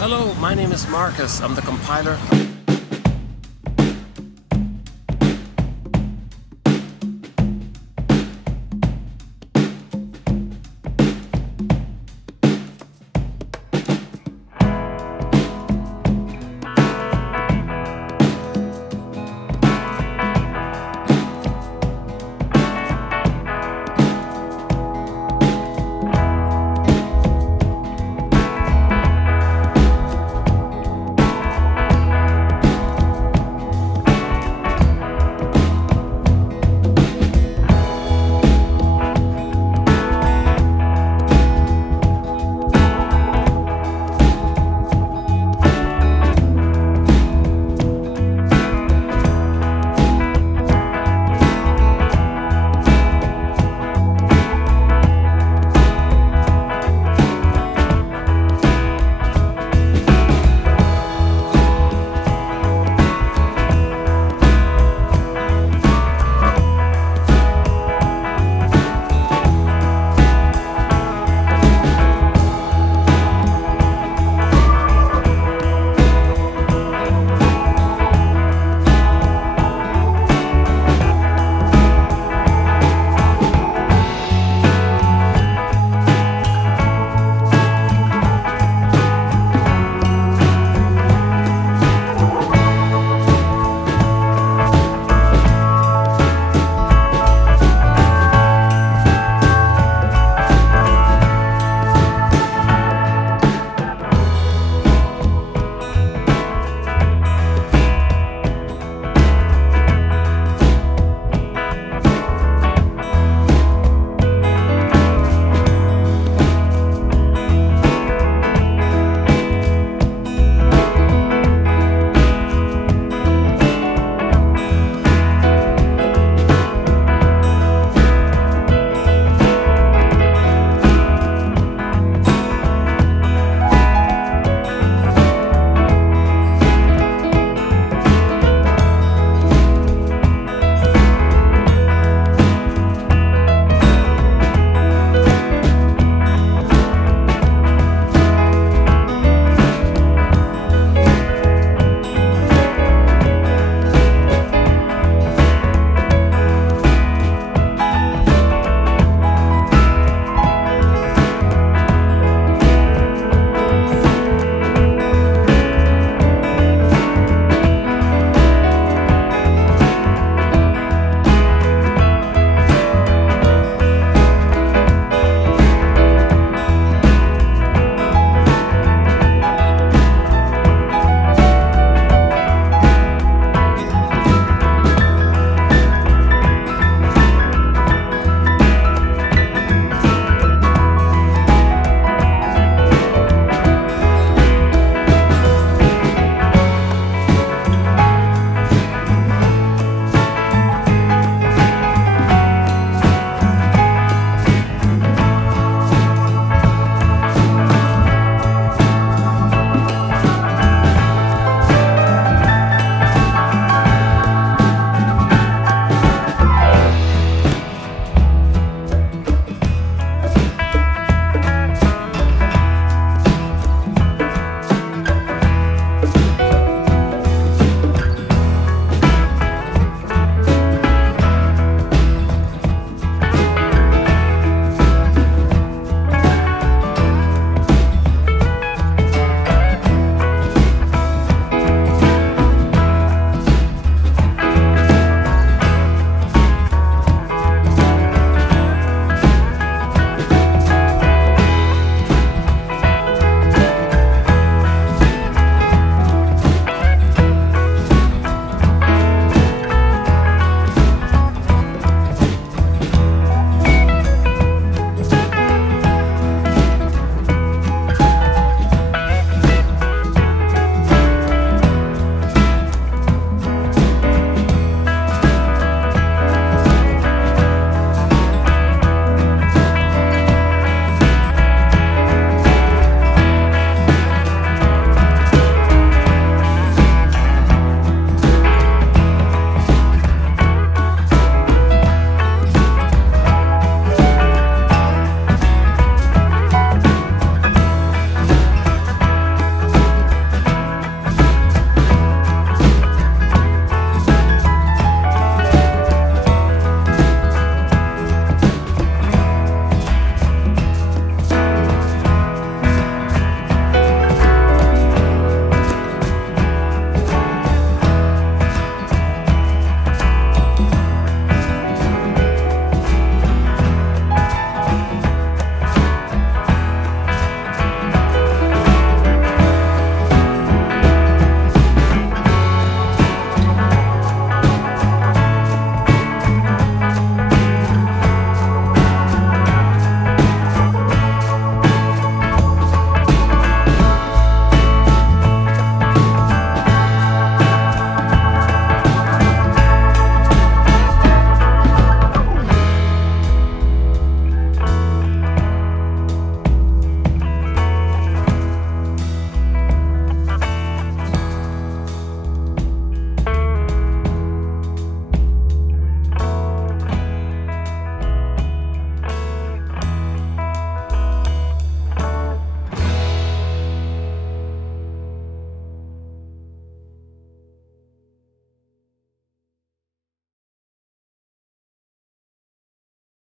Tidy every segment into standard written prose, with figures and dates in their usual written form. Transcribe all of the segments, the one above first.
Hello, my name is Marcus. I'm the compiler.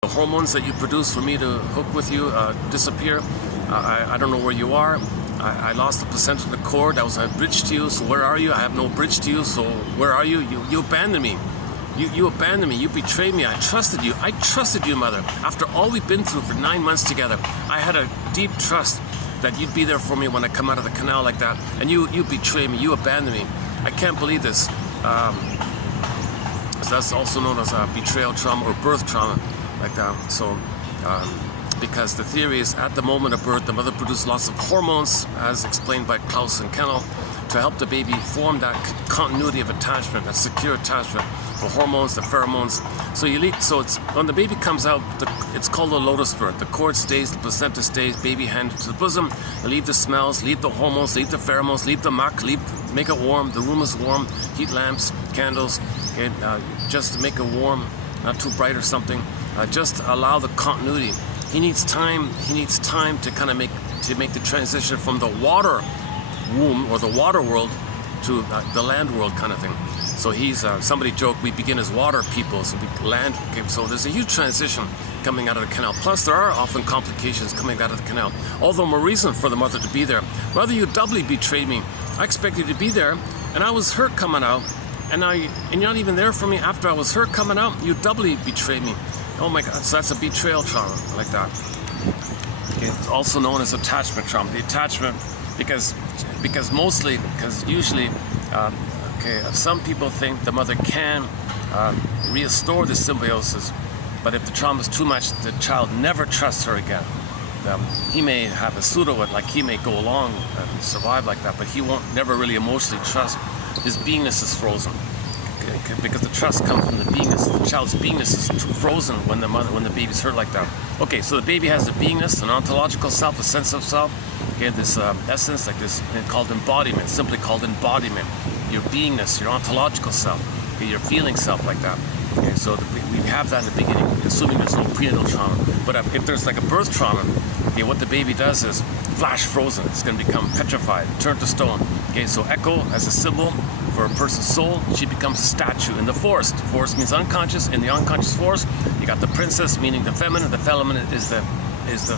The hormones that you produce for me to hook with you disappear. I don't know where you are. I lost the placenta of the cord. I was a bridge to you, so where are you? I have no bridge to you, so where are you? You abandoned me. You abandoned me. You betrayed me. I trusted you. I trusted you, mother. After all we've been through for 9 months together, I had a deep trust that you'd be there for me when I come out of the canal like that. And you betrayed me. You abandoned me. I can't believe this. So that's also known as betrayal trauma or birth trauma, like that. So, because the theory is at the moment of birth, the mother produces lots of hormones, as explained by Klaus and Kennel, to help the baby form that continuity of attachment, that secure attachment. The hormones, the pheromones. So it's when the baby comes out, it's called a lotus birth. The cord stays, the placenta stays, baby handed to the bosom. You leave the smells, leave the hormones, leave the pheromones, leave the muck, make it warm. The room is warm. Heat lamps, candles, okay, just to make it warm, not too bright or something. Just allow the continuity. He needs time. He needs time to kind of make the transition from the water womb or the water world to the land world kind of thing. So he's, somebody joked, we begin as water people, so we land. Okay, so there's a huge transition coming out of the canal. Plus, there are often complications coming out of the canal. All the more reason for the mother to be there. Rather, you doubly betrayed me. I expected you to be there, and I was hurt coming out, and you're not even there for me after I was hurt coming out. You doubly betrayed me. Oh my God! So that's a betrayal trauma, like that. Okay, it's also known as attachment trauma. The attachment, because usually. Okay, some people think the mother can restore the symbiosis, but if the trauma is too much, the child never trusts her again. He may have a pseudo, like he may go along and survive like that, but he won't never really emotionally trust. His beingness is frozen, because the trust comes from the beingness. The child's beingness is frozen when the baby's hurt like that. Okay, so the baby has the beingness, an ontological self, a sense of self. Okay, this essence, like this, called embodiment, simply called embodiment. Your beingness, your ontological self, okay, your feeling self, like that. Okay, so we have that in the beginning, assuming there's no prenatal trauma. But if there's like a birth trauma, okay, what the baby does is flash frozen. It's going to become petrified, turned to stone. Okay, so Echo as a symbol for a person's soul, she becomes a statue in the forest. Forest means unconscious. In the unconscious forest, you got the princess, meaning the feminine. The feminine is the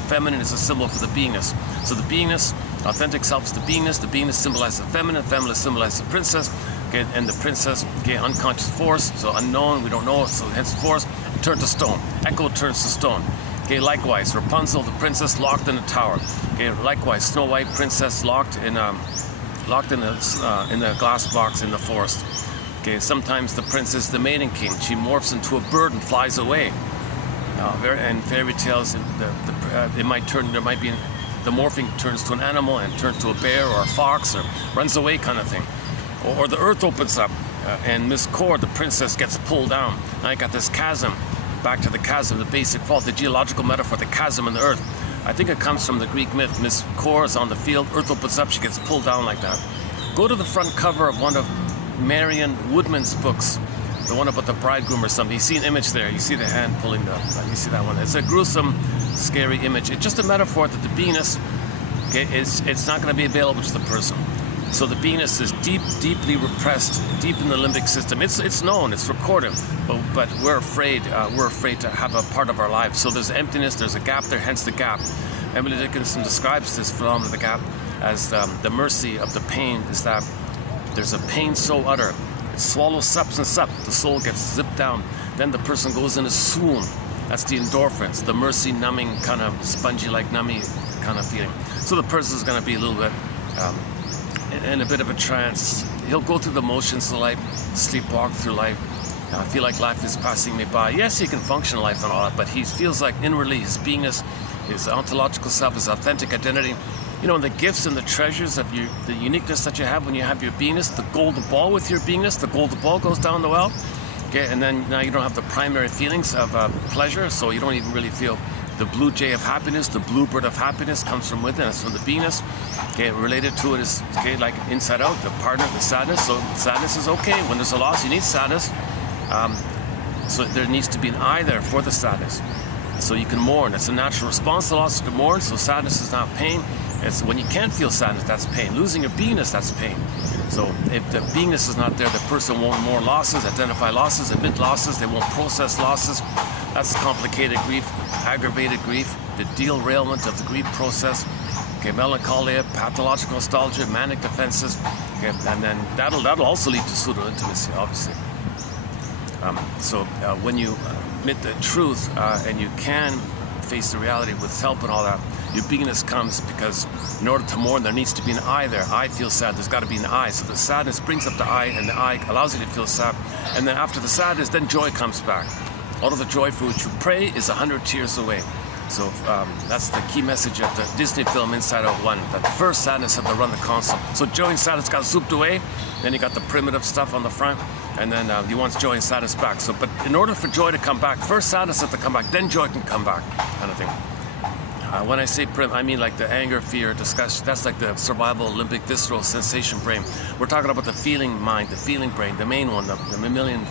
feminine is a symbol for the beingness. So the beingness, authentic self is the beingness. The beingness symbolizes the feminine. Feminine symbolizes the princess. Okay, and the princess, okay, unconscious force, so unknown, we don't know it, so hence force, turned to stone. Echo turns to stone. Okay, likewise, Rapunzel, the princess, locked in a tower. Okay, likewise, Snow White, princess, locked in a glass box in the forest. Okay, sometimes the princess, the maiden king, she morphs into a bird and flies away. And fairy tales, the morphing turns to an animal and turns to a bear or a fox or runs away kind of thing. Or the earth opens up and Miss Core, the princess, gets pulled down. Now I got this chasm, back to the chasm, the basic fault, the geological metaphor, the chasm in the earth. I think it comes from the Greek myth. Miss Core is on the field, earth opens up, she gets pulled down like that. Go to the front cover of one of Marion Woodman's books, the one about the bridegroom or something. You see an image there, you see the hand pulling you see that one. It's a gruesome, scary image. It's just a metaphor that the beingness, okay, it's not going to be available to the person. So the beingness is deeply repressed, deep in the limbic system. It's known, it's recorded, but we're afraid to have a part of our life. So there's emptiness, there's a gap there, hence the gap. Emily Dickinson describes this phenomenon of the gap as the mercy of the pain is that there's a pain so utter, it swallows substance up, the soul gets zipped down, then the person goes in a swoon. That's the endorphins, the mercy numbing, kind of spongy like nummy kind of feeling. So the person's going to be a little bit in a bit of a trance. He'll go through the motions of life, sleepwalk through life. I feel like life is passing me by. Yes, he can function in life and all that, but he feels like inwardly his beingness, his ontological self, his authentic identity, you know, the gifts and the treasures of the uniqueness that you have when you have your beingness, the golden ball with your beingness, the golden ball goes down the well. Okay, and then now you don't have the primary feelings of pleasure, so you don't even really feel the blue jay of happiness, the bluebird of happiness comes from within, it's from the beingness. Okay, related to it is, okay, like inside out, the partner, the sadness. So sadness is okay. When there's a loss, you need sadness. So there needs to be an I there for the sadness. So you can mourn. It's a natural response to loss to mourn. So sadness is not pain. It's when you can't feel sadness, that's pain. Losing your beingness, that's pain. So if the beingness is not there, the person won't mourn losses, identify losses, admit losses, they won't process losses. That's complicated grief, aggravated grief, the derailment of the grief process. Okay, melancholia, pathological nostalgia, manic defenses. Okay, and then that'll also lead to pseudo-intimacy, obviously. When you admit the truth and you can face the reality with help and all that, your beingness comes, because in order to mourn, there needs to be an I there. I feel sad, there's got to be an I. So the sadness brings up the I, and the I allows you to feel sad. And then after the sadness, then joy comes back. All of the joy for which you pray is 100 tears away. So that's the key message of the Disney film Inside Out 1, that first sadness had to run the console. So joy and sadness got souped away, then you got the primitive stuff on the front, and then he wants joy and sadness back. So, but in order for joy to come back, first sadness has to come back, then joy can come back, kind of thing. When I say I mean like the anger, fear, disgust. That's like the survival, limbic, visceral sensation brain. We're talking about the feeling mind, the feeling brain, the main one, the mammalian.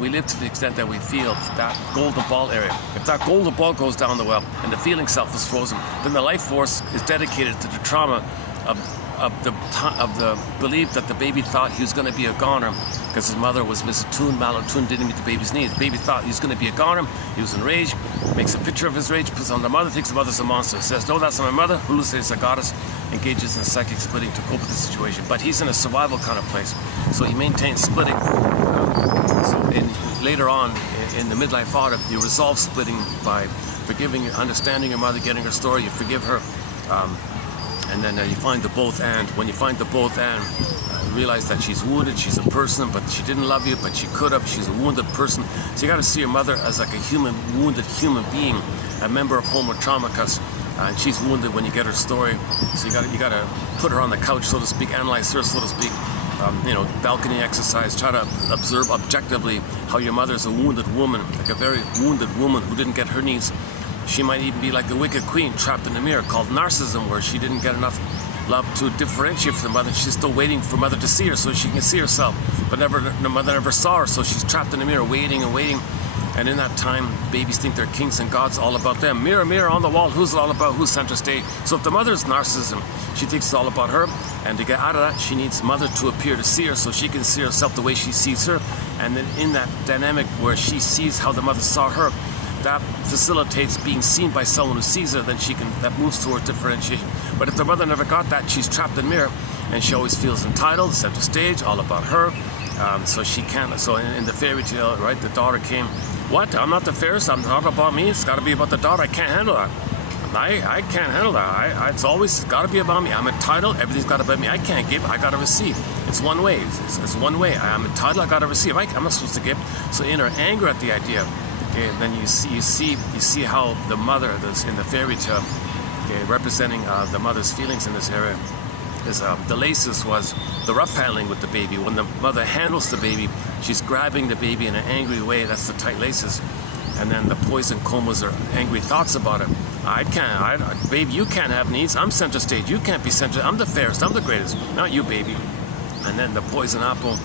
We live to the extent that we feel that golden ball area. If that golden ball goes down the well and the feeling self is frozen, then the life force is dedicated to the trauma of the belief that the baby thought he was going to be a goner because his mother was misattuned, malattuned, didn't meet the baby's needs. The baby thought he was going to be a goner. He was enraged, makes a picture of his rage, puts on the mother, thinks the mother's a monster, says, no, that's not my mother, hallucinates a goddess, engages in psychic splitting to cope with the situation. But he's in a survival kind of place, so he maintains splitting. Later on in the midlife audit, you resolve splitting by forgiving, understanding your mother, getting her story, you forgive her, and then you find the both and. When you find the both and, you realize that she's wounded, she's a person, but she didn't love you, but she could have. She's a wounded person. So you got to see your mother as like a human, wounded human being, a member of Homo Traumacus, and she's wounded when you get her story. So you got to put her on the couch, so to speak, analyze her, so to speak. Balcony exercise, try to observe objectively how your mother is a wounded woman, like a very wounded woman who didn't get her needs. She might even be like the wicked queen trapped in a mirror called narcissism, where she didn't get enough love to differentiate from the mother. She's still waiting for mother to see her so she can see herself, but the mother never saw her, so she's trapped in a mirror waiting and waiting. And in that time, babies think they're kings and gods, all about them. Mirror, mirror on the wall, who's it all about? Who's center stage? So if the mother's narcissism, she thinks it's all about her. And to get out of that, she needs mother to appear to see her so she can see herself the way she sees her. And then in that dynamic where she sees how the mother saw her, that facilitates being seen by someone who sees her, then that moves towards differentiation. But if the mother never got that, she's trapped in mirror, and she always feels entitled, center stage, all about her. So she can't, so in the fairy tale, right, the daughter came, what, I'm not the fairest, I'm not about me, it's got to be about the daughter, I can't handle that. I can't handle that, it's always got to be about me, I'm entitled, everything's got to be about me, I can't give, I got to receive. It's one way, it's one way, I'm entitled, I got to receive, I'm not supposed to give. So in her anger at the idea, okay, then you see how the mother that's in the fairy tale, okay, representing the mother's feelings in this area, is the laces was the rough handling with the baby. When the mother handles the baby, she's grabbing the baby in an angry way. That's the tight laces. And then the poison comas are angry thoughts about it. Baby, you can't have needs. I'm center stage. You can't be center. I'm the fairest. I'm the greatest. Not you, baby. And then the poison apple.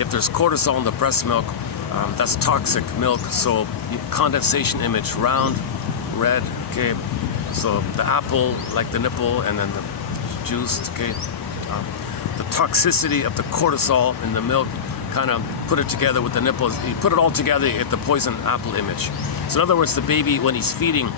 If there's cortisol in the breast milk, that's toxic milk. So condensation image, round, red. Okay. So the apple, like the nipple, and then the juiced, okay, the toxicity of the cortisol in the milk, kind of put it together with the nipples, you put it all together, you get the poison apple image. So in other words, the baby, when he's feeding,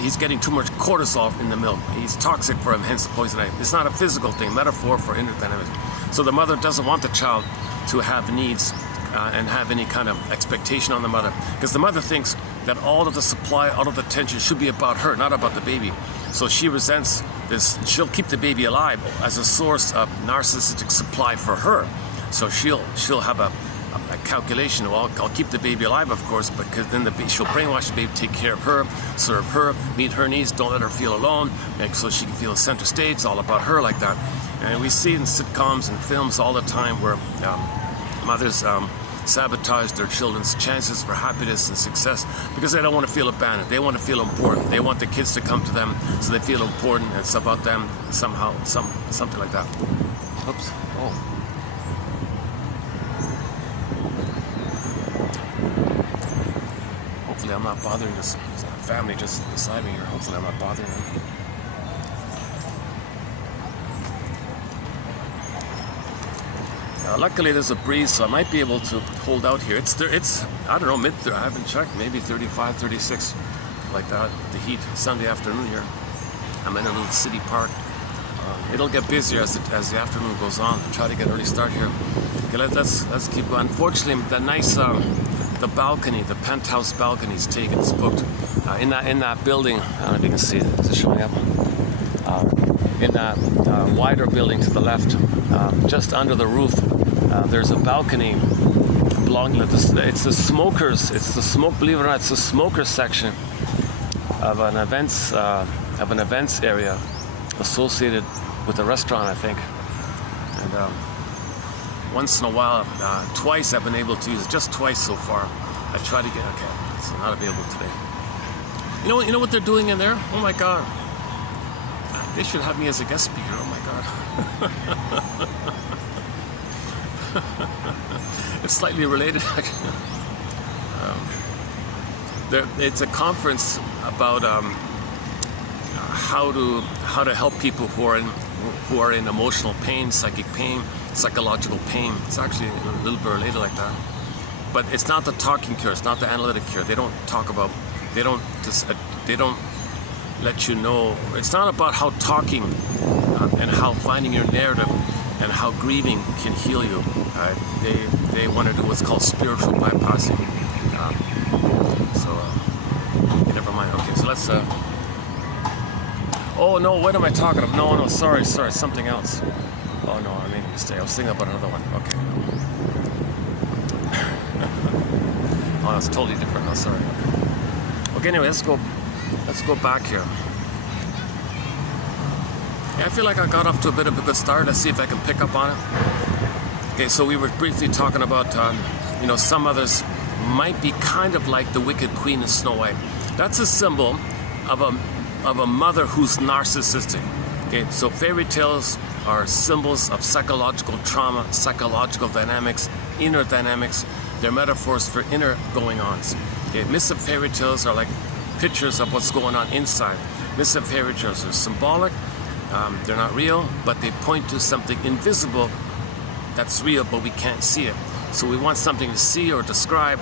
he's getting too much cortisol in the milk. He's toxic for him, hence the poison apple. It's not a physical thing, metaphor for interdynamics. So the mother doesn't want the child to have needs and have any kind of expectation on the mother, because the mother thinks that all of the supply, all of the attention should be about her, not about the baby. So she resents this. She'll keep the baby alive as a source of narcissistic supply for her. So she'll have a calculation. Well, I'll keep the baby alive, of course, because then she'll brainwash the baby, take care of her, serve her, meet her needs, don't let her feel alone, so she can feel center stage. It's all about her like that. And we see in sitcoms and films all the time where mothers sabotage their children's chances for happiness and success because they don't want to feel abandoned. They want to feel important. They want the kids to come to them so they feel important and it's about them somehow, something like that. Oops. Oh. Hopefully I'm not bothering this family just beside me here. Hopefully I'm not bothering them. Luckily there's a breeze, so I might be able to hold out here. It's I don't know, I haven't checked, maybe 35, 36, like that, the heat, Sunday afternoon here. I'm in a little city park. It'll get busier as the afternoon goes on. I'll try to get an early start here. Okay, let's keep going. Unfortunately, the nice, the balcony, the penthouse balcony is taken, it's booked. In that building, I don't know if you can see it, is it showing up? In that wider building to the left, just under the roof, there's a balcony belonging to it's the smokers, believe it or not, it's the smokers section of an events area associated with the restaurant, I think. And once in a while, twice I've been able to use it, just twice so far. I try to get, okay, so not available today. You know what they're doing in there? Oh my God. They should have me as a guest speaker, oh my God. It's slightly related, actually. It's a conference about how to help people who are in emotional pain, psychic pain, psychological pain. It's actually a little bit related like that. But it's not the talking cure, it's not the analytic cure. They don't talk about, they don't let you know. It's not about how talking and how finding your narrative and how grieving can heal you. They want to do what's called spiritual bypassing. Never mind. Okay, so let's. Oh no, what am I talking about? No, sorry, something else. Oh no, I made a mistake. I was thinking about another one. Okay. Oh, that's totally different. No, sorry. Okay, anyway, let's go back here. Yeah, I feel like I got off to a bit of a good start. Let's see if I can pick up on it. Okay, so we were briefly talking about, some others might be kind of like the Wicked Queen of Snow White. That's a symbol of a mother who's narcissistic. Okay, so fairy tales are symbols of psychological trauma, psychological dynamics, inner dynamics. They're metaphors for inner going-ons. Okay, myths and fairy tales are like pictures of what's going on inside. Myths and fairy tales are symbolic. They're not real, but they point to something invisible that's real, but we can't see it. So we want something to see or describe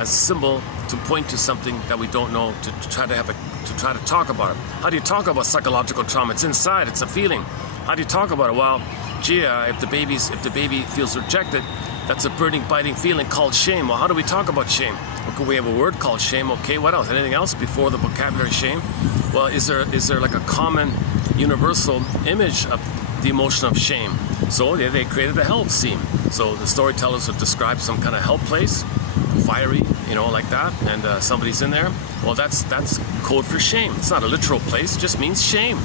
as a symbol to point to something that we don't know, to try to talk about it. How do you talk about psychological trauma? It's inside, it's a feeling. How do you talk about it? Well, gee, if the baby feels rejected, that's a burning, biting feeling called shame. Well, how do we talk about shame? Well, we have a word called shame. Okay, what else? Anything else before the vocabulary shame? Well, is there like a common, universal image of the emotion of shame? So they created a hell scene. So the storytellers would describe some kind of hell place, fiery, like that, and somebody's in there. Well, that's code for shame. It's not a literal place. It just means shame.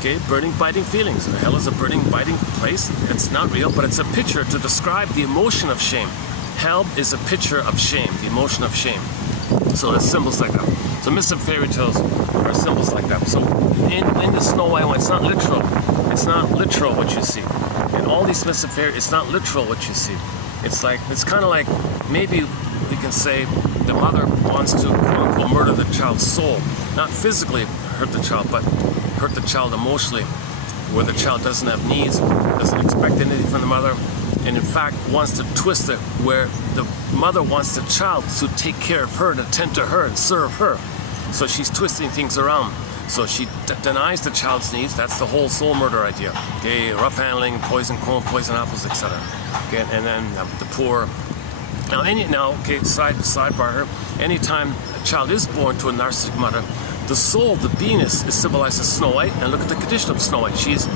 Okay, burning, biting feelings. Hell is a burning, biting place. It's not real, but it's a picture to describe the emotion of shame. Hell is a picture of shame, the emotion of shame. So there's symbols like that. So myths and fairy tales are symbols like that. So in the Snow White one, it's not literal. It's not literal what you see. In all these myths and fairy, it's not literal what you see. It's kind of like, maybe we can say the mother wants to, quote unquote, murder the child's soul. Not physically hurt the child, but hurt the child emotionally, where the child doesn't have needs, doesn't expect anything from the mother, and in fact wants to twist it where the mother wants the child to take care of her, to tend to her and serve her. So she's twisting things around. So she denies the child's needs. That's the whole soul murder idea. Okay, rough handling, poison comb, poison apples, etc. Okay, and then the poor. Now, sidebar here. Anytime a child is born to a narcissistic mother, the soul, the beingness, is symbolized as Snow White. And look at the condition of Snow White. She's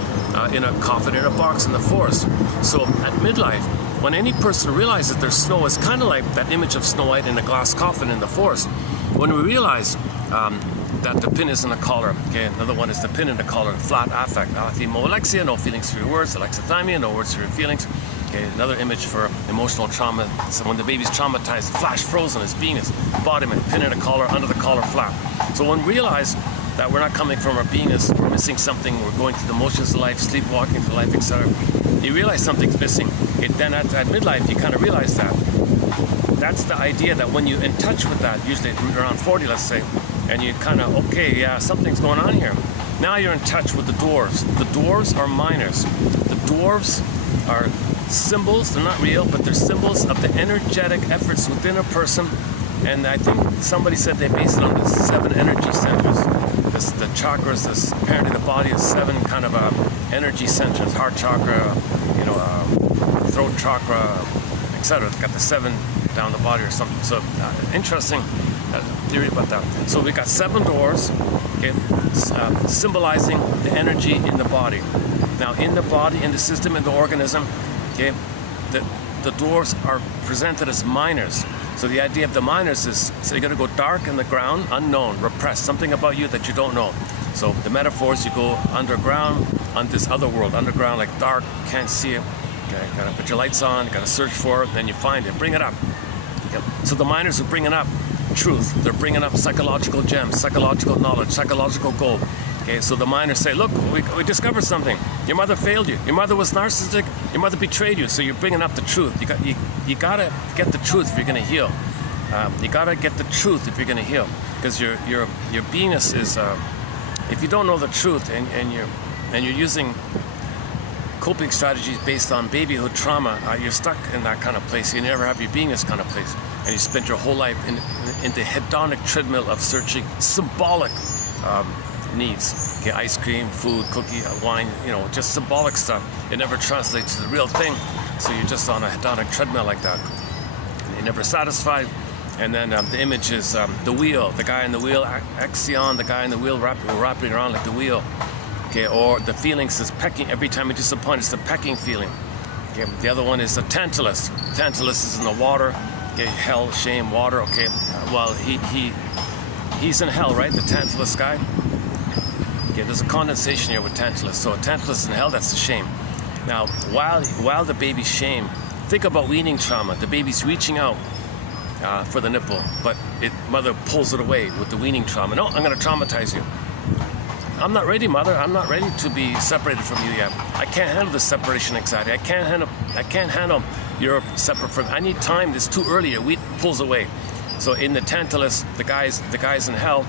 in a coffin in a box in the forest. So at midlife, when any person realizes their snow is kind of like that image of Snow White in a glass coffin in the forest. When we realize that the pin is in the collar, okay, another one is the pin in the collar, flat affect, alexia, no feelings for your words, alexithymia, no words for your feelings. Okay, another image for emotional trauma. So when the baby's traumatized, flash frozen, his beingness, embodiment, pin in the collar, under the collar, flat. So when we realize that we're not coming from our beingness, we're missing something, we're going through the motions of life, sleepwalking through life, etc. You realize something's missing. Then at midlife, you kind of realize that. That's the idea, that when you're in touch with that, usually around 40, let's say, and you kind of, okay, yeah, something's going on here. Now you're in touch with the dwarves. The dwarves are minors. The dwarves are symbols. They're not real, but they're symbols of the energetic efforts within a person. And I think somebody said they base it on the 7 energy centers. The chakras, apparently the body has 7 kind of energy centers: heart chakra, throat chakra, etc. It's got the 7 down the body or something. So interesting theory about that. So we got 7 doors, okay, symbolizing the energy in the body. Now in the body, in the system, in the organism, okay, the doors are presented as minors. So the idea of the minors is, so you're going to go dark in the ground, unknown, repressed, something about you that you don't know. So the metaphors, you go underground, on this other world, underground, like dark, can't see it. Okay, gotta put your lights on, gotta search for it, then you find it, bring it up. Okay. So the minors are bringing up truth. They're bringing up psychological gems, psychological knowledge, psychological gold. Okay, so the minors say, look, we discovered something. Your mother failed you. Your mother was narcissistic. Your mother betrayed you. So you're bringing up the truth. You gotta get the truth if you're gonna heal. You gotta get the truth if you're gonna heal, because your beingness is. If you don't know the truth and you're using coping strategies based on babyhood trauma, you're stuck in that kind of place. You never have your beingness kind of place, and you spend your whole life in the hedonic treadmill of searching symbolic needs. Okay, ice cream, food, cookie, wine, just symbolic stuff. It never translates to the real thing, so you're just on a hedonic treadmill like that. You're never satisfied. And then the image is the wheel, the guy in the wheel, axion, the guy in the wheel wrapping around like the wheel. Okay, or the feelings is pecking. Every time you're disappointed, it's the pecking feeling. Okay, the other one is the Tantalus. Tantalus is in the water. Okay, hell, shame, water. Okay, well he's in hell, right? The Tantalus guy. Okay, there's a condensation here with Tantalus. So Tantalus in hell, that's the shame. Now, while the baby's shame, think about weaning trauma. The baby's reaching out for the nipple, but mother pulls it away with the weaning trauma. No, I'm going to traumatize you. I'm not ready, mother. I'm not ready to be separated from you yet. I can't handle the separation anxiety. I can't handle you're separate from. I need time. It's too early. Wheat pulls away. So in the Tantalus, the guys in hell,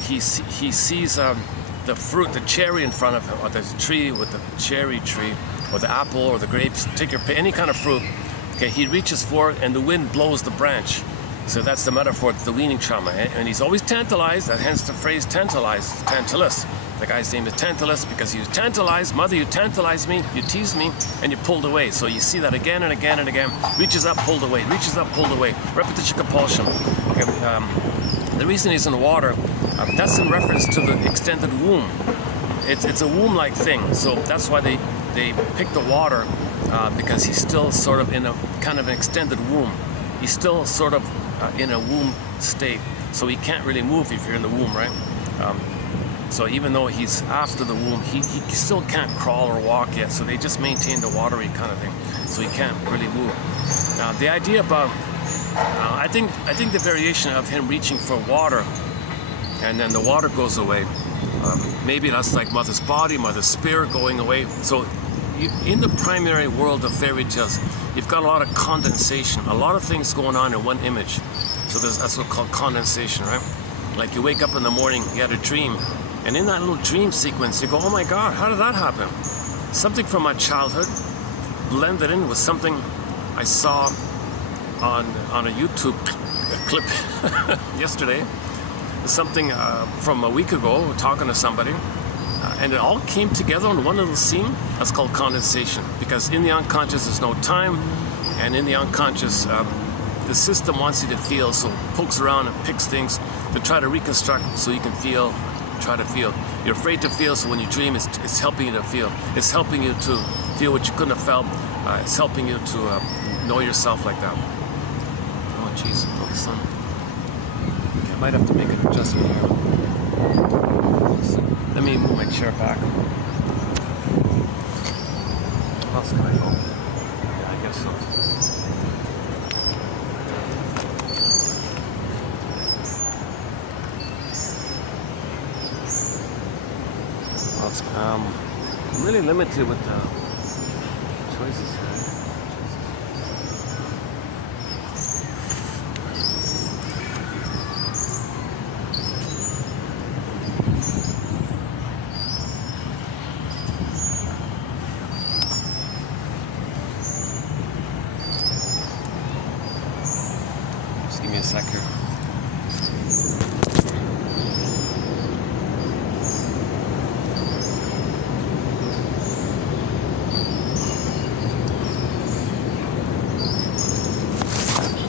he sees the fruit, the cherry in front of him, or the tree with the cherry tree, or the apple, or the grapes. Take your pick, any kind of fruit. Okay, he reaches for it, and the wind blows the branch. So that's the metaphor, the weaning trauma. And he's always tantalized, that hence the phrase tantalized, Tantalus. The guy's name is Tantalus because he was tantalized. Mother, you tantalized me, you teased me, and you pulled away. So you see that again and again and again. Reaches up, pulled away, reaches up, pulled away. Repetition compulsion. Okay, the reason he's in water, that's in reference to the extended womb. It's a womb-like thing, so that's why they pick the water, because he's still sort of in a kind of an extended womb. He's still sort of in a womb state, so he can't really move if you're in the womb, right? So even though he's after the womb, he still can't crawl or walk yet, so they just maintain the watery kind of thing, so he can't really move. Now the idea about, I think the variation of him reaching for water, and then the water goes away, maybe that's like mother's body, mother's spirit going away. So in the primary world of fairy tales, you've got a lot of condensation, a lot of things going on in one image. So that's what's called condensation, right? Like you wake up in the morning, you had a dream, and in that little dream sequence, you go, oh my God, how did that happen? Something from my childhood blended in with something I saw on a YouTube clip yesterday. Something from a week ago, talking to somebody, and it all came together on one little scene. That's called condensation, because in the unconscious there's no time, and in the unconscious the system wants you to feel, so it pokes around and picks things to try to reconstruct so you can feel, try to feel. You're afraid to feel, so when you dream, it's helping you to feel. It's helping you to feel what you couldn't have felt. It's helping you to know yourself like that. Oh jeez, oh the sun. Okay, I might have to make an adjustment here. Let me move my chair back. How else can I go? Yeah, I guess so. I'm really limited with choices here. a sec here.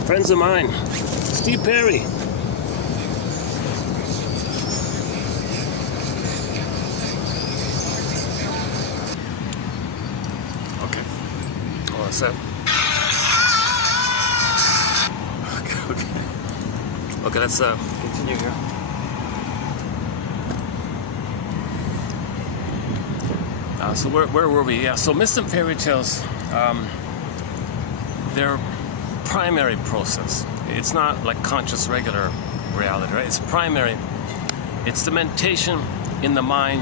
Friends of mine, Steve Perry. Okay. Oh, that's it. Okay, let's continue here. So where were we? Yeah, so myths and fairy tales, they're primary process. It's not like conscious regular reality, right? It's primary. It's the mentation in the mind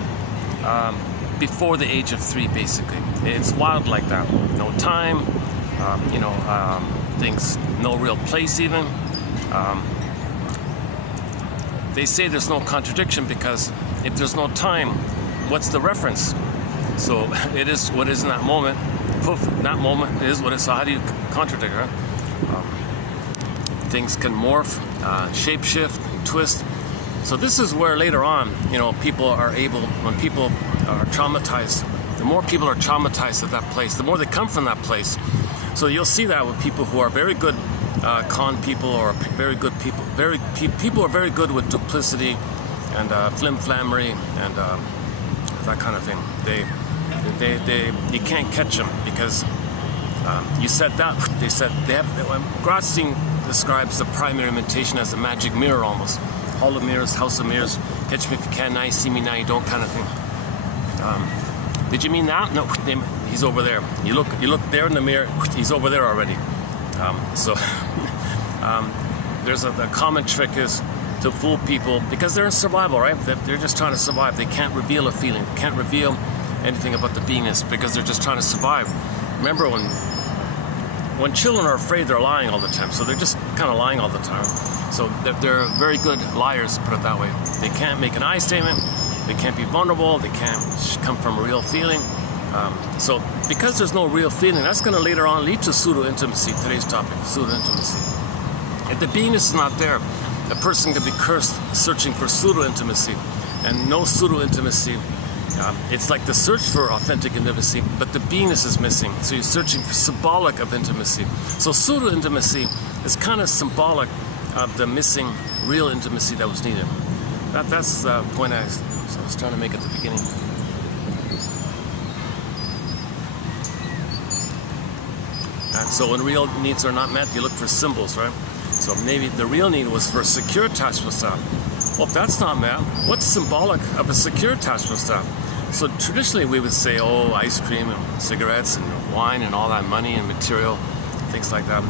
before the age of 3, basically. It's wild like that. No time, things, no real place even. They say there's no contradiction because if there's no time, what's the reference? So it is what is in that moment. Poof, that moment is what it is. So how do you contradict, right? Things can morph, shapeshift, twist. So this is where later on, people are able, when people are traumatized, the more people are traumatized at that place, the more they come from that place. So you'll see that with people who are very good con people, or very good people, people are very good with duplicity and flim-flammery and that kind of thing. You can't catch them because you said that. They said Grotstein describes the primary mentation as a magic mirror almost. Hall of mirrors, house of mirrors, catch me if you can, now you see me, now you don't, kind of thing. Did you mean that? No, he's over there. You look there in the mirror, he's over there already. There's a common trick is to fool people because they're in survival, right? They're just trying to survive. They can't reveal a feeling, can't reveal anything about the beingness because they're just trying to survive. Remember when children are afraid, they're lying all the time. So they're just kind of lying all the time. So they're very good liars, put it that way. They can't make an I statement. They can't be vulnerable. They can't come from a real feeling. So because there's no real feeling, that's going to later on lead to pseudo-intimacy, today's topic, pseudo-intimacy. If the beingness is not there, a person could be cursed searching for pseudo-intimacy, and no pseudo-intimacy. It's like the search for authentic intimacy, but the beingness is missing. So you're searching for symbolic of intimacy. So pseudo-intimacy is kind of symbolic of the missing real intimacy that was needed. That's the point I was trying to make at the beginning. And so when real needs are not met, you look for symbols, right? So maybe the real need was for a secure attachment style. Well, if that's not met, what's symbolic of a secure attachment style? So traditionally we would say, oh, ice cream and cigarettes and wine and all that money and material, things like that.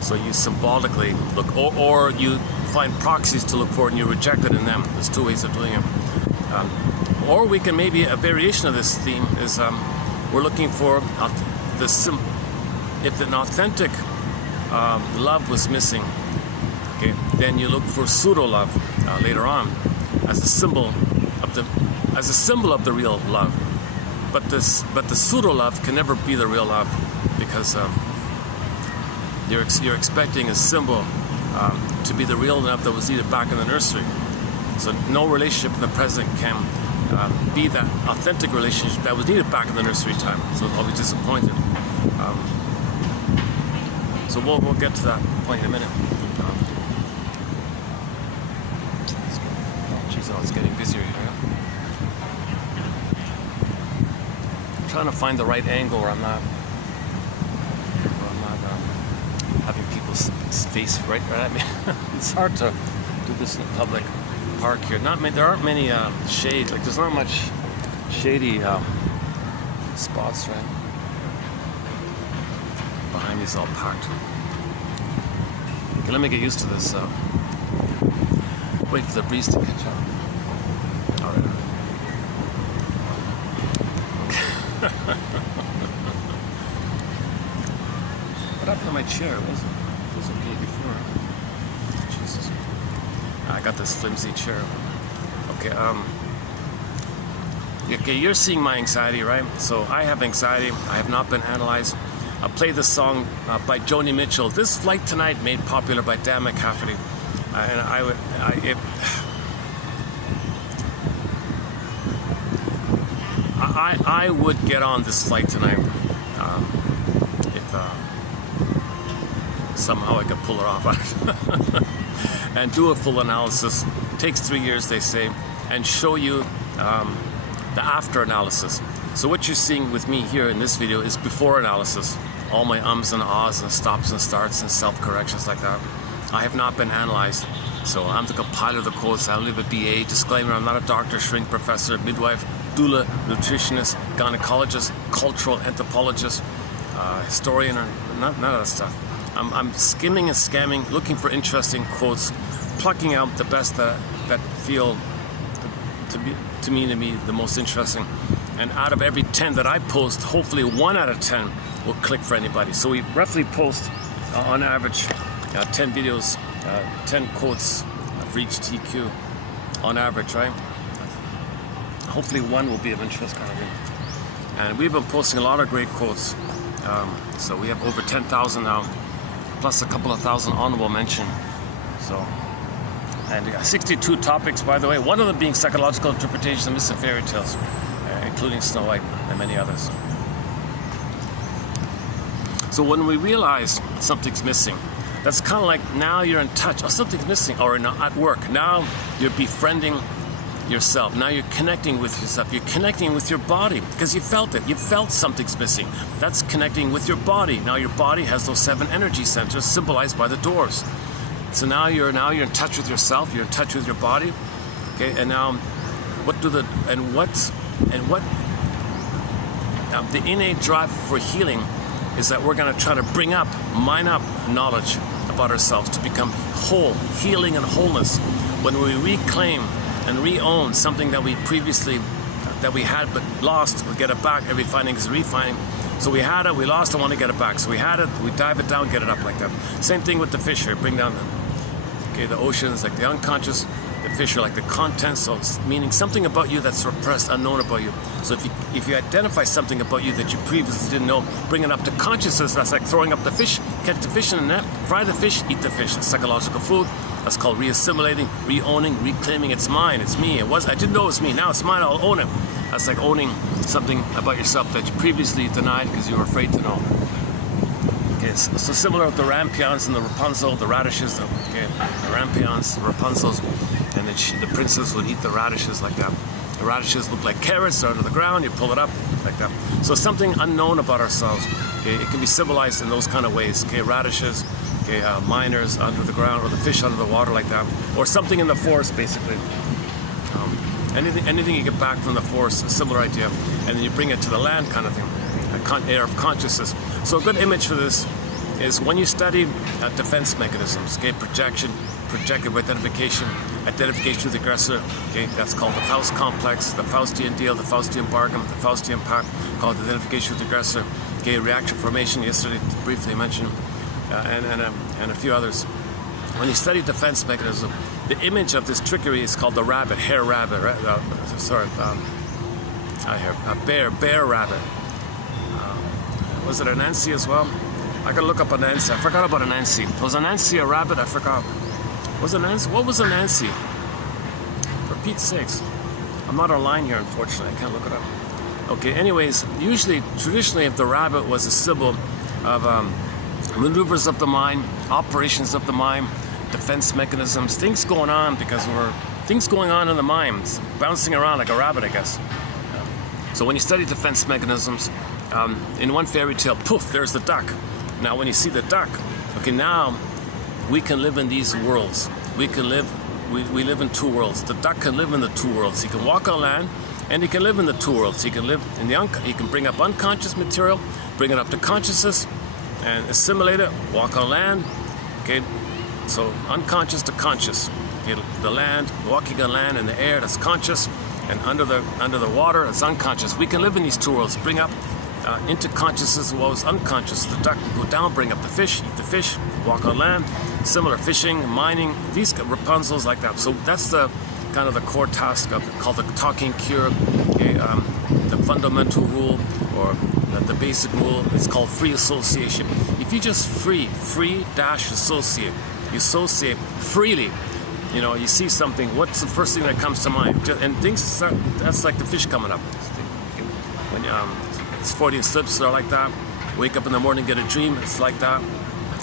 So you symbolically look, or you find proxies to look for and you reject it in them. There's 2 ways of doing it. Or we can, maybe a variation of this theme is we're looking for if an authentic love was missing, okay, then you look for pseudo-love later on as a symbol of the real love. But the pseudo-love can never be the real love because you're expecting a symbol to be the real love that was needed back in the nursery. So no relationship in the present can be that authentic relationship that was needed back in the nursery time. So I'll be disappointed. So we'll get to that point in a minute. It's getting busier here. I'm trying to find the right angle where I'm not having people's face right at me. It's hard to do this in a public park here. There aren't many shade. Like there's not much shady spots, right? Behind me is all packed. Okay, let me get used to this. Wait for the breeze to catch up. All right. Okay. What happened to my chair? It was okay before. Jesus. I got this flimsy chair. Okay. Okay, you're seeing my anxiety, right? So I have anxiety. I have not been analyzed. I'll play this song by Joni Mitchell, "This Flight Tonight," made popular by Dan McCafferty. And I would get on this flight tonight if somehow I could pull it off and do a full analysis. It takes 3 years, they say, and show you the after analysis. So what you're seeing with me here in this video is before analysis. All my ums and ahs and stops and starts and self-corrections like that. I have not been analyzed. So I'm the compiler of the quotes. I only have a BA. Disclaimer, I'm not a doctor, shrink, professor, midwife, doula, nutritionist, gynecologist, cultural anthropologist, historian, or none of that stuff. I'm skimming and scamming, looking for interesting quotes, plucking out the best that feel to me the most interesting. And out of every 10 that I post, hopefully 1 out of 10 will click for anybody. So we roughly post on average 10 videos, 10 quotes for each TQ on average, right? Hopefully 1 will be of interest, kind of thing. And we've been posting a lot of great quotes. So we have over 10,000 now, plus a couple of thousand honorable mention. So, and 62 topics, by the way, one of them being psychological interpretations of myths and fairy tales, including Snow White and many others. So when we realize something's missing, that's kind of like now you're in touch, oh, something's missing, or at work. Now you're befriending yourself. Now you're connecting with yourself. You're connecting with your body because you felt it. You felt something's missing. That's connecting with your body. Now your body has those 7 energy centers symbolized by the doors. So now you're in touch with yourself. You're in touch with your body. Okay, and now the innate drive for healing is that we're going to try to mine up knowledge about ourselves to become whole, healing and wholeness. When we reclaim and re-own something that we had but lost, we get it back. Every finding is refining. So we had it, we lost, I want to get it back. So we had it, we dive it down, get it up like that. Same thing with the fish here, bring down the oceans, like the unconscious. The fish are like the contents, so meaning something about you that's repressed, unknown about you. So if you identify something about you that you previously didn't know, bring it up to consciousness. That's like throwing up the fish, catch the fish in the net, fry the fish, eat the fish. It's psychological food. That's called re-assimilating, re-owning, reclaiming. It's mine, it's me. I didn't know it was me. Now it's mine, I'll own it. That's like owning something about yourself that you previously denied because you were afraid to know. Okay, so similar with the rampions and the Rapunzel, the radishes, the rampions, the Rapunzels, and then the princess would eat the radishes like that. The radishes look like carrots, they're under the ground, you pull it up like that. So something unknown about ourselves. Okay, it can be symbolized in those kind of ways. Okay, radishes, okay, miners under the ground, or the fish under the water like that, or something in the forest basically. Anything you get back from the forest, a similar idea, and then you bring it to the land kind of thing, air of consciousness. So a good image for this is when you study defense mechanisms, okay, projective identification with the aggressor, okay, that's called the Faust complex, the Faustian deal, the Faustian bargain, the Faustian pact, called identification with the aggressor, okay, reaction formation, yesterday briefly mentioned, and a few others. When you study defense mechanism, the image of this trickery is called the rabbit, hare rabbit, bear rabbit. Was it Anansi as well? I gotta look up Anansi. I forgot about Anansi. Was Anansi a rabbit? I forgot. Was Anansi? What was Anansi? For Pete's sakes. I'm not online here, unfortunately. I can't look it up. Okay, anyways, traditionally, if the rabbit was a symbol of maneuvers of the mind, operations of the mind, defense mechanisms, things going on in the mind, bouncing around like a rabbit, I guess. So when you study defense mechanisms, in one fairy tale, poof, there's the duck. Now when you see the duck, okay, now we can live in these worlds. We live in 2 worlds. The duck can live in the 2 worlds. He can walk on land, and he can live in the 2 worlds. He can live in he can bring up unconscious material, bring it up to consciousness, and assimilate it, walk on land, okay? So unconscious to conscious. Okay, the land, walking on land, and the air, that's conscious, and under the water, it's unconscious. We can live in these 2 worlds, bring up into consciousness what was unconscious. The duck can go down, bring up the fish, eat the fish, walk on land. Similar, fishing, mining, these Rapunzels like that. So that's the kind of the core task of called the talking cure. Okay, the fundamental rule, or the basic rule, is called free association. If you just free-associate, you associate freely. You know, you see something, what's the first thing that comes to mind? And things start, that's like the fish coming up. When it's Freudian slips are like that. Wake up in the morning, get a dream, it's like that.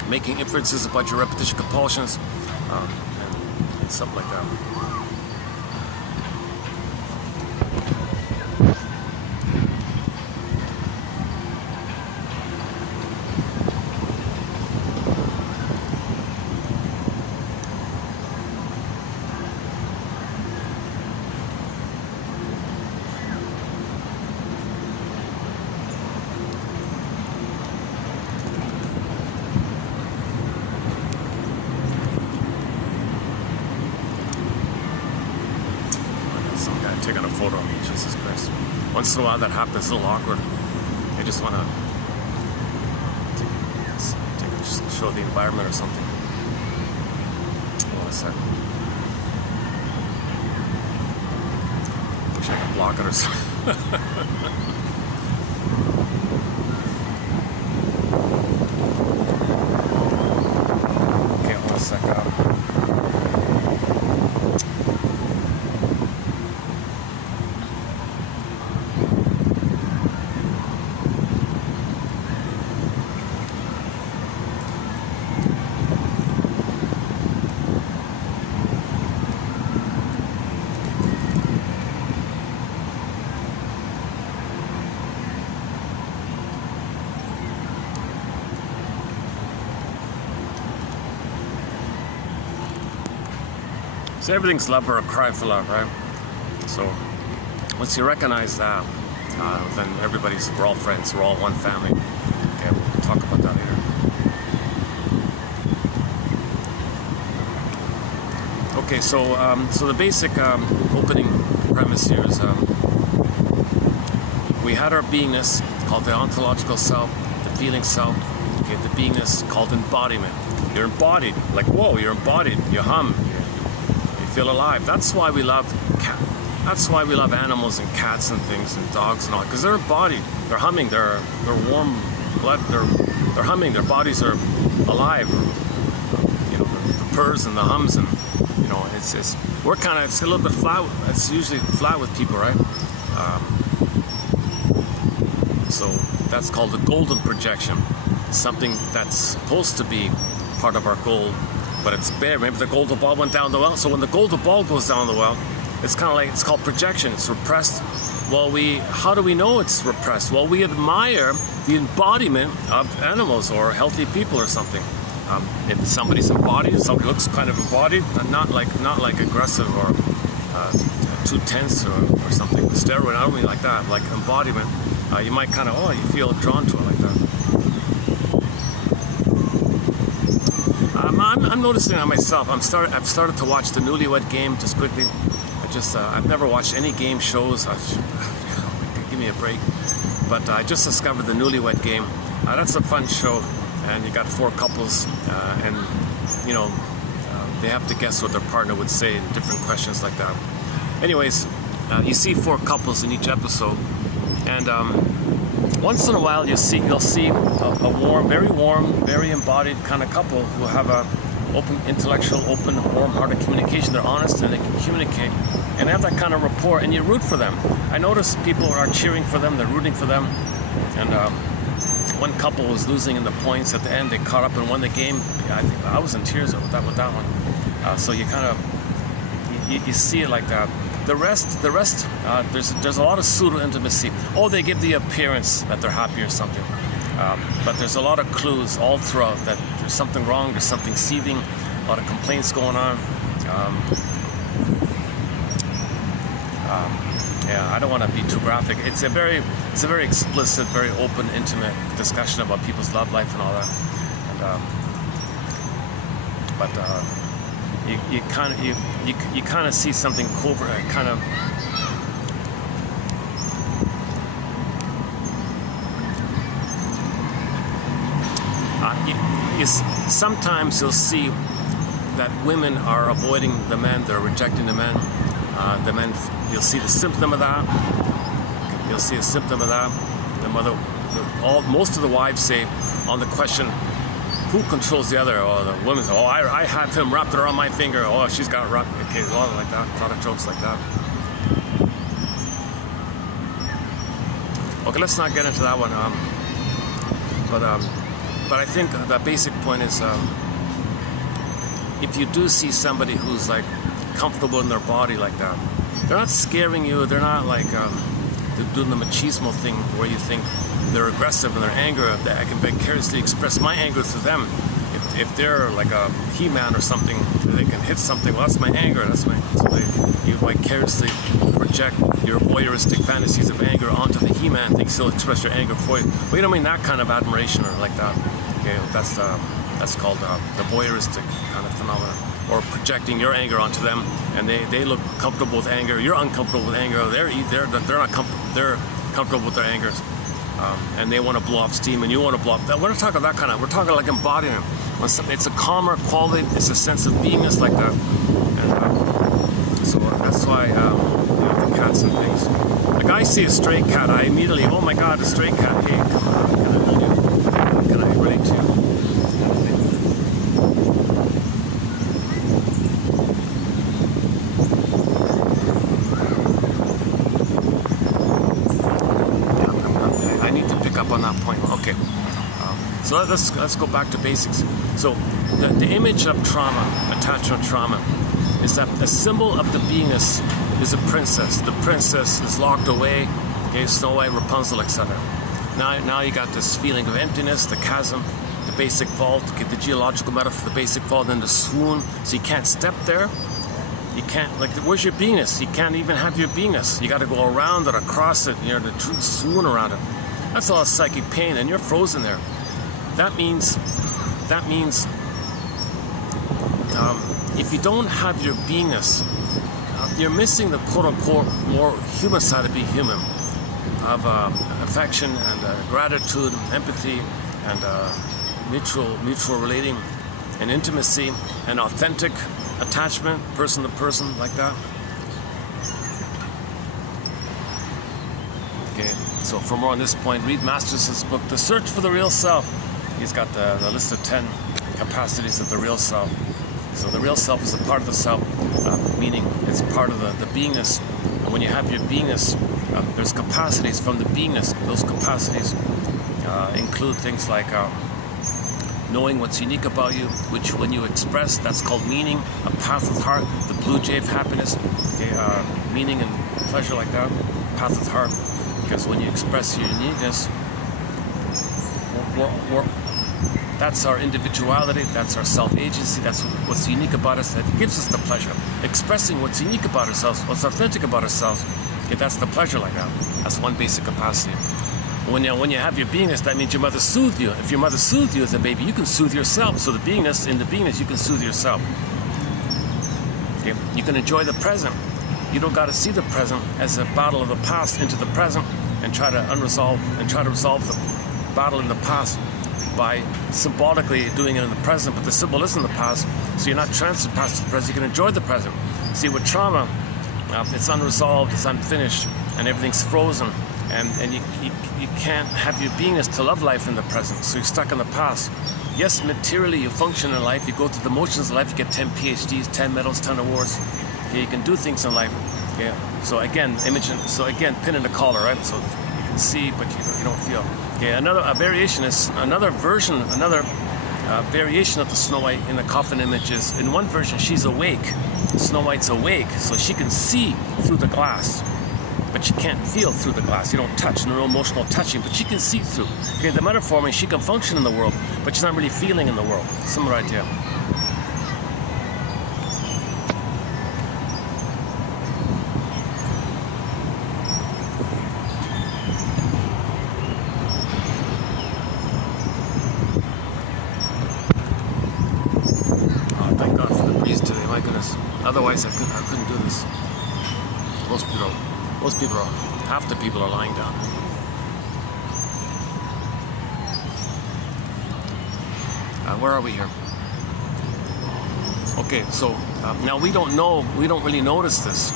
Making inferences about your repetition compulsions, and something like that. Taking a photo of me, Jesus Christ. Once in a while that happens, it's a little awkward. I just want to show the environment or something. Hold on a second. Wish I could block it or something. Okay, hold on a second. So everything's love or a cry for love, right? So once you recognize that, then we're all friends, we're all one family. Okay, we'll talk about that later. Okay, so the basic opening premise here is we had our beingness called the ontological self, the feeling self, okay, the beingness called embodiment. You're embodied, like whoa, you're embodied, you hum. Feel alive. That's why we love animals and cats and things and dogs and all, because they're embodied. They're humming. They're warm blood. They're humming. Their bodies are alive. You know, the purrs and the hums, and you know, it's a little bit flat. It's usually flat with people, right? So that's called the golden projection. Something that's supposed to be part of our goal, but it's bare. Maybe the golden ball went down the well. So when the golden ball goes down the well, it's kind of like, it's called projection. It's repressed. Well, how do we know it's repressed? Well, we admire the embodiment of animals or healthy people or something. If somebody's embodied, somebody looks kind of embodied, not like aggressive or too tense or something. Steroid, I don't mean like that. Like embodiment, you might kind of you feel drawn to it like that. I'm noticing that myself. I've started to watch the Newlywed Game just quickly. I've never watched any game shows. Give me a break. But I just discovered the Newlywed Game. That's a fun show, and you got 4 couples, and you know they have to guess what their partner would say in different questions like that. Anyways, you see 4 couples in each episode, and once in a while you'll see a warm, very embodied kind of couple who have a open, intellectual, open, warm-hearted communication. They're honest and they can communicate, and they have that kind of rapport, and you root for them. I notice people are cheering for them, they're rooting for them, and one couple was losing in the points at the end. They caught up and won the game. I think I was in tears with that one. So you kind of you see it like that. The rest, there's a lot of pseudo intimacy. Oh, they give the appearance that they're happy or something, but there's a lot of clues all throughout that there's something wrong, there's something seething, a lot of complaints going on. Yeah, I don't want to be too graphic. It's a very explicit, very open, intimate discussion about people's love life and all that. And, you kind of see something covert, kind of. Sometimes you'll see that women are avoiding the men, they're rejecting the men, The men, you'll see the symptom of that. You'll see a symptom of that. The mother, most of the wives say on the question, who controls the other? Or the women say, oh, I have him wrapped around my finger. Oh, she's got it wrapped. Okay, a lot like that. A lot of jokes like that. Okay, let's not get into that one. But I think the basic point is, if you do see somebody who's like comfortable in their body like that, they're not scaring you. They're not like they're doing the machismo thing where you think they're aggressive and their anger, that I can vicariously express my anger through them. If they're like a He-Man or something, they can hit something. Well, that's my anger. That's my. So you vicariously project your voyeuristic fantasies of anger onto the He-Man thing. Still express your anger for you. But you don't mean that kind of admiration or like that. Okay, that's called the voyeuristic kind of phenomenon, or projecting your anger onto them, and they look comfortable with anger. You're uncomfortable with anger. They're not comfortable. They're comfortable with their angers, and they want to blow off steam, and you want to blow off. We're not talking that kind of. We're talking like embodying. It's a calmer quality. It's a sense of beingness like that, and so that's why the cats and things. Like I see a stray cat, I immediately, oh my God, a stray cat. Hey, come on, can I relate to you? On that point. Okay, so let's go back to basics. So the image of trauma, attachment trauma, is that a symbol of the beingness is a princess. The princess is locked away, okay, Snow White, Rapunzel, etc. Now you got this feeling of emptiness, the chasm, the basic vault, get the geological metaphor, the basic vault, then the swoon. So you can't step there. You can't, like, where's your beingness? You can't even have your beingness. You got to go around it, across it, the true swoon around it. That's all psychic pain, and you're frozen there. That means, if you don't have your beingness, you're missing the quote-unquote more human side of being human, of affection and gratitude, empathy, and mutual relating, and intimacy, and authentic attachment, person to person, like that. Okay. So for more on this point, read Masters' book, The Search for the Real Self. He's got the list of 10 capacities of the real self. So the real self is a part of the self, meaning it's part of the beingness. And when you have your beingness, there's capacities from the beingness. Those capacities include things like knowing what's unique about you, which when you express, that's called meaning, a path of heart, the blue jay of happiness, okay, meaning and pleasure like that, path of heart. Because when you express your uniqueness, that's our individuality, that's our self-agency, that's what's unique about us, that gives us the pleasure. Expressing what's unique about ourselves, what's authentic about ourselves, okay, that's the pleasure like that. That's one basic capacity. When you have your beingness, that means your mother soothed you. If your mother soothed you as a baby, you can soothe yourself. So in the beingness, you can soothe yourself. Okay? You can enjoy the present. You don't got to see the present as a battle of the past into the present and try to resolve the battle in the past by symbolically doing it in the present, but the symbol is in the past, so you're not transferred past to the present. You can enjoy the present. See, with trauma, it's unresolved, it's unfinished, and everything's frozen, and you can't have your beingness to love life in the present, so you're stuck in the past. Yes, materially you function in life, you go through the motions of life, you get 10 PhDs, 10 medals, 10 awards. Okay, you can do things in life. Okay, so again, pin in the collar, right? So you can see, but you don't feel. Okay, another variation of the Snow White in the coffin image is, in one version, she's awake. Snow White's awake, so she can see through the glass, but she can't feel through the glass. You don't touch, no emotional touching, but she can see through. Okay, the metaphor means she can function in the world, but she's not really feeling in the world. Similar idea. Otherwise, I couldn't do this. Half the people are lying down. Where are we here? Okay, so now we don't really notice this.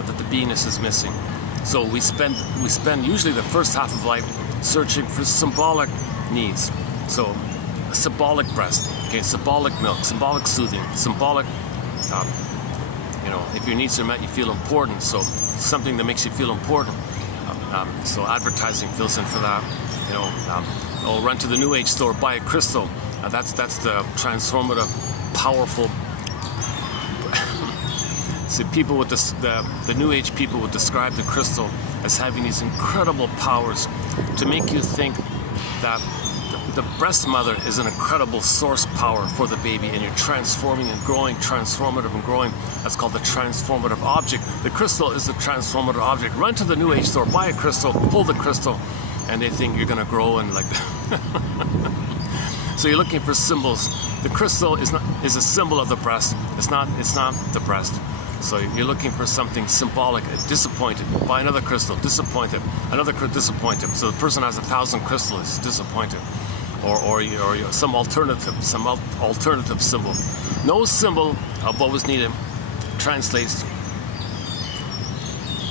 that the beingness is missing. So we spend usually the first half of life searching for symbolic needs. So a symbolic breast, okay, symbolic milk, symbolic soothing, symbolic, if your needs are met, you feel important. So something that makes you feel important. So advertising fills in for that. Run to the New Age store, buy a crystal. That's the transformative, powerful. See, people with the New Age people would describe the crystal as having these incredible powers to make you think that the breast mother is an incredible source power for the baby, and you're transforming and growing, transformative and growing. That's called the transformative object. The crystal is the transformative object. Run to the New Age store, buy a crystal, hold the crystal, and they think you're gonna grow and like that. So you're looking for symbols. The crystal is a symbol of the breast. It's not the breast. So you're looking for something symbolic. Disappointed. Buy another crystal. Disappointed. Another disappointed. So the person has 1,000 crystals. Disappointed. Or some alternative symbol. No symbol of what was needed translates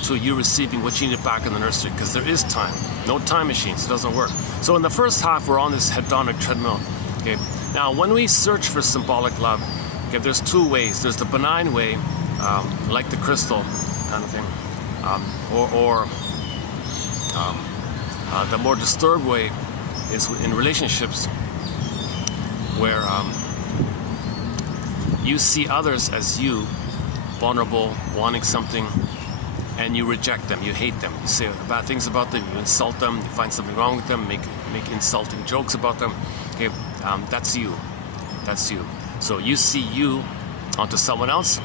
to you receiving what you needed back in the nursery, because there is time. No time machines. It doesn't work. So in the first half, we're on this hedonic treadmill. Okay. Now, when we search for symbolic love, okay, there's two ways. There's the benign way, like the crystal kind of thing, or the more disturbed way is in relationships where you see others as you, vulnerable, wanting something, and you reject them, you hate them, you say bad things about them, you insult them, you find something wrong with them, make insulting jokes about them. Okay, that's you. That's you. So you see you onto someone else.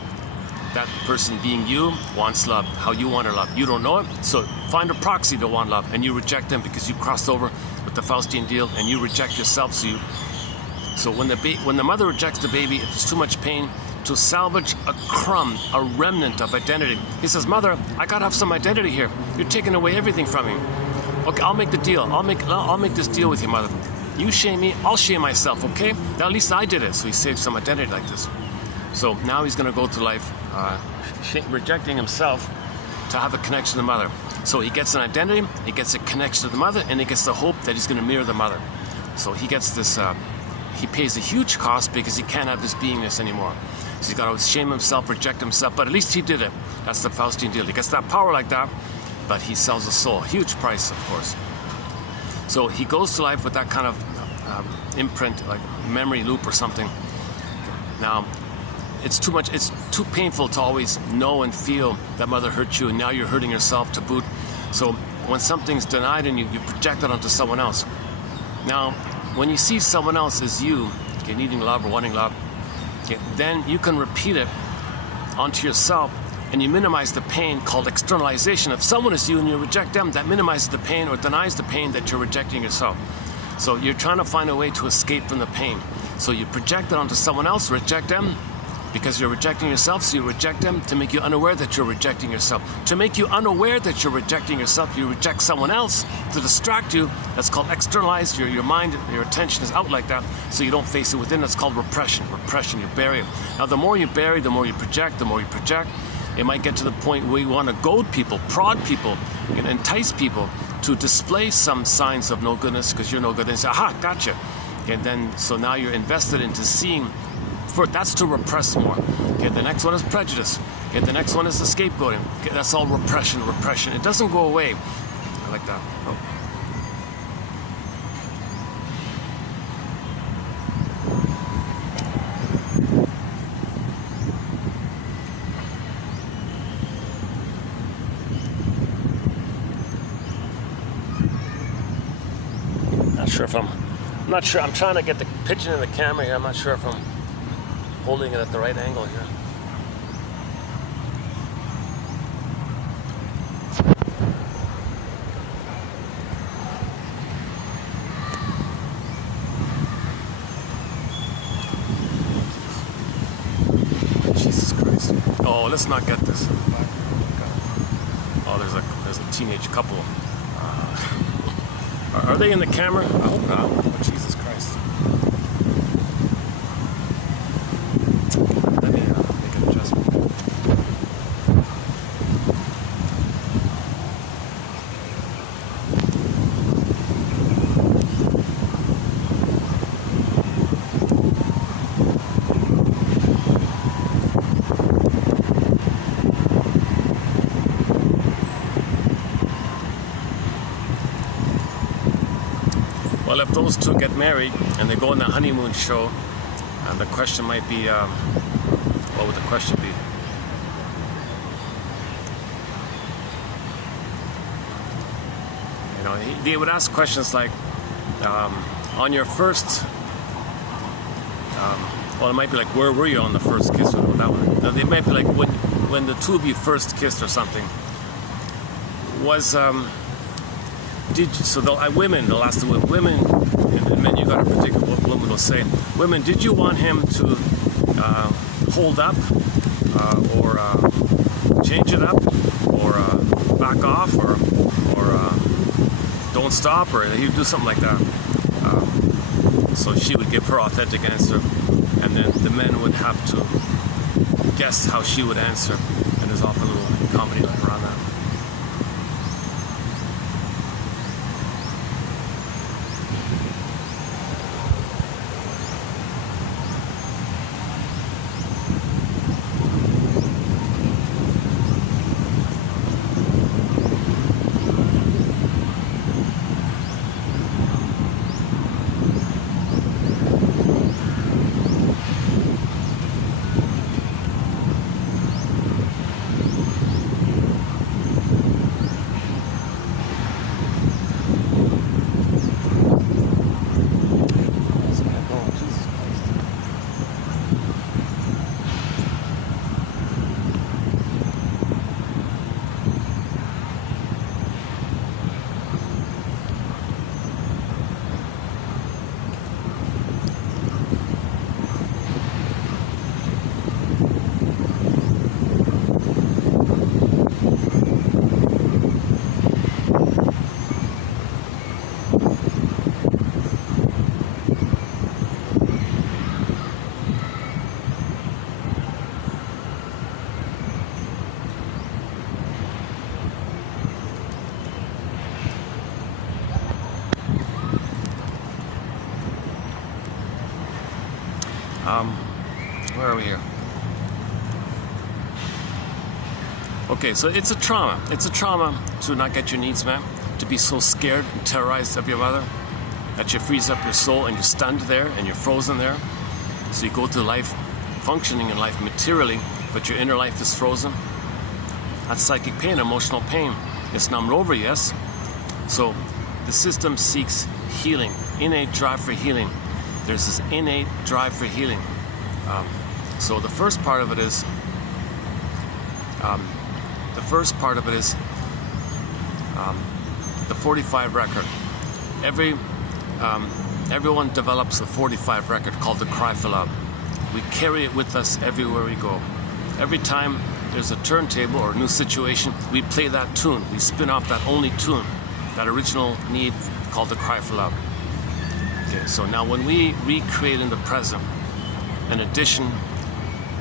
That person being you wants love, how you want her love. You don't know it, so find a proxy to want love, and you reject them because you crossed over with the Faustian deal, and you reject yourself. So when the mother rejects the baby, if there's too much pain, to salvage a crumb, a remnant of identity. He says, "Mother, I gotta have some identity here. You're taking away everything from me. Okay, I'll make the deal. I'll make this deal with you, Mother. You shame me, I'll shame myself. Okay? Now at least I did it." So he saved some identity like this. So now he's gonna go through life rejecting himself to have a connection to the mother. So he gets an identity, he gets a connection to the mother, and he gets the hope that he's gonna mirror the mother. So he gets this. He pays a huge cost because he can't have this beingness anymore. So he's got to shame himself, reject himself, but at least he did it. That's the Faustian deal. He gets that power like that, but he sells a soul. Huge price, of course. So he goes to life with that kind of imprint, like memory loop or something. Now, it's too painful to always know and feel that mother hurt you, and now you're hurting yourself to boot. So when something's denied and you project it onto someone else. Now, when you see someone else as you, okay, needing love or wanting love, okay, then you can repeat it onto yourself, and you minimize the pain called externalization. If someone is you and you reject them, that minimizes the pain or denies the pain that you're rejecting yourself. So you're trying to find a way to escape from the pain. So you project it onto someone else, reject them, because you're rejecting yourself, so you reject them to make you unaware that you're rejecting yourself. To make you unaware that you're rejecting yourself, you reject someone else to distract you. That's called externalized. Your mind, your attention is out like that, so you don't face it within. That's called repression. Repression, you bury it. Now, the more you bury, the more you project, it might get to the point where you want to goad people, prod people, and entice people to display some signs of no goodness because you're no good. And say, aha, gotcha. And then, so now you're invested into seeing. That's to repress more. Okay, the next one is prejudice. Okay, the next one is the scapegoating. Okay, that's all repression. It doesn't go away. I like that. Oh. I'm not sure. I'm trying to get the pitching in the camera here. I'm not sure if I'm holding it at the right angle here. Jesus Christ. Oh, let's not get this. Oh, there's a teenage couple. Are they in the camera? I hope not. Oh, Jesus Christ. Let me make an adjustment. Well, if those two get married and they go on the honeymoon show, and the question might be, what would the question be? You know, they would ask questions like, on your first, well, it might be like, where were you on the first kiss? Or that one. Now, they might be like, when the two of you first kissed or something. Was women? They'll ask the women, and then you got to predict what women will say. Women, did you want him to hold up, or change it up, or back off, or don't stop, or he'd do something like that? So she would give her authentic answer, and then the men would have to guess how she would answer, and there's often a little comedy around that. Where are we here? Okay, so it's a trauma. It's a trauma to not get your needs met, to be so scared and terrorized of your mother that you freeze up your soul and you're stunned there and you're frozen there. So you go through life functioning in life materially, but your inner life is frozen. That's psychic pain, emotional pain. It's numbed over, yes. So the system seeks healing, innate drive for healing. There's this innate drive for healing. So the first part of it is, the 45 record. Everyone develops a 45 record called the cry for love. We carry it with us everywhere we go. Every time there's a turntable or a new situation, we play that tune. We spin off that only tune, that original need called the cry for love. Okay, so now when we recreate in the present an addition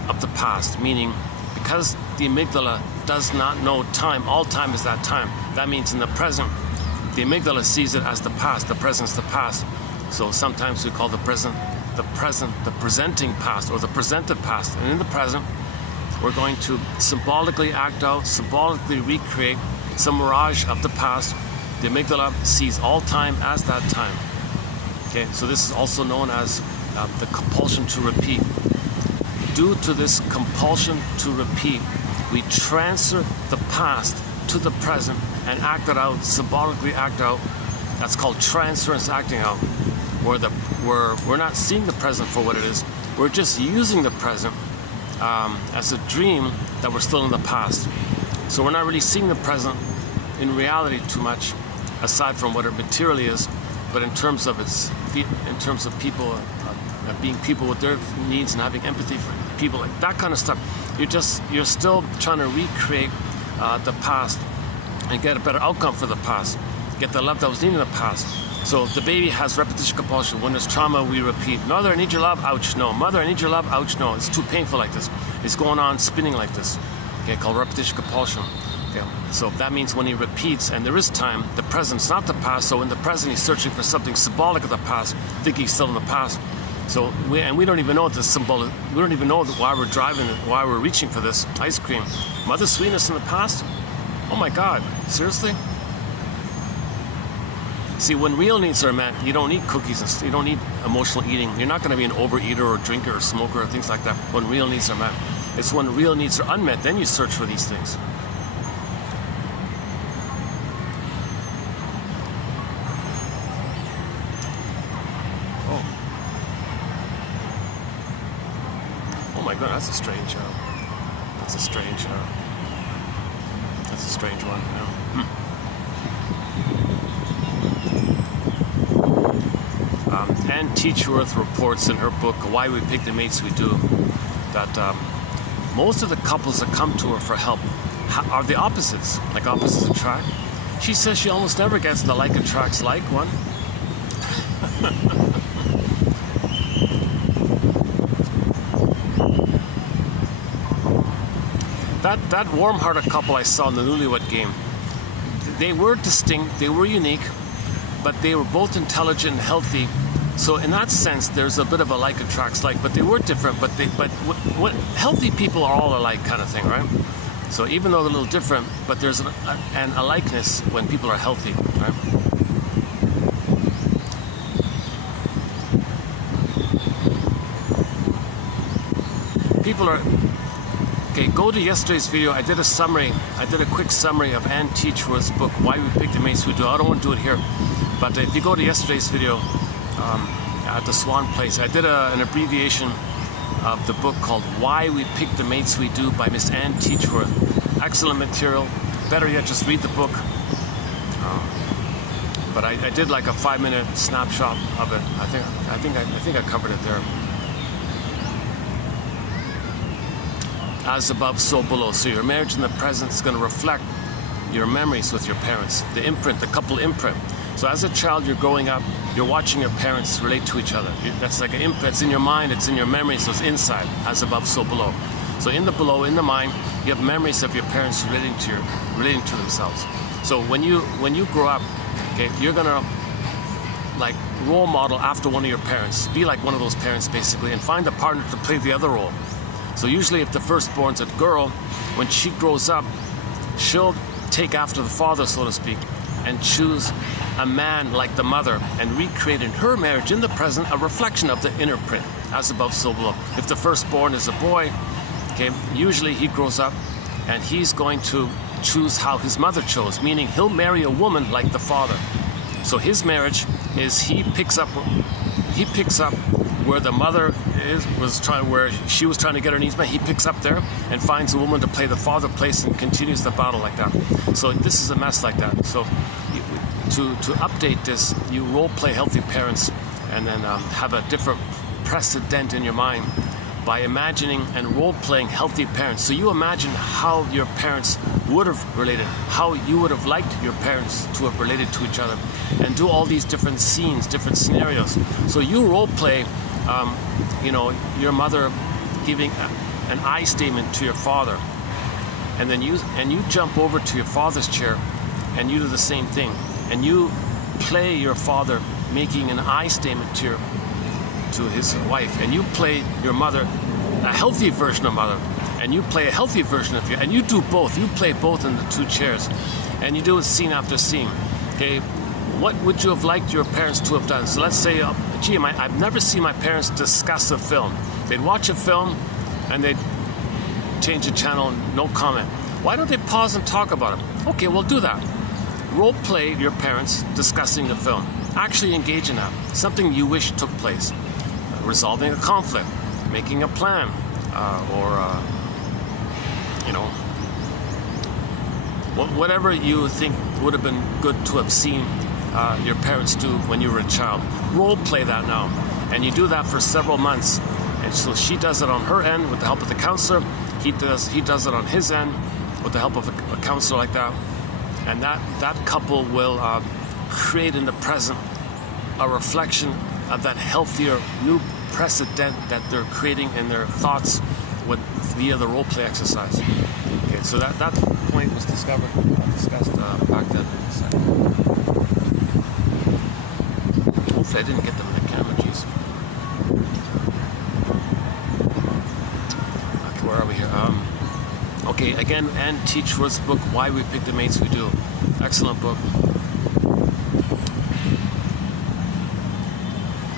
of the past, meaning because the amygdala does not know time, all time is that time. That means in the present, the amygdala sees it as the past, the present's the past. So sometimes we call the present, the presenting past, or the presented past. And in the present, we're going to symbolically act out, symbolically recreate some mirage of the past. The amygdala sees all time as that time. Okay, so this is also known as the compulsion to repeat. Due to this compulsion to repeat, we transfer the past to the present and act it out, symbolically act out. That's called transference acting out, where we're not seeing the present for what it is. We're just using the present as a dream that we're still in the past. So we're not really seeing the present in reality too much, aside from what it materially is. But in terms of people, being people with their needs and having empathy for people, like that kind of stuff, you're still trying to recreate the past and get a better outcome for the past, get the love that was needed in the past. So if the baby has repetition compulsion, when there's trauma, we repeat, mother, I need your love, ouch, no. Mother, I need your love, ouch, no. It's too painful like this. It's going on spinning like this, okay, called repetition compulsion. Okay. So that means when he repeats, and there is time, the present's not the past, so in the present he's searching for something symbolic of the past, thinking he's still in the past. So we don't even know this symbolic, we don't even know why we're driving, why we're reaching for this ice cream. Mother sweetness in the past? Oh my God, seriously? See, when real needs are met, you don't need cookies and you don't need emotional eating. You're not going to be an overeater or drinker or smoker or things like that when real needs are met. It's when real needs are unmet, then you search for these things. Oh my God, that's a strange one. Yeah. Anne Teachworth reports in her book, Why We Pick the Mates We Do, that most of the couples that come to her for help are the opposites, like opposites attract. She says she almost never gets the like attracts like one. That warm-hearted couple I saw in the Newlywed Game, they were distinct, they were unique, but they were both intelligent and healthy. So in that sense, there's a bit of a like attracts like, but they were different. But what healthy people are all alike, kind of thing, right? So even though they're a little different, but there's a likeness when people are healthy, right? People are. Okay, go to yesterday's video. I did a quick summary of Anne Teachworth's book, Why We Pick the Mates We Do. I don't want to do it here, but if you go to yesterday's video at the Swan Place, I did an abbreviation of the book called Why We Pick the Mates We Do by Miss Anne Teachworth. Excellent material. Better yet, just read the book. But I did like a 5-minute snapshot of it. I think I covered it there. As above, so below. So your marriage in the present is going to reflect your memories with your parents, the imprint, the couple imprint. So as a child, you're growing up, you're watching your parents relate to each other. That's like an imprint. It's in your mind, it's in your memory, so it's inside. As above, so below. So in the below, in the mind, you have memories of your parents relating to themselves. So when you grow up, okay, you're gonna like role model after one of your parents. Be like one of those parents basically, and find a partner to play the other role. So usually if the firstborn's a girl, when she grows up, she'll take after the father, so to speak, and choose a man like the mother and recreate in her marriage in the present a reflection of the inner print, as above, so below. If the firstborn is a boy, okay, usually he grows up and he's going to choose how his mother chose, meaning he'll marry a woman like the father. So his marriage is he picks up where the mother where she was trying to get her needs met. He picks up there and finds a woman to play the father place and continues the battle like that. So this is a mess like that. So to update this, you role play healthy parents and then have a different precedent in your mind by imagining and role playing healthy parents. So you imagine how your parents would have related, how you would have liked your parents to have related to each other, and do all these different scenes, different scenarios. So you role play, your mother giving an I statement to your father, and then you jump over to your father's chair, and you do the same thing, and you play your father making an I statement to his wife, and you play your mother, a healthy version of mother, and you play a healthy version of you, and you do both. You play both in the two chairs, and you do it scene after scene. Okay, what would you have liked your parents to have done? So let's say, I've never seen my parents discuss a film. They'd watch a film, and they'd change the channel, and no comment. Why don't they pause and talk about it? Okay, we'll do that. Role play your parents discussing the film. Actually engage in that. Something you wish took place. Resolving a conflict, making a plan, whatever you think would have been good to have seen your parents do when you were a child. Role play that now, and you do that for several months. And so she does it on her end with the help of the counselor. He does it on his end with the help of a counselor like that. And that couple will create in the present a reflection of that healthier new precedent that they're creating in their thoughts via the role play exercise. Okay, so that point was discussed back then. Hopefully I didn't get them in the camera, geez. Okay, where are we here? Okay, again, Anne Teachworth's book, Why We Pick the Mates We Do. Excellent book.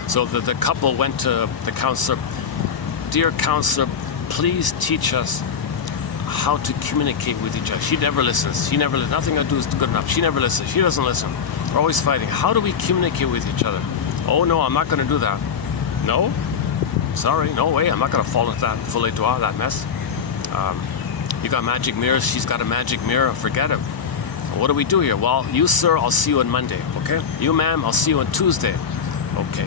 So the couple went to the counselor. Dear counselor, please teach us how to communicate with each other. She never listens. She never listens. Nothing I do is good enough. She never listens. She doesn't listen. We're always fighting. How do we communicate with each other? Oh no, I'm not going to do that. No? Sorry, no way. I'm not going to fall into that mess. You got magic mirrors. She's got a magic mirror. Forget it. What do we do here? Well, you, sir, I'll see you on Monday. Okay? You, ma'am, I'll see you on Tuesday. Okay.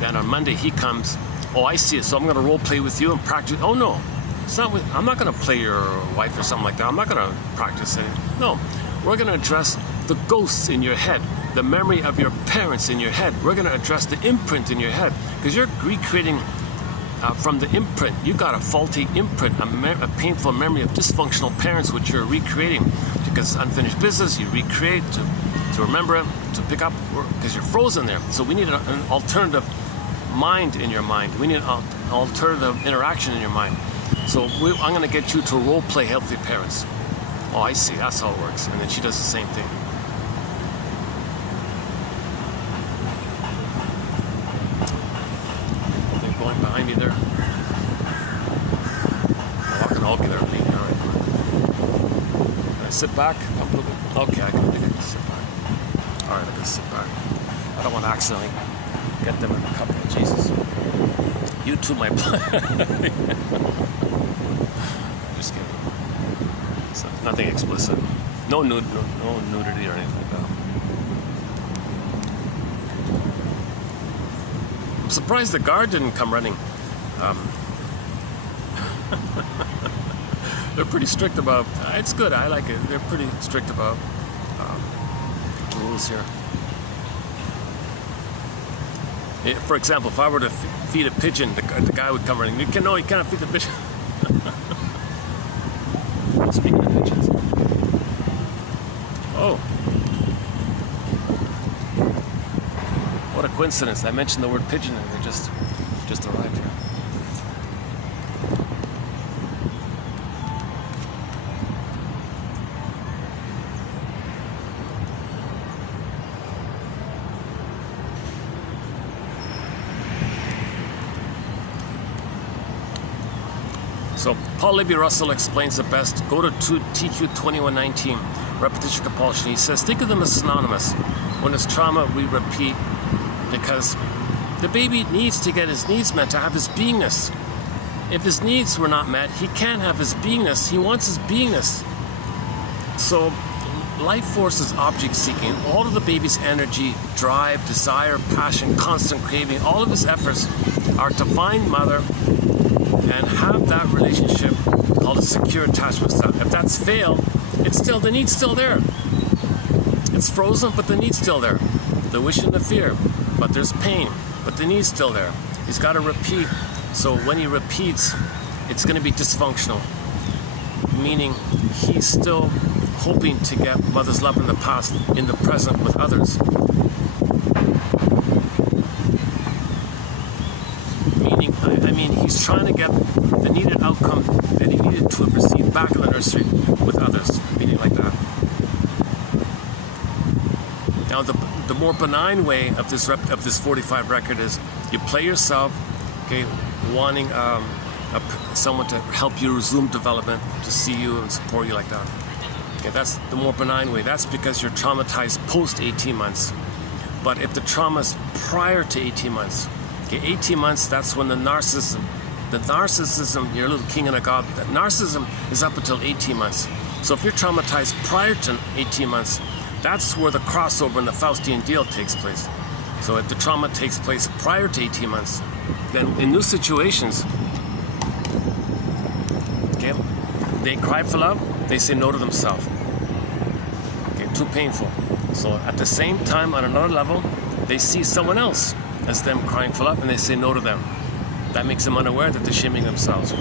Then on Monday he comes. Oh, I see it. So I'm going to role play with you and practice. Oh no, it's not. I'm not going to play your wife or something like that. I'm not going to practice it. No, we're going to address the ghosts in your head, the memory of your parents in your head. We're going to address the imprint in your head because you're recreating from the imprint. You got a faulty imprint, a painful memory of dysfunctional parents, which you're recreating because it's unfinished business. You recreate to remember it, to pick up, because you're frozen there. So we need an alternative mind in your mind. We need an alternative interaction in your mind. So I'm going to get you to role play healthy parents. Oh, I see. That's how it works. And then she does the same thing. They're going behind me there. I'm walking all together. All right. Can I sit back? Okay, I can sit back. All right, I can sit back. I don't want to accidentally get them in the cup. Jesus. You too, my plan. Just kidding. So, nothing explicit. No nudity or anything like that. I'm surprised the guard didn't come running. They're pretty strict about. It's good. I like it. They're pretty strict about rules here. For example, if I were to feed a pigeon, the guy would come running. You cannot feed the pigeon. Speaking of pigeons. Oh. What a coincidence. I mentioned the word pigeon and they just arrived here. So Paul Libby-Russell explains it best. Go to TQ 2119, repetition compulsion. He says, think of them as synonymous. When it's trauma, we repeat because the baby needs to get his needs met to have his beingness. If his needs were not met, he can't have his beingness. He wants his beingness. So life force is object seeking. All of the baby's energy, drive, desire, passion, constant craving, all of his efforts are to find mother and have that relationship called a secure attachment style. If that's failed, the need's still there. It's frozen, but the need's still there. The wish and the fear, but there's pain, but the need's still there. He's got to repeat. So when he repeats, it's going to be dysfunctional, meaning he's still hoping to get mother's love in the past, in the present with others. He's trying to get the needed outcome that he needed to have received back in the nursery with others, meaning like that. Now, the more benign way of this 45 record is you play yourself, okay, wanting someone to help you resume development, to see you and support you like that. Okay, that's the more benign way. That's because you're traumatized post 18 months. But if the trauma is prior to 18 months, okay, 18 months, that's when the narcissism, you're a little king and a god, that narcissism is up until 18 months. So if you're traumatized prior to 18 months, that's where the crossover in the Faustian deal takes place. So if the trauma takes place prior to 18 months, then in new situations, okay, they cry for love, they say no to themselves. Okay, too painful. So at the same time, on another level, they see someone else as them crying for love and they say no to them. That makes them unaware that they're shaming themselves.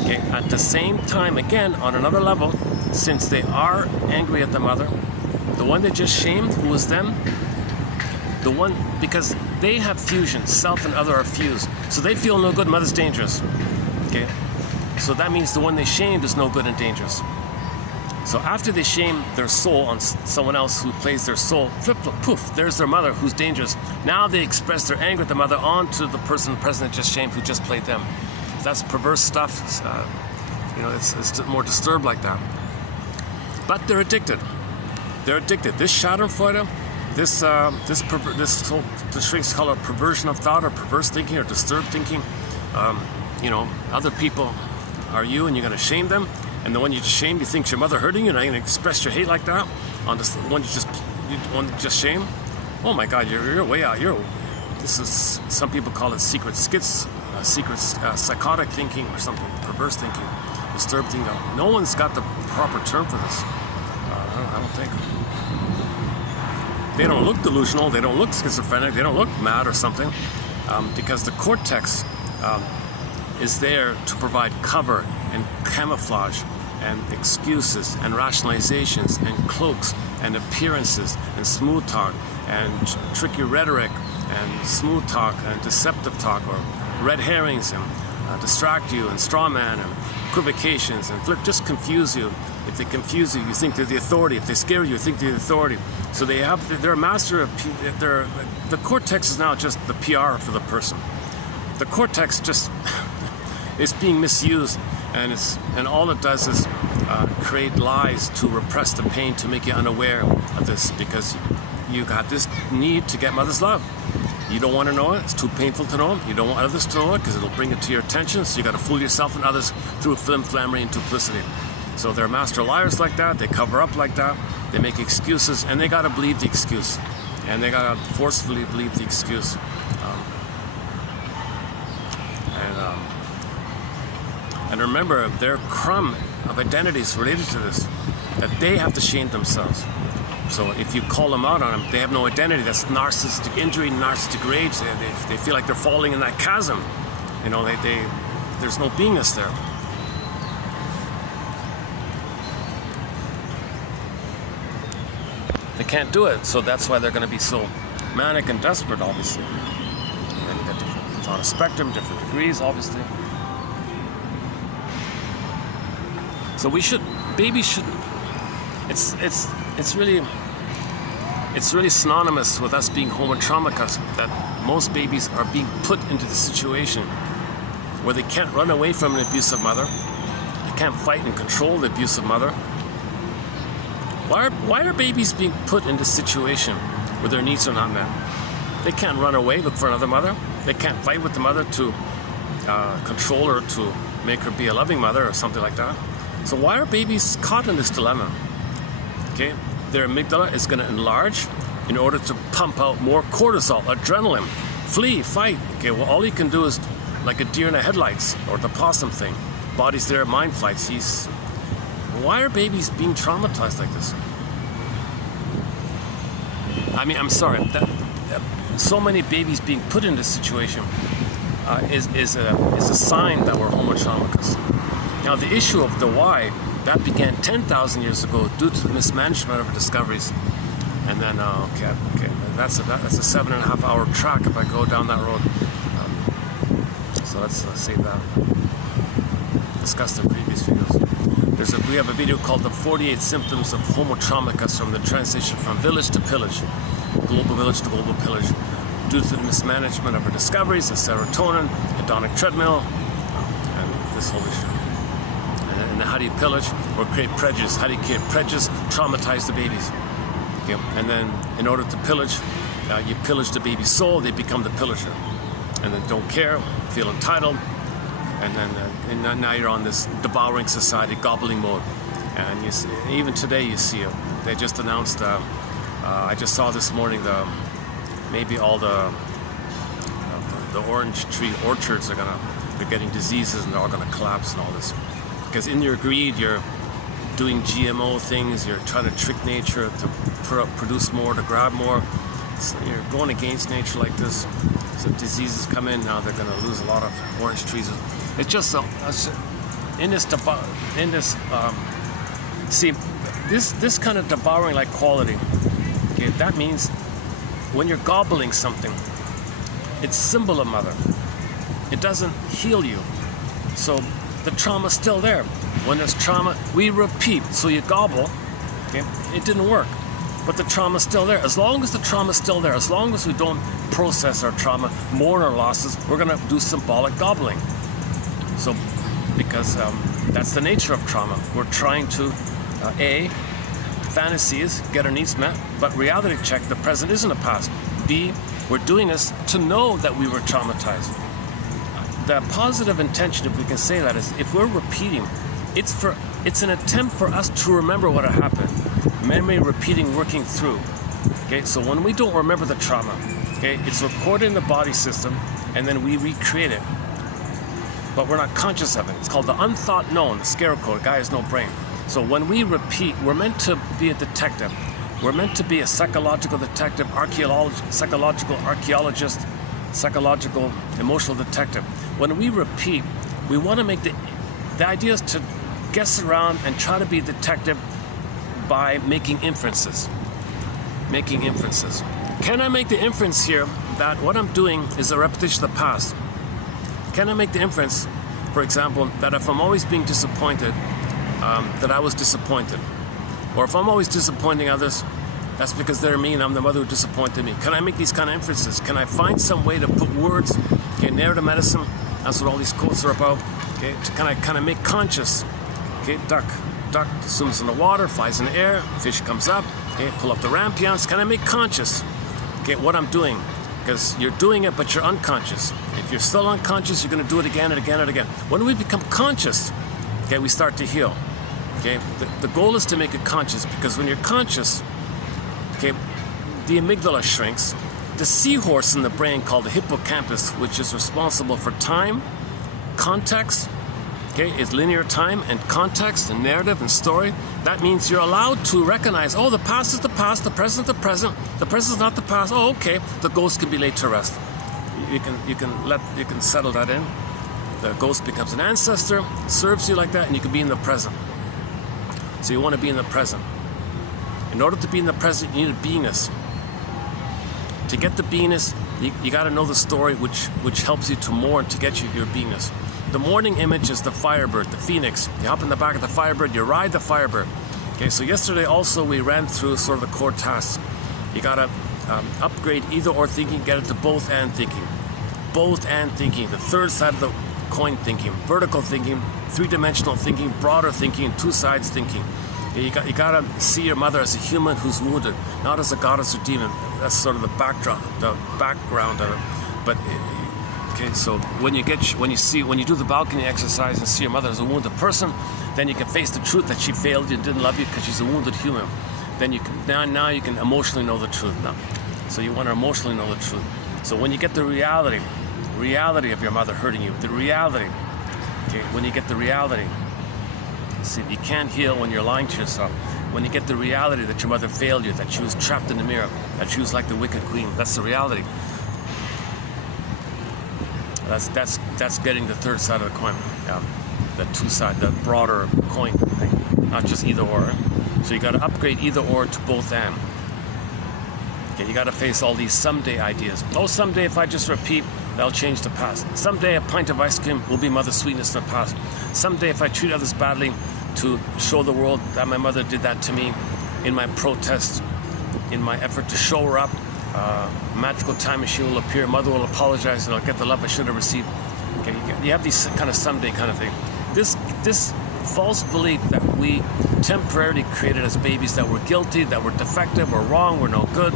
Okay, at the same time, again, on another level, since they are angry at the mother, the one they just shamed, who was them, the one, because they have fusion, self and other are fused, so they feel no good, mother's dangerous. Okay, so that means the one they shamed is no good and dangerous. So after they shame their soul on someone else who plays their soul, flip, poof, there's their mother who's dangerous. Now they express their anger at the mother onto the person the president just shamed who just played them. That's perverse stuff. It's more disturbed like that. But they're addicted. They're addicted. This Schadenfreude, this shrinks call it perversion of thought or perverse thinking or disturbed thinking. Other people are you and you're going to shame them. And the one you just shamed, you think your mother hurting you, and I'm going to express your hate like that on the one you just shamed. Oh my God, you're way out. This is, some people call it secret psychotic thinking or something, perverse thinking, disturbed thinking. No one's got the proper term for this. I don't think. They don't look delusional. They don't look schizophrenic. They don't look mad or something, because the cortex is there to provide cover and camouflage and excuses and rationalizations and cloaks and appearances and smooth talk and tricky rhetoric and smooth talk and deceptive talk or red herrings and distract you and straw man and equivocations and just confuse you. If they confuse you, you think they're the authority. If they scare you, you think they're the authority. So they're a master of, the cortex is now just the PR for the person. The cortex just is being misused, and all it does is create lies to repress the pain, to make you unaware of this, because you got this need to get mother's love. You don't want to know it. It's too painful to know it. You don't want others to know it because it'll bring it to your attention. So you got to fool yourself and others through flim-flammery and duplicity. So they're master liars like that. They cover up like that. They make excuses, and they got to believe the excuse, and they got to forcefully believe the excuse. And remember, their crumb of identities related to this, that they have to shame themselves. So if you call them out on them, they have no identity. That's narcissistic injury, narcissistic rage. They feel like they're falling in that chasm. There's no beingness there. They can't do it, so that's why they're going to be so manic and desperate, obviously. And then you got it's on a spectrum, different degrees, obviously. So babies shouldn't. It's really synonymous with us being homotraumic, that most babies are being put into the situation where they can't run away from an abusive mother. They can't fight and control the abusive mother. Why are babies being put into a situation where their needs are not met? They can't run away, look for another mother. They can't fight with the mother to control her, to make her be a loving mother or something like that. So why are babies caught in this dilemma? Okay, their amygdala is going to enlarge in order to pump out more cortisol, adrenaline, flee, fight. Okay, well, all you can do is like a deer in the headlights or the possum thing. Body's there, mind flights. Why are babies being traumatized like this? I mean, I'm sorry. So many babies being put in this situation is a sign that we're homotraumic. Now, the issue of the why, that began 10,000 years ago due to the mismanagement of our discoveries. And then, okay, that's a 7.5 hour track if I go down that road. So let's save that. Discussed in previous videos. We have a video called The 48 Symptoms of Homotraumicus, from the transition from village to pillage, global village to global pillage, due to the mismanagement of our discoveries, the serotonin, hedonic treadmill, and this whole issue. And how do you pillage or create prejudice? How do you create prejudice? Traumatize the babies. Okay. And then in order to pillage, you pillage the baby's soul, they become the pillager. And then don't care, feel entitled, and then and now you're on this devouring society, gobbling mode. And you see, even today you see it. They just announced, I just saw this morning, maybe all the orange tree orchards they're getting diseases and they're all gonna collapse and all this. Because in your greed, you're doing GMO things, you're trying to trick nature to produce more, to grab more. So you're going against nature like this. So diseases come in, now they're going to lose a lot of orange trees. It's just this kind of devouring like quality, okay, that means when you're gobbling something, it's symbol of mother. It doesn't heal you. So the trauma's still there. When there's trauma, we repeat. So you gobble, okay? It didn't work. But the trauma's still there. As long as the trauma's still there, as long as we don't process our trauma, mourn our losses, we're gonna do symbolic gobbling. So, because that's the nature of trauma. We're trying to, A, fantasies, get our needs met, but reality check, the present isn't a past. B, we're doing this to know that we were traumatized. The positive intention, if we can say that, is if we're repeating, it's an attempt for us to remember what had happened. Memory repeating, working through. Okay, so when we don't remember the trauma, okay, it's recorded in the body system, and then we recreate it. But we're not conscious of it. It's called the unthought known, the scarecrow, the guy has no brain. So when we repeat, we're meant to be a detective. We're meant to be a psychological detective, psychological archaeologist, psychological emotional detective. When we repeat, we want to make the idea is to guess around and try to be a detective by making inferences. Making inferences. Can I make the inference here that what I'm doing is a repetition of the past? Can I make the inference, for example, that if I'm always being disappointed, that I was disappointed? Or if I'm always disappointing others, that's because they're me and I'm the mother who disappointed me. Can I make these kind of inferences? Can I find some way to put words, okay, narrative medicine, that's what all these quotes are about, okay, can I kind of make conscious, okay, duck swims in the water, flies in the air, fish comes up, okay, pull up the rampions, can I make conscious, okay, what I'm doing? Because you're doing it, but you're unconscious. If you're still unconscious, you're going to do it again and again and again. When we become conscious, okay, we start to heal. Okay, the goal is to make it conscious, because when you're conscious, okay, the amygdala shrinks. The seahorse in the brain called the hippocampus, which is responsible for time, context, okay, is linear time and context and narrative and story. That means you're allowed to recognize, oh, the past is the past, the present is the present, the present is not the past. Oh, okay, the ghost can be laid to rest. You can settle that in. The ghost becomes an ancestor, serves you like that, and you can be in the present. So you want to be in the present. In order to be in the present, you need a beingness. To get the beingness, you got to know the story, which helps you to mourn to get you your beingness. The mourning image is the firebird, the phoenix. You hop in the back of the firebird, you ride the firebird. Okay, so yesterday also we ran through sort of the core tasks. You got to upgrade either or thinking, get it to both and thinking. Both and thinking, the third side of the coin thinking, vertical thinking, three-dimensional thinking, broader thinking, two sides thinking. You got to see your mother as a human who's wounded, not as a goddess or demon. That's sort of the background of it. But okay, so when you do the balcony exercise and see your mother as a wounded person, then you can face the truth that she failed you and didn't love you because she's a wounded human. Then you can now you can emotionally know the truth now. So you want to emotionally know the truth. So when you get the reality of your mother hurting you, the reality. Okay, when you get the reality. See, you can't heal when you're lying to yourself. When you get the reality that your mother failed you, that she was trapped in the mirror, that she was like the wicked queen, that's the reality. That's getting the third side of the coin. The two side, the broader coin thing, not just either or. So you got to upgrade either or to both and. Okay, you got to face all these someday ideas. Oh, someday if I just repeat, that'll change the past. Someday a pint of ice cream will be mother's sweetness in the past. Someday if I treat others badly to show the world that my mother did that to me in my protest, in my effort to show her up, magical time machine will appear, mother will apologize, and I'll get the love I should have received. Okay, you have these kind of someday kind of thing. This false belief that we temporarily created as babies, that we're guilty, that we're defective, we're wrong, we're no good.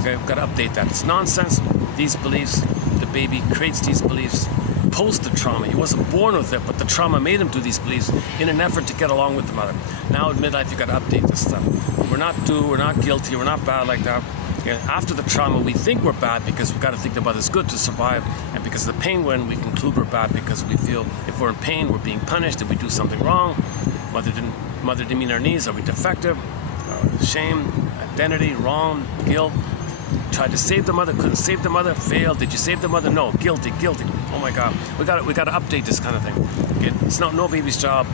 Okay, we've got to update that. It's nonsense. These beliefs, the baby creates these beliefs post the trauma. He wasn't born with it, but the trauma made him do these beliefs in an effort to get along with the mother. Now in midlife, you've got to update this stuff. We're not guilty, we're not bad like that. After the trauma, we think we're bad because we've got to think the mother's good to survive, and because of the pain we're in, we conclude we're bad because we feel if we're in pain, we're being punished. If we do something wrong, mother didn't meet our needs. Are we defective? Shame, identity, wrong, guilt. Tried to save the mother, couldn't save the mother, failed. Did you save the mother? No, guilty. Oh my God, we got to update this kind of thing. Okay? It's not no baby's job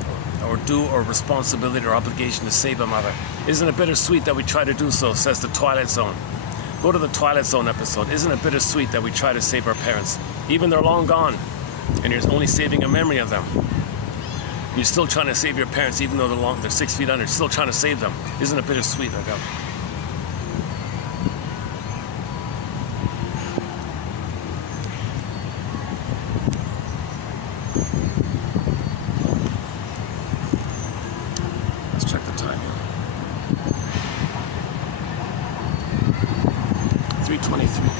or due or responsibility or obligation to save a mother. Isn't it bittersweet that we try to do so? Says the Twilight Zone. Go to the Twilight Zone episode. Isn't it bittersweet that we try to save our parents, even they're long gone, and you're only saving a memory of them? You're still trying to save your parents, even though they're 6 feet under. You're still trying to save them. Isn't it bittersweet? Like that? Let's check the time here. 3:23.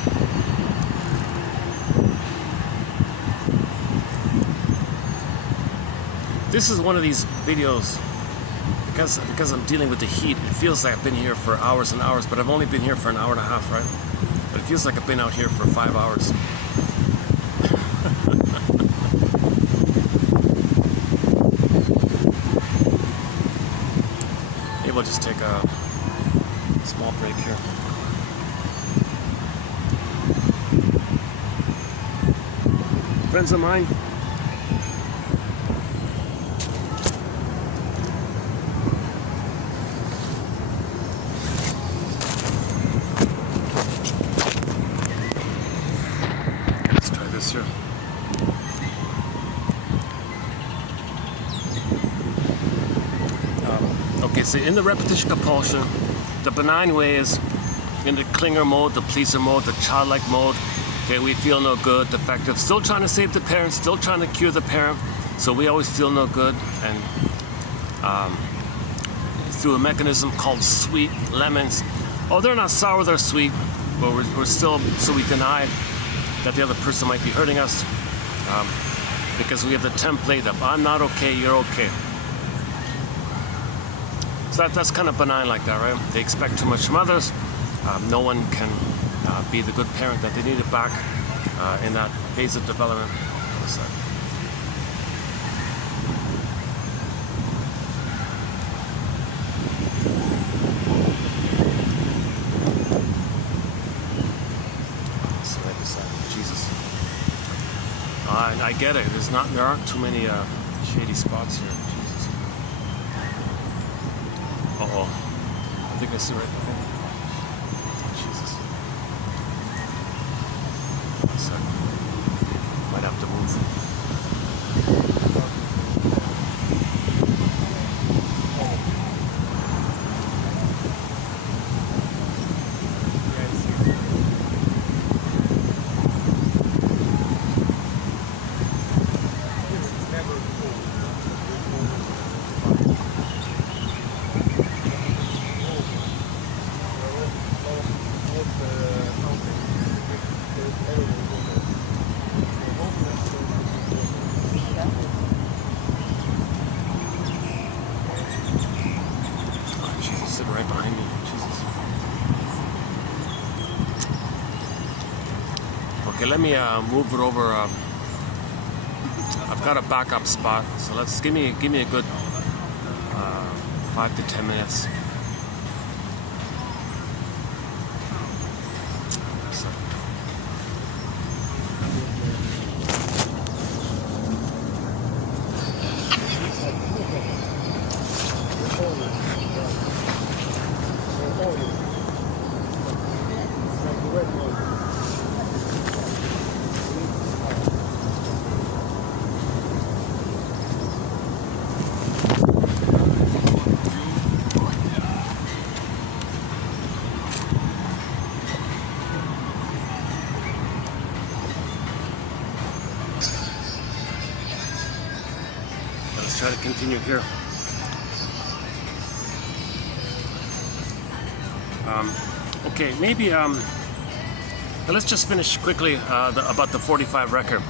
This is one of these videos, because I'm dealing with the heat, it feels like I've been here for hours and hours, but I've only been here for an hour and a half, right? But it feels like I've been out here for 5 hours. Maybe we'll just take a small break here. Friends of mine, here. Okay, so in the repetition compulsion, the benign way is in the clinger mode, the pleaser mode, the childlike mode. Okay, we feel no good, defective, still trying to save the parent, still trying to cure the parent, so we always feel no good. And through a mechanism called sweet lemons. Oh, they're not sour, they're sweet, but we're still, so we deny that the other person might be hurting us, because we have the template of I'm not okay, you're okay. So that's kind of benign like that, right? They expect too much from others. No one can be the good parent that they needed back in that phase of development. Jesus. I get it. There aren't too many shady spots here. Jesus. Uh-oh. I think I see right behind me. Jesus. One second. Might have to move. Right behind me. Jesus. Okay, let me move it over. I've got a backup spot, so let's give me a good 5 to 10 minutes. Try to continue here. Okay, maybe let's just finish quickly about the 45 record.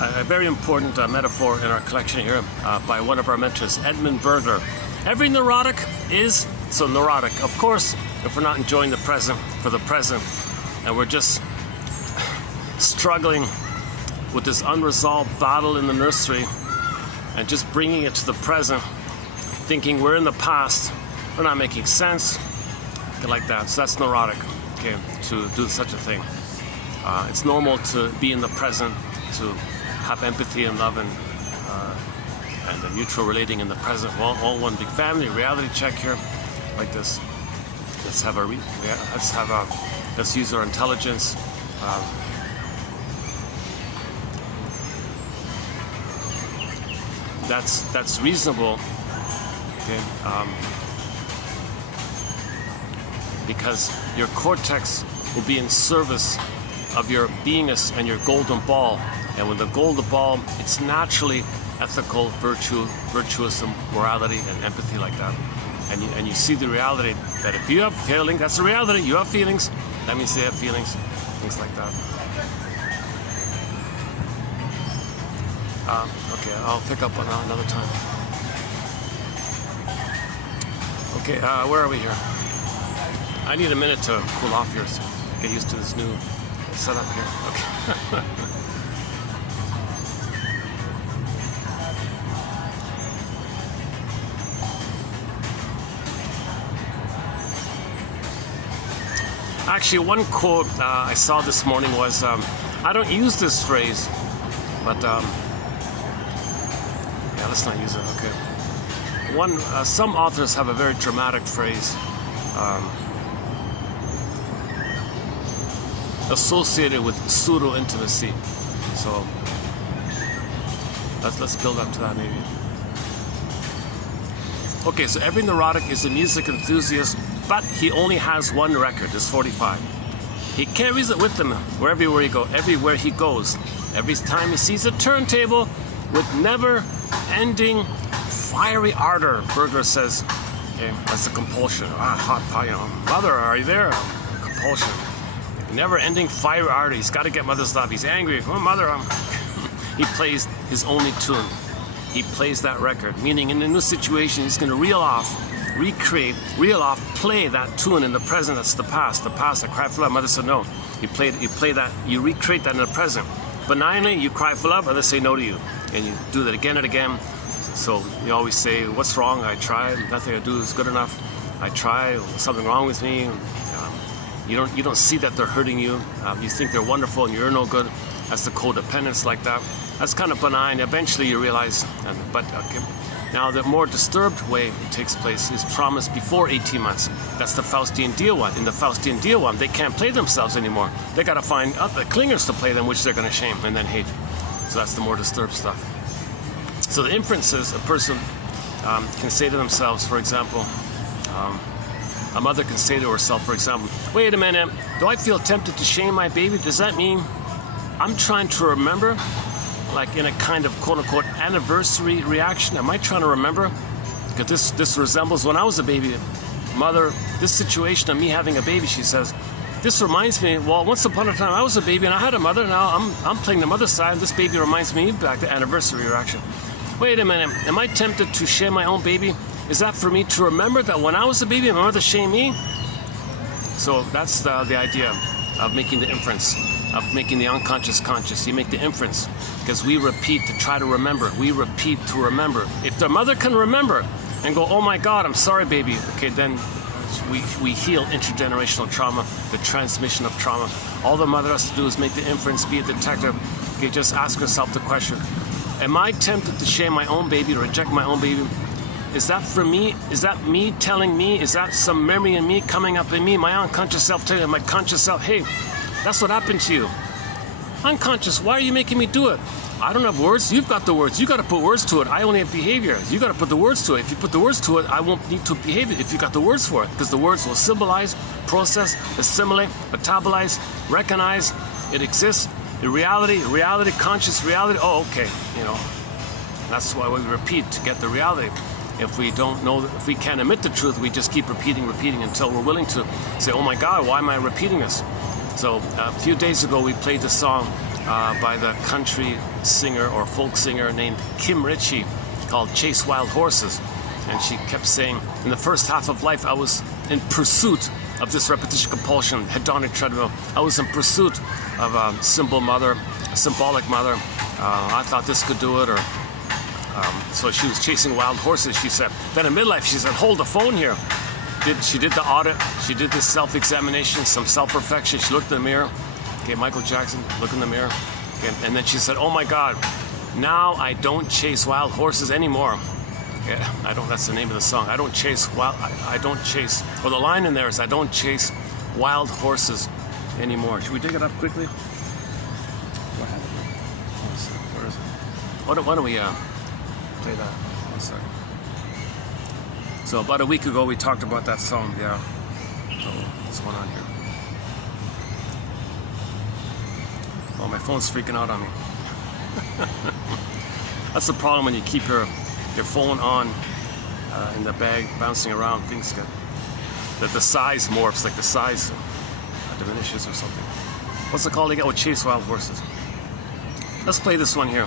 A very important metaphor in our collection here by one of our mentors, Edmund Berger. Every neurotic is so neurotic. Of course, if we're not enjoying the present for the present, and we're just struggling with this unresolved battle in the nursery, and just bringing it to the present, thinking we're in the past, we're not making sense, like that. So that's neurotic, okay, to do such a thing. It's normal to be in the present, to have empathy and love and a mutual relating in the present. All one big family. Reality check here, like this. Let's use our intelligence. that's reasonable. Okay, because your cortex will be in service of your beingness and your golden ball. And with the golden ball, it's naturally ethical, virtuous, and morality and empathy like that. And you see the reality that if you have feelings, that's the reality. You have feelings. That means they have feelings. Things like that. Okay, I'll pick up on that another time. Okay, where are we here? I need a minute to cool off here, so get used to this new setup here. Okay. Actually, one quote I saw this morning was, I don't use this phrase, but yeah, let's not use it. Okay. Some authors have a very dramatic phrase associated with pseudo-intimacy. So let's build up to that maybe. Okay, so every neurotic is a music enthusiast, but he only has one record, it's 45. He carries it with him everywhere he goes. Every time he sees a turntable with never-ending fiery ardor, Berger says, okay, that's a compulsion. Hot pie, mother, are you there? Compulsion. Never-ending fiery ardor. He's got to get mother's love. He's angry. Oh, mother. He plays his only tune. He plays that record, meaning in a new situation, he's going to reel off, play that tune in the present. That's the past. The past, I cry for love. Mother said no. You play that. You recreate that in the present. Benignly, you cry for love. Others say no to you, and you do that again and again. So you always say, "What's wrong? I tried. Nothing I do is good enough. I try. There's something wrong with me." You don't see that they're hurting you. You think they're wonderful, and you're no good. That's the codependence like that. That's kind of benign. Eventually, you realize. Okay. Now, the more disturbed way it takes place is traumas before 18 months. That's the Faustian deal one. In the Faustian deal one, they can't play themselves anymore. They got to find other clingers to play them, which they're going to shame and then hate. So that's the more disturbed stuff. So the inferences a person can say to themselves, for example, a mother can say to herself, for example, wait a minute, do I feel tempted to shame my baby? Does that mean I'm trying to remember, like in a kind of quote-unquote anniversary reaction? Am I trying to remember? Because this resembles when I was a baby. Mother, this situation of me having a baby, she says, this reminds me, well, once upon a time I was a baby and I had a mother. Now I'm playing the mother's side. This baby reminds me back to anniversary reaction. Wait a minute, am I tempted to shame my own baby? Is that for me to remember that when I was a baby, my mother shamed me? So that's the idea of making the inference, of making the unconscious conscious. You make the inference because we repeat to try to remember. We repeat to remember. If the mother can remember and go, oh my God, I'm sorry, baby. Okay, then we heal intergenerational trauma, the transmission of trauma. All the mother has to do is make the inference, be a detective. Okay, just ask herself the question, am I tempted to shame my own baby, to reject my own baby? Is that for me? Is that me telling me? Is that some memory in me coming up in me? My unconscious self telling my conscious self, hey, that's what happened to you. Unconscious, why are you making me do it? I don't have words. You've got the words. You got to put words to it. I only have behavior. You got to put the words to it. If you put the words to it, I won't need to behave it if you got the words for it, because the words will symbolize, process, assimilate, metabolize, recognize. It exists. The reality, conscious reality. Oh, okay. That's why we repeat, to get the reality. If we don't know, if we can't admit the truth, we just keep repeating until we're willing to say, oh my God, why am I repeating this? So a few days ago, we played the song by the country singer or folk singer named Kim Ritchie called Chase Wild Horses. And she kept saying, in the first half of life, I was in pursuit of this repetition compulsion, hedonic treadmill. I was in pursuit of a symbolic mother. I thought this could do it, or so she was chasing wild horses, she said. Then in midlife, she said, hold the phone here. She did the audit. She did this self-examination, some self-reflection. She looked in the mirror. Okay, Michael Jackson, look in the mirror. Okay, and then she said, oh my God, now I don't chase wild horses anymore. Yeah, that's the name of the song. I don't chase, well, the line in there is, I don't chase wild horses anymore. Should we dig it up quickly? Where is it? Why don't we play that. One second. So about a week ago we talked about that song, yeah. So what's going on here? Oh, my phone's freaking out on me. That's the problem when you keep your phone on in the bag, bouncing around. Things get that the size morphs, like the size diminishes or something. What's it called again? Oh, Chase Wild Horses. Let's play this one here.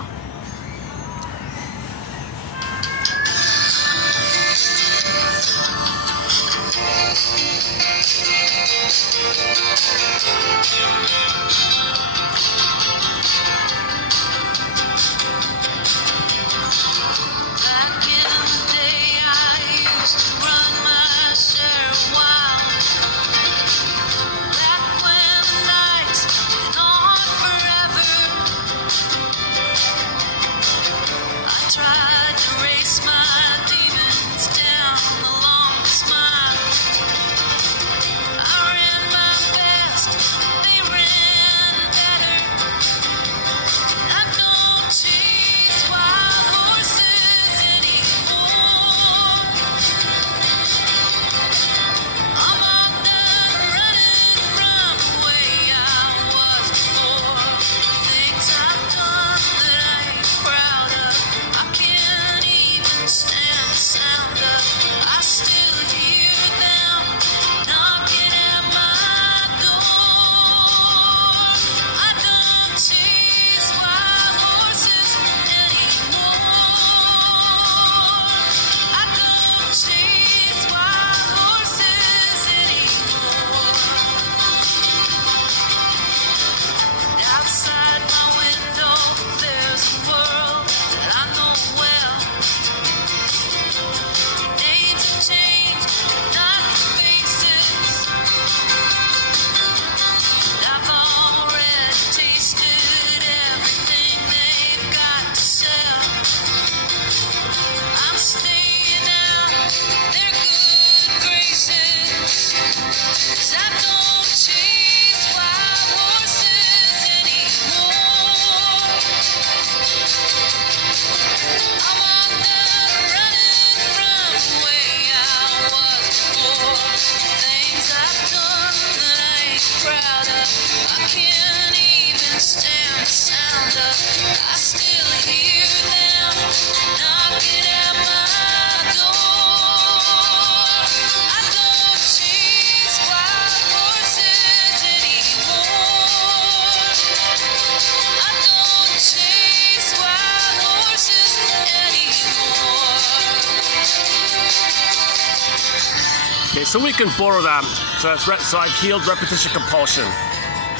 Okay, so we can borrow that. So I've healed repetition compulsion.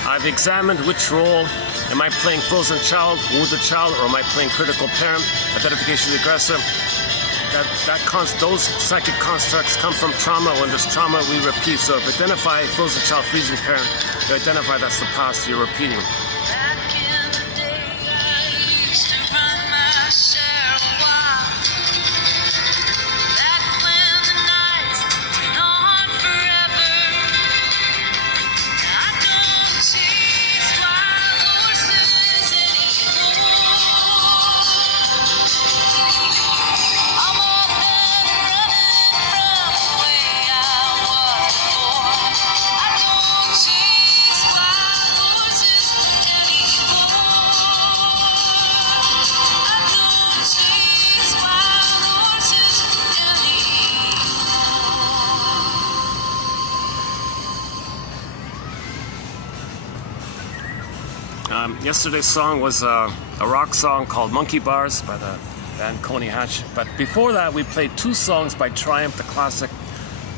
I've examined which role. Am I playing frozen child, wounded child, or am I playing critical parent, identification of the aggressor? Those psychic constructs come from trauma. When there's trauma, we repeat. So if identify frozen child, freezing parent, you identify that's the past you're repeating. Yesterday's song was a rock song called Monkey Bars by the band Coney Hatch. But before that, we played two songs by Triumph, the classic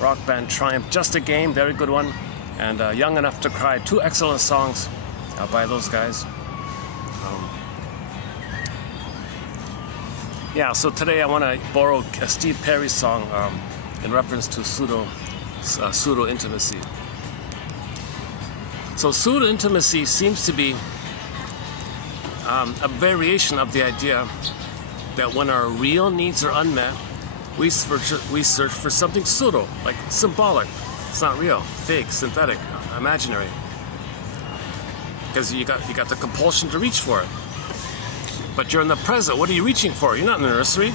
rock band Triumph. Just a Game, very good one, and Young Enough to Cry, two excellent songs by those guys. Yeah, so today I want to borrow a Steve Perry song in reference to pseudo-intimacy. So pseudo-intimacy seems to be a variation of the idea that when our real needs are unmet, we search for something pseudo, like symbolic. It's not real, fake, synthetic, imaginary. Because you got the compulsion to reach for it. But you're in the present. What are you reaching for? You're not in the nursery.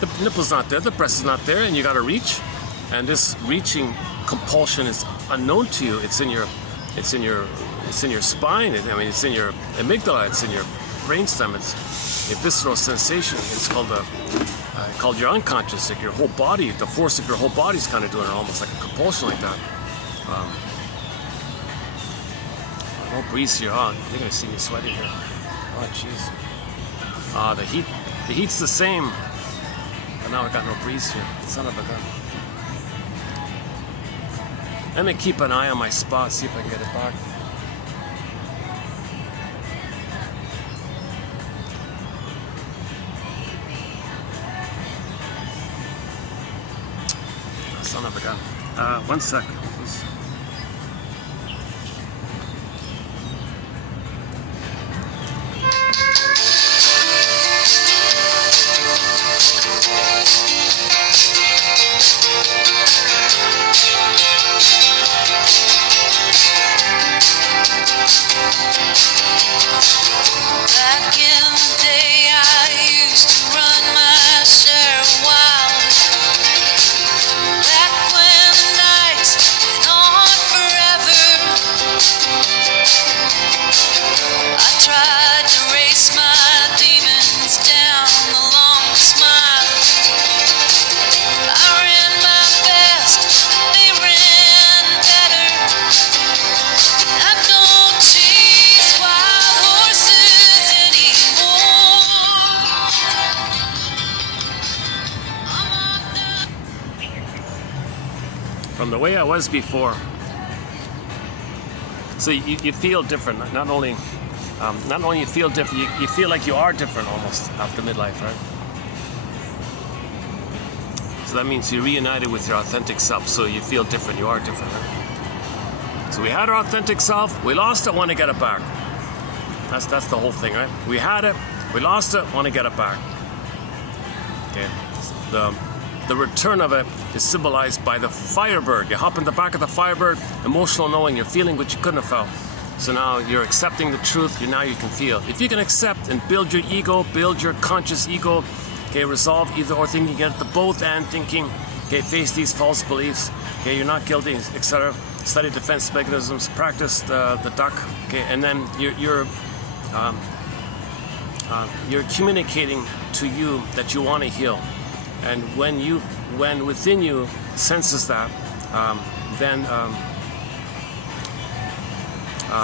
The nipple's not there, the breast is not there, and you got to reach. And this reaching compulsion is unknown to you. It's in your spine. I mean, it's in your amygdala. It's in your brainstem. It's a visceral sensation. It's called your unconscious. Like your whole body, the force of your whole body is kind of doing it, almost like a compulsion like that. No breeze here. Oh, you're gonna see me sweating here. Oh, jeez. The heat's the same, but now I got no breeze here. Son of a gun. Let me keep an eye on my spot, see if I can get it back. Son of a gun. 1 second, please. From the way I was before. So you feel different. Not only you feel different, you feel like you are different almost after midlife, right? So that means you're reunited with your authentic self. So you feel different. You are different, right? So we had our authentic self. We lost it. Want to get it back. That's the whole thing, right? We had it. We lost it. Want to get it back. Okay. The return of it is symbolized by the firebird. You hop in the back of the firebird, emotional knowing, you're feeling what you couldn't have felt. So now you're accepting the truth, now you can feel. If you can accept and build your ego, build your conscious ego, okay, resolve either or thinking, get the both and thinking, okay, face these false beliefs, okay, you're not guilty, etc. Study defense mechanisms, practice the duck, okay, and then you're communicating to you that you want to heal. And when within you senses that, then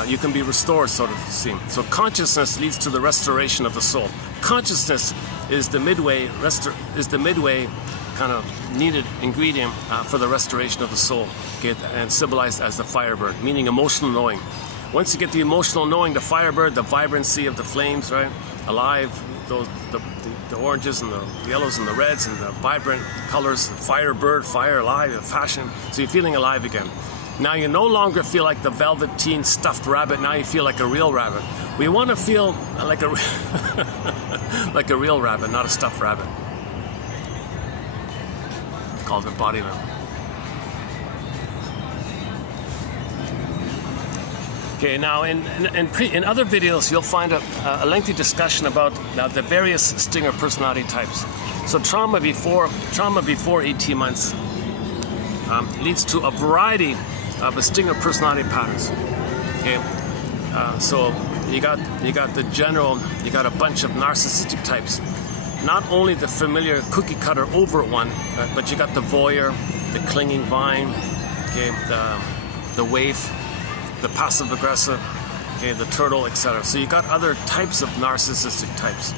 you can be restored, so to speak. So consciousness leads to the restoration of the soul. Consciousness is the midway kind of needed ingredient for the restoration of the soul, okay, and symbolized as the firebird, meaning emotional knowing. Once you get the emotional knowing, the firebird, the vibrancy of the flames, right, alive, the oranges and the yellows and the reds and the vibrant colors, firebird, fire, alive, fashion. So you're feeling alive again. Now you no longer feel like the velveteen stuffed rabbit. Now you feel like a real rabbit. We want to feel like a like a real rabbit, not a stuffed rabbit. It's called embodiment. Okay, now in other videos you'll find a lengthy discussion about the various stinger personality types. So trauma before 18 months leads to a variety of stinger personality patterns. Okay, so you got the general, you got a bunch of narcissistic types. Not only the familiar cookie cutter overt one, but you got the voyeur, the clinging vine, okay, the waif, the passive aggressive, okay, the turtle, etc. So you got other types of narcissistic types.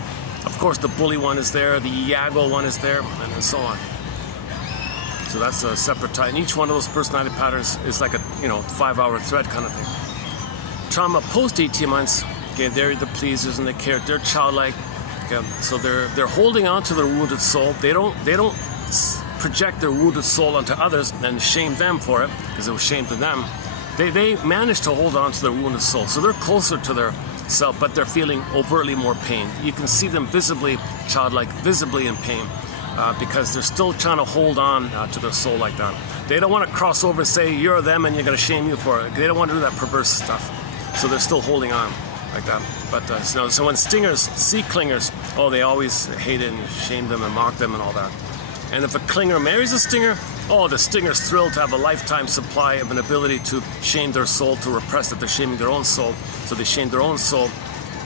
Of course, the bully one is there, the Iago one is there, and so on. So that's a separate type. And each one of those personality patterns is like a 5-hour thread kind of thing. Trauma post 18 months, okay, they're the pleasers and the care. They're childlike. Okay, so they're holding on to their wounded soul. They don't project their wounded soul onto others and shame them for it because it was shame to them. They manage to hold on to their wounded soul. So they're closer to their self, but they're feeling overtly more pain. You can see them visibly childlike, visibly in pain, because they're still trying to hold on to their soul like that. They don't want to cross over and say, you're them and you're going to shame you for it. They don't want to do that perverse stuff. So they're still holding on. like that. But so when stingers see clingers, oh, they always hate it and shame them and mock them and all that. And if a clinger marries a stinger, oh, the stinger's thrilled to have a lifetime supply of an ability to shame their soul, to repress it. They're shaming their own soul, so they shame their own soul.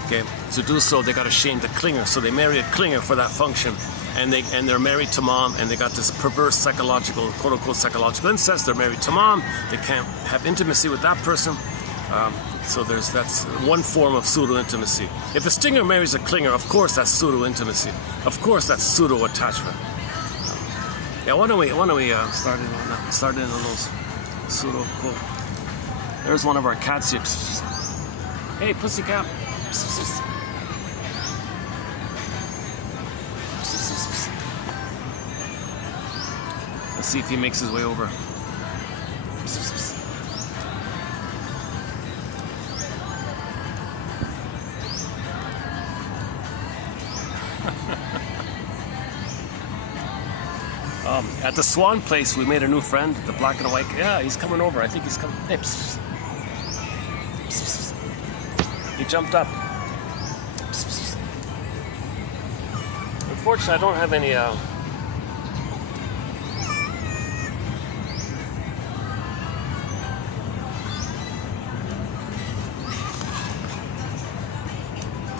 Okay, to do so, they got to shame the clinger. So they marry a clinger for that function, and they're married to mom, and they got this perverse psychological, quote unquote psychological incest. They're married to mom. They can't have intimacy with that person. So that's one form of pseudo-intimacy. If a stinger marries a clinger, of course that's pseudo-intimacy. Of course that's pseudo-attachment. Yeah, why don't we start in on those pseudo quote. There's one of our cats here. Hey, pussycat. Let's see if he makes his way over. At the Swan place, we made a new friend, the black and white. Yeah, he's coming over. I think he's coming. Hey, psst, psst, psst. He jumped up. Psst, psst. Unfortunately, I don't have any.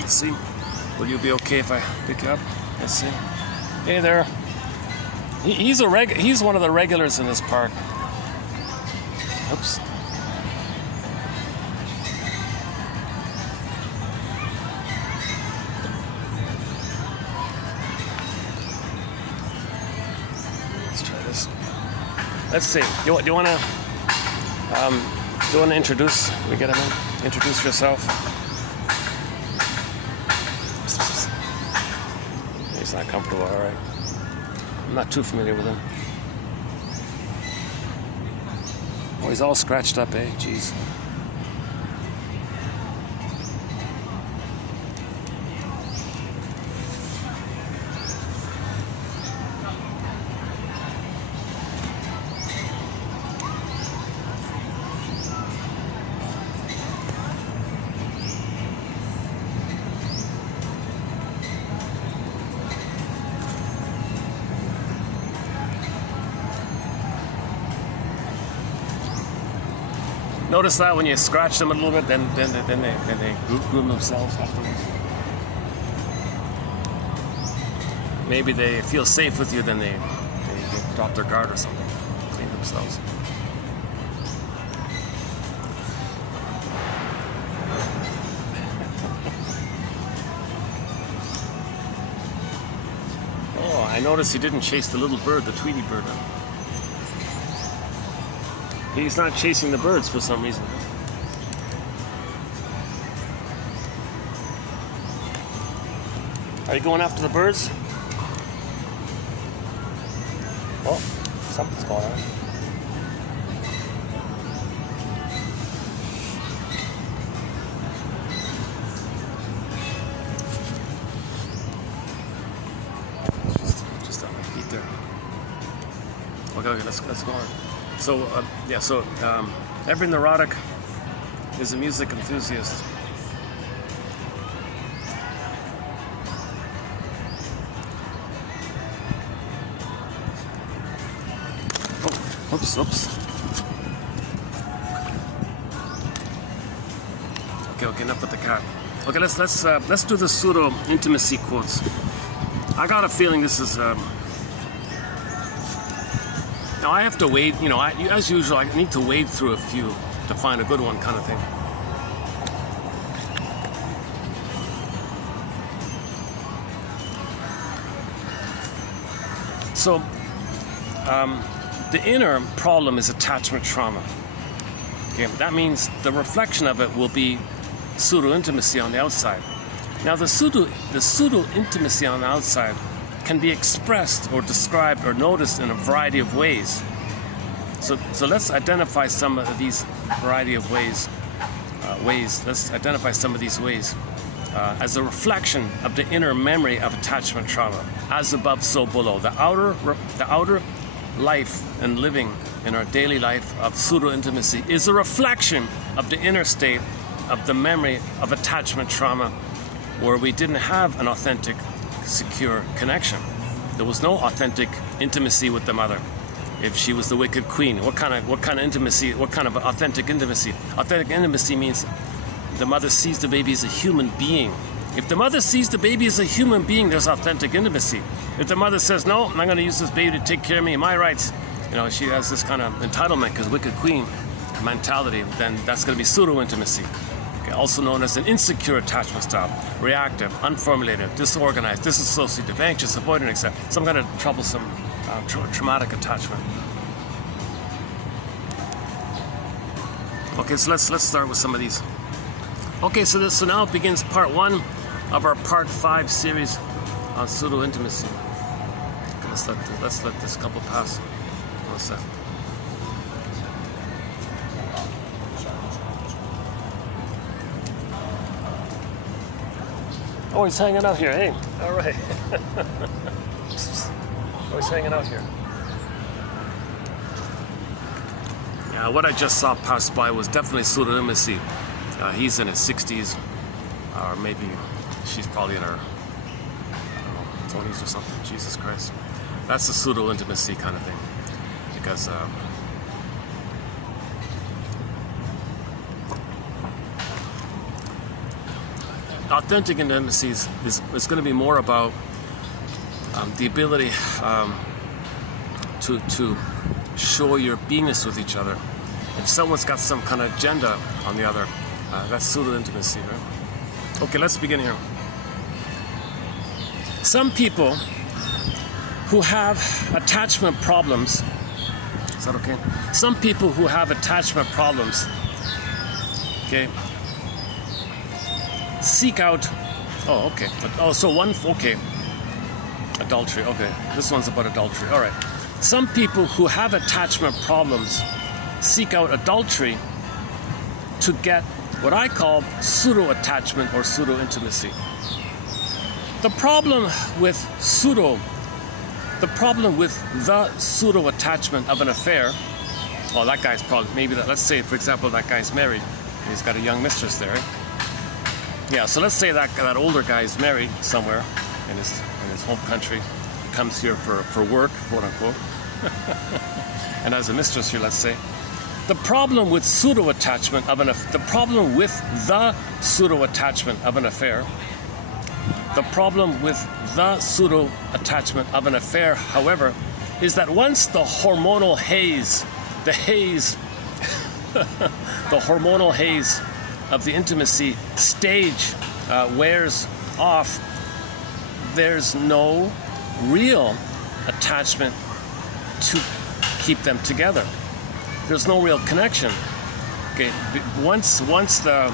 Let's see. Will you be okay if I pick you up? Let's see. Hey there. He's one of the regulars in this park. Oops. Let's try this. Let's see. Do you want to introduce? We get him in. Introduce yourself. He's not comfortable. All right. I'm not too familiar with him. Oh, he's all scratched up, eh? Jeez. Notice that when you scratch them a little bit, then they groom themselves afterwards. Maybe they feel safe with you, then they drop their guard or something, clean themselves. Oh, I noticed he didn't chase the little bird, the Tweety bird. He's not chasing the birds for some reason. Are you going after the birds? Oh, something's going on. Just on my feet there. Okay, let's go on. So, every neurotic is a music enthusiast. Oh, oops. Okay, enough with the cat. Okay, let's do the pseudo intimacy quotes. I got a feeling this is. Now I have to wade, as usual, I need to wade through a few to find a good one kind of thing. So, the inner problem is attachment trauma. Okay, that means the reflection of it will be pseudo-intimacy on the outside. Now the pseudo-intimacy on the outside can be expressed or described or noticed in a variety of ways. So let's identify some of these variety of ways. Let's identify some of these ways as a reflection of the inner memory of attachment trauma. As above, so below. The outer life and living in our daily life of pseudo-intimacy is a reflection of the inner state of the memory of attachment trauma where we didn't have an authentic, secure connection. There was no authentic intimacy with the mother. If she was the wicked queen, what kind of intimacy, what kind of authentic intimacy? Authentic intimacy means the mother sees the baby as a human being. If the mother sees the baby as a human being, there's authentic intimacy. If the mother says, no, I'm going to use this baby to take care of me, my rights, she has this kind of entitlement because wicked queen mentality, then that's going to be pseudo-intimacy. Okay, also known as an insecure attachment style, reactive, unformulated, disorganized, disassociative, anxious, avoidant, etc. Some kind of troublesome, traumatic attachment. Okay, so let's start with some of these. Okay, so now begins part 1 of our part 5 series on pseudo-intimacy. Okay, let's let this couple pass. One second. Oh, he's hanging out here, hey. All right. Oh, he's hanging out here. Yeah, what I just saw pass by was definitely pseudo-intimacy. He's in his 60s, or maybe she's probably in her, I don't know, 20s or something. Jesus Christ. That's a pseudo-intimacy kind of thing. Because authentic intimacy is going to be more about the ability to show your beingness with each other. If someone's got some kind of agenda on the other, that's pseudo-intimacy, right? Okay, let's begin here. Some people who have attachment problems, is that okay? Some people who have attachment problems, okay, seek out, oh, okay. Oh, so okay. Adultery, okay. This one's about adultery, all right. Some people who have attachment problems seek out adultery to get what I call pseudo-attachment or pseudo-intimacy. The problem with the pseudo-attachment of an affair, well, that guy's probably, maybe that, let's say, for example, that guy's married. He's got a young mistress there. Yeah, so let's say that older guy's married somewhere in his home country, comes here for work, quote unquote, and has a mistress here, let's say. The problem with pseudo-attachment of the problem with the pseudo-attachment of an affair, however, is that once the hormonal haze, the hormonal haze of the intimacy stage wears off, there's no real attachment to keep them together. There's no real connection. Okay, once the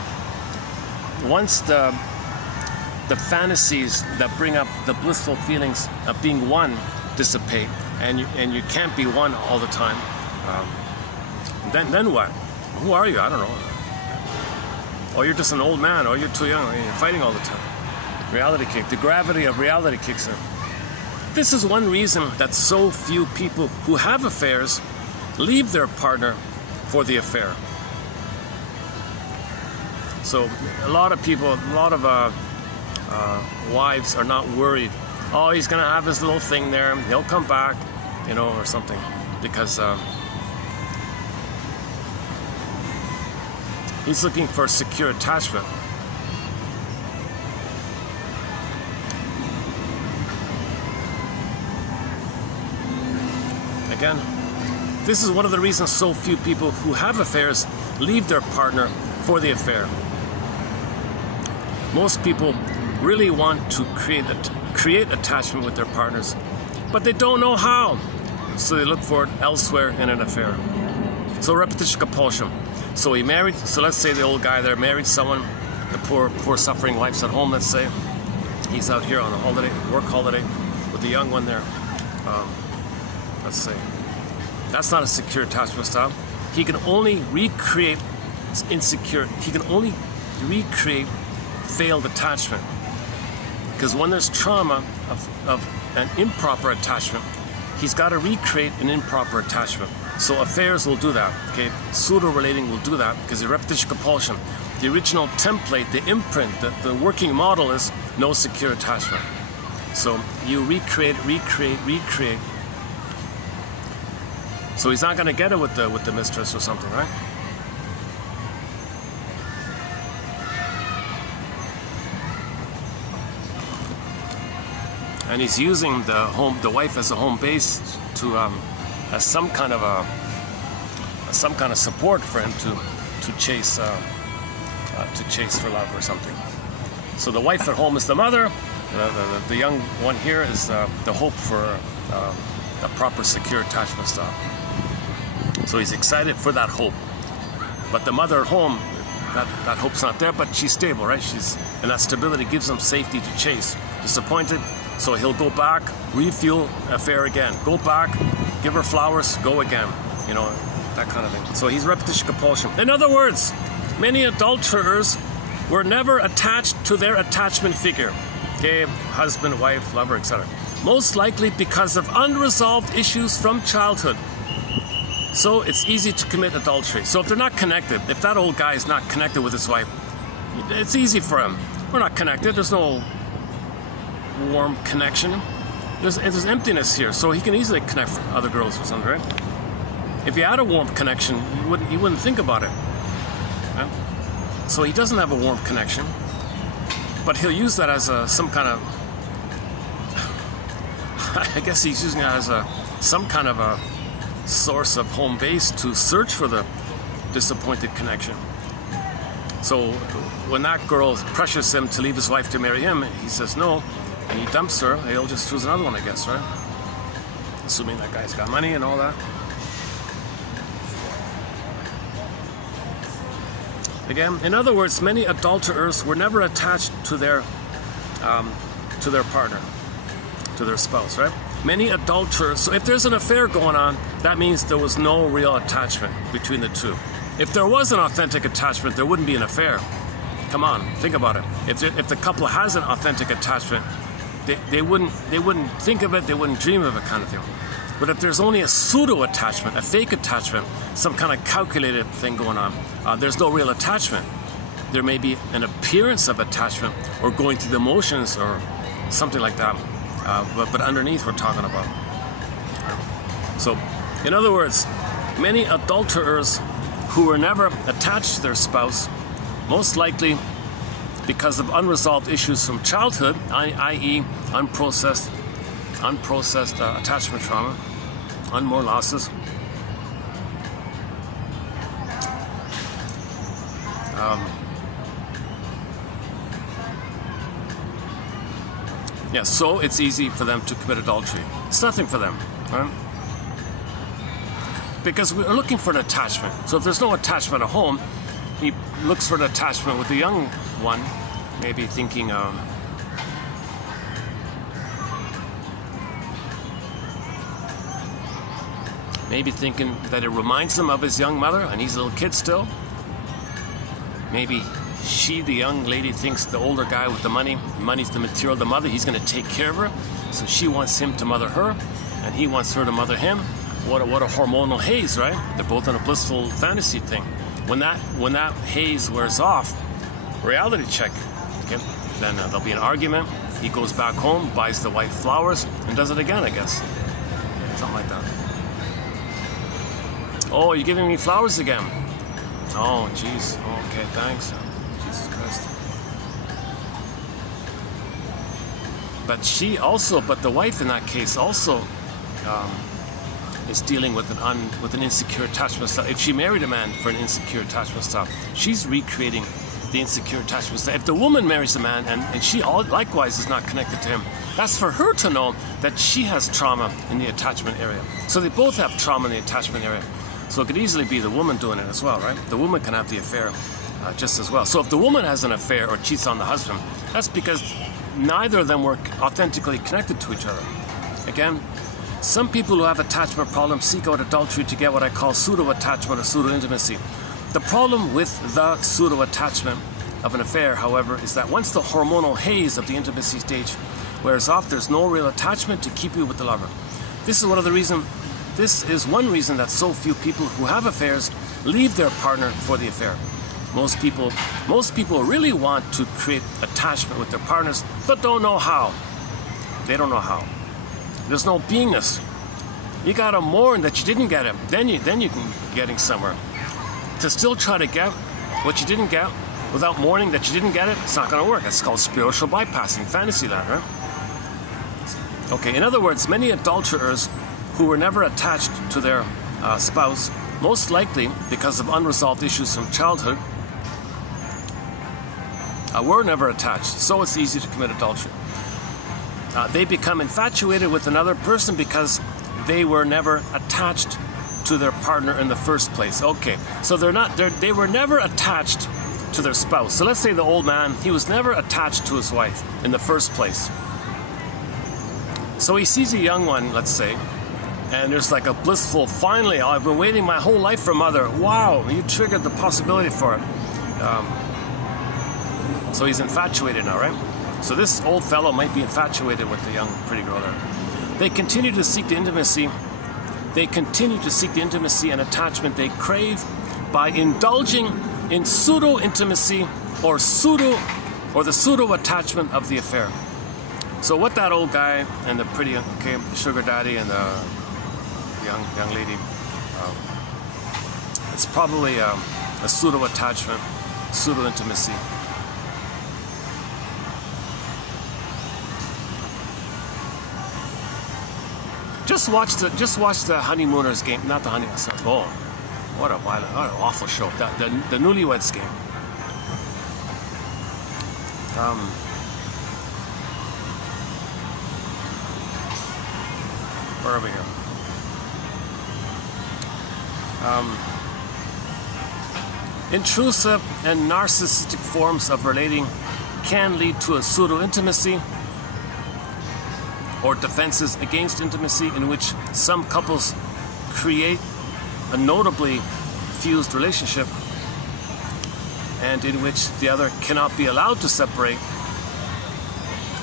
fantasies that bring up the blissful feelings of being one dissipate, and you can't be one all the time, then what? Who are you? I don't know. Or you're just an old man, or you're too young, or you're fighting all the time. Reality kick. The gravity of reality kicks in. This is one reason that so few people who have affairs leave their partner for the affair. So a lot of people, a lot of wives are not worried. Oh, he's gonna have his little thing there. He'll come back, or something, because he's looking for secure attachment. Again, this is one of the reasons so few people who have affairs leave their partner for the affair. Most people really want to create attachment with their partners, but they don't know how, so they look for it elsewhere in an affair. So repetition compulsion. So he married, so let's say the old guy there married someone, the poor suffering wife's at home, let's say. He's out here on a holiday, work holiday, with the young one there. Let's say. That's not a secure attachment style. He can only recreate failed attachment. Because when there's trauma of an improper attachment, he's got to recreate an improper attachment. So affairs will do that, okay? Pseudo-relating will do that because the repetition compulsion. the original template, the imprint, the working model is no secure attachment. So you recreate. So he's not going to get it with the mistress or something, right? And he's using the wife as a home base to as some kind of support for him to chase for love or something. So the wife at home is the mother. The young one here is the hope for a proper secure attachment style. So he's excited for that hope. But the mother at home, that hope's not there, but she's stable, right? And that stability gives him safety to chase. Disappointed, so he'll go back, refuel affair again. Go back, give her flowers, go again. You know, that kind of thing. So he's repetition compulsion. In other words, many adulterers were never attached to their attachment figure. Okay, husband, wife, lover, etc. Most likely because of unresolved issues from childhood. So it's easy to commit adultery. So if they're not connected, if that old guy is not connected with his wife, it's easy for him. We're not connected. There's no warm connection. There's emptiness here, so he can easily connect with other girls or something, right? If he had a warm connection, he wouldn't think about it. Right? So he doesn't have a warm connection, but he'll use that as some kind of, I guess he's using it as some kind of a source of home base to search for the disappointed connection. So when that girl pressures him to leave his wife to marry him, he says no, and he dumps her. He'll just choose another one, I guess, right? Assuming that guy's got money and all that. Again, in other words, many adulterers were never attached to their partner, to their spouse, right? Many adulterers, so if there's an affair going on, that means there was no real attachment between the two. If there was an authentic attachment, there wouldn't be an affair. Come on, think about it. If the couple has an authentic attachment, they wouldn't think of it, they wouldn't dream of it, kind of thing. But if there's only a pseudo attachment, a fake attachment, some kind of calculated thing going on, there's no real attachment. There may be an appearance of attachment or going through the motions or something like that. But underneath we're talking about. So, in other words, many adulterers who were never attached to their spouse, most likely because of unresolved issues from childhood, i.e. unprocessed attachment trauma, unborn losses. Yeah, so it's easy for them to commit adultery. It's nothing for them, right? Because we're looking for an attachment. So if there's no attachment at home, he looks for an attachment with the young one, maybe thinking, that it reminds him of his young mother, and he's a little kid still. Maybe she, the young lady, thinks the older guy with the money's the material, the mother, he's going to take care of her. So she wants him to mother her, and he wants her to mother him. What a hormonal haze, right? They're both on a blissful fantasy thing. When that haze wears off, reality check. Okay, then there'll be an argument. He goes back home, buys the wife flowers, and does it again, I guess. Something like that. Oh, you're giving me flowers again? Oh, jeez. Okay, thanks. Jesus Christ. But the wife in that case also is dealing with an insecure attachment style. If she married a man for an insecure attachment style, she's recreating the insecure attachment style. If the woman marries a man and she likewise is not connected to him, that's for her to know that she has trauma in the attachment area. So they both have trauma in the attachment area. So it could easily be the woman doing it as well, right? The woman can have the affair just as well. So if the woman has an affair or cheats on the husband, that's because neither of them were authentically connected to each other. Again, some people who have attachment problems seek out adultery to get what I call pseudo-attachment or pseudo-intimacy. The problem with the pseudo-attachment of an affair, however, is that once the hormonal haze of the intimacy stage wears off, there's no real attachment to keep you with the lover. This is one reason that so few people who have affairs leave their partner for the affair. Most people really want to create attachment with their partners, but don't know how. They don't know how. There's no beingness. You gotta mourn that you didn't get it. Then you can getting somewhere. To still try to get what you didn't get without mourning that you didn't get it, it's not gonna work. It's called spiritual bypassing, fantasy land, right? Okay, in other words, many adulterers who were never attached to their spouse, most likely because of unresolved issues from childhood, were never attached, so it's easy to commit adultery. They become infatuated with another person because they were never attached to their partner in the first place. Okay, so they were never attached to their spouse. So let's say the old man, he was never attached to his wife in the first place. So he sees a young one, let's say, and there's like a blissful, finally, I've been waiting my whole life for mother. Wow, you triggered the possibility for it. So he's infatuated now, right? So this old fellow might be infatuated with the young, pretty girl there. They continue to seek the intimacy. They continue to seek the intimacy and attachment they crave by indulging in pseudo-intimacy or the pseudo-attachment of the affair. So what that old guy and the pretty, sugar daddy and the young lady, it's probably a pseudo-attachment, pseudo-intimacy. Just watch the Honeymooners game, not the Honeymooners. Oh, what an awful show! The Newlyweds game. Where are we here? Intrusive and narcissistic forms of relating can lead to a pseudo-intimacy or defenses against intimacy in which some couples create a notably fused relationship and in which the other cannot be allowed to separate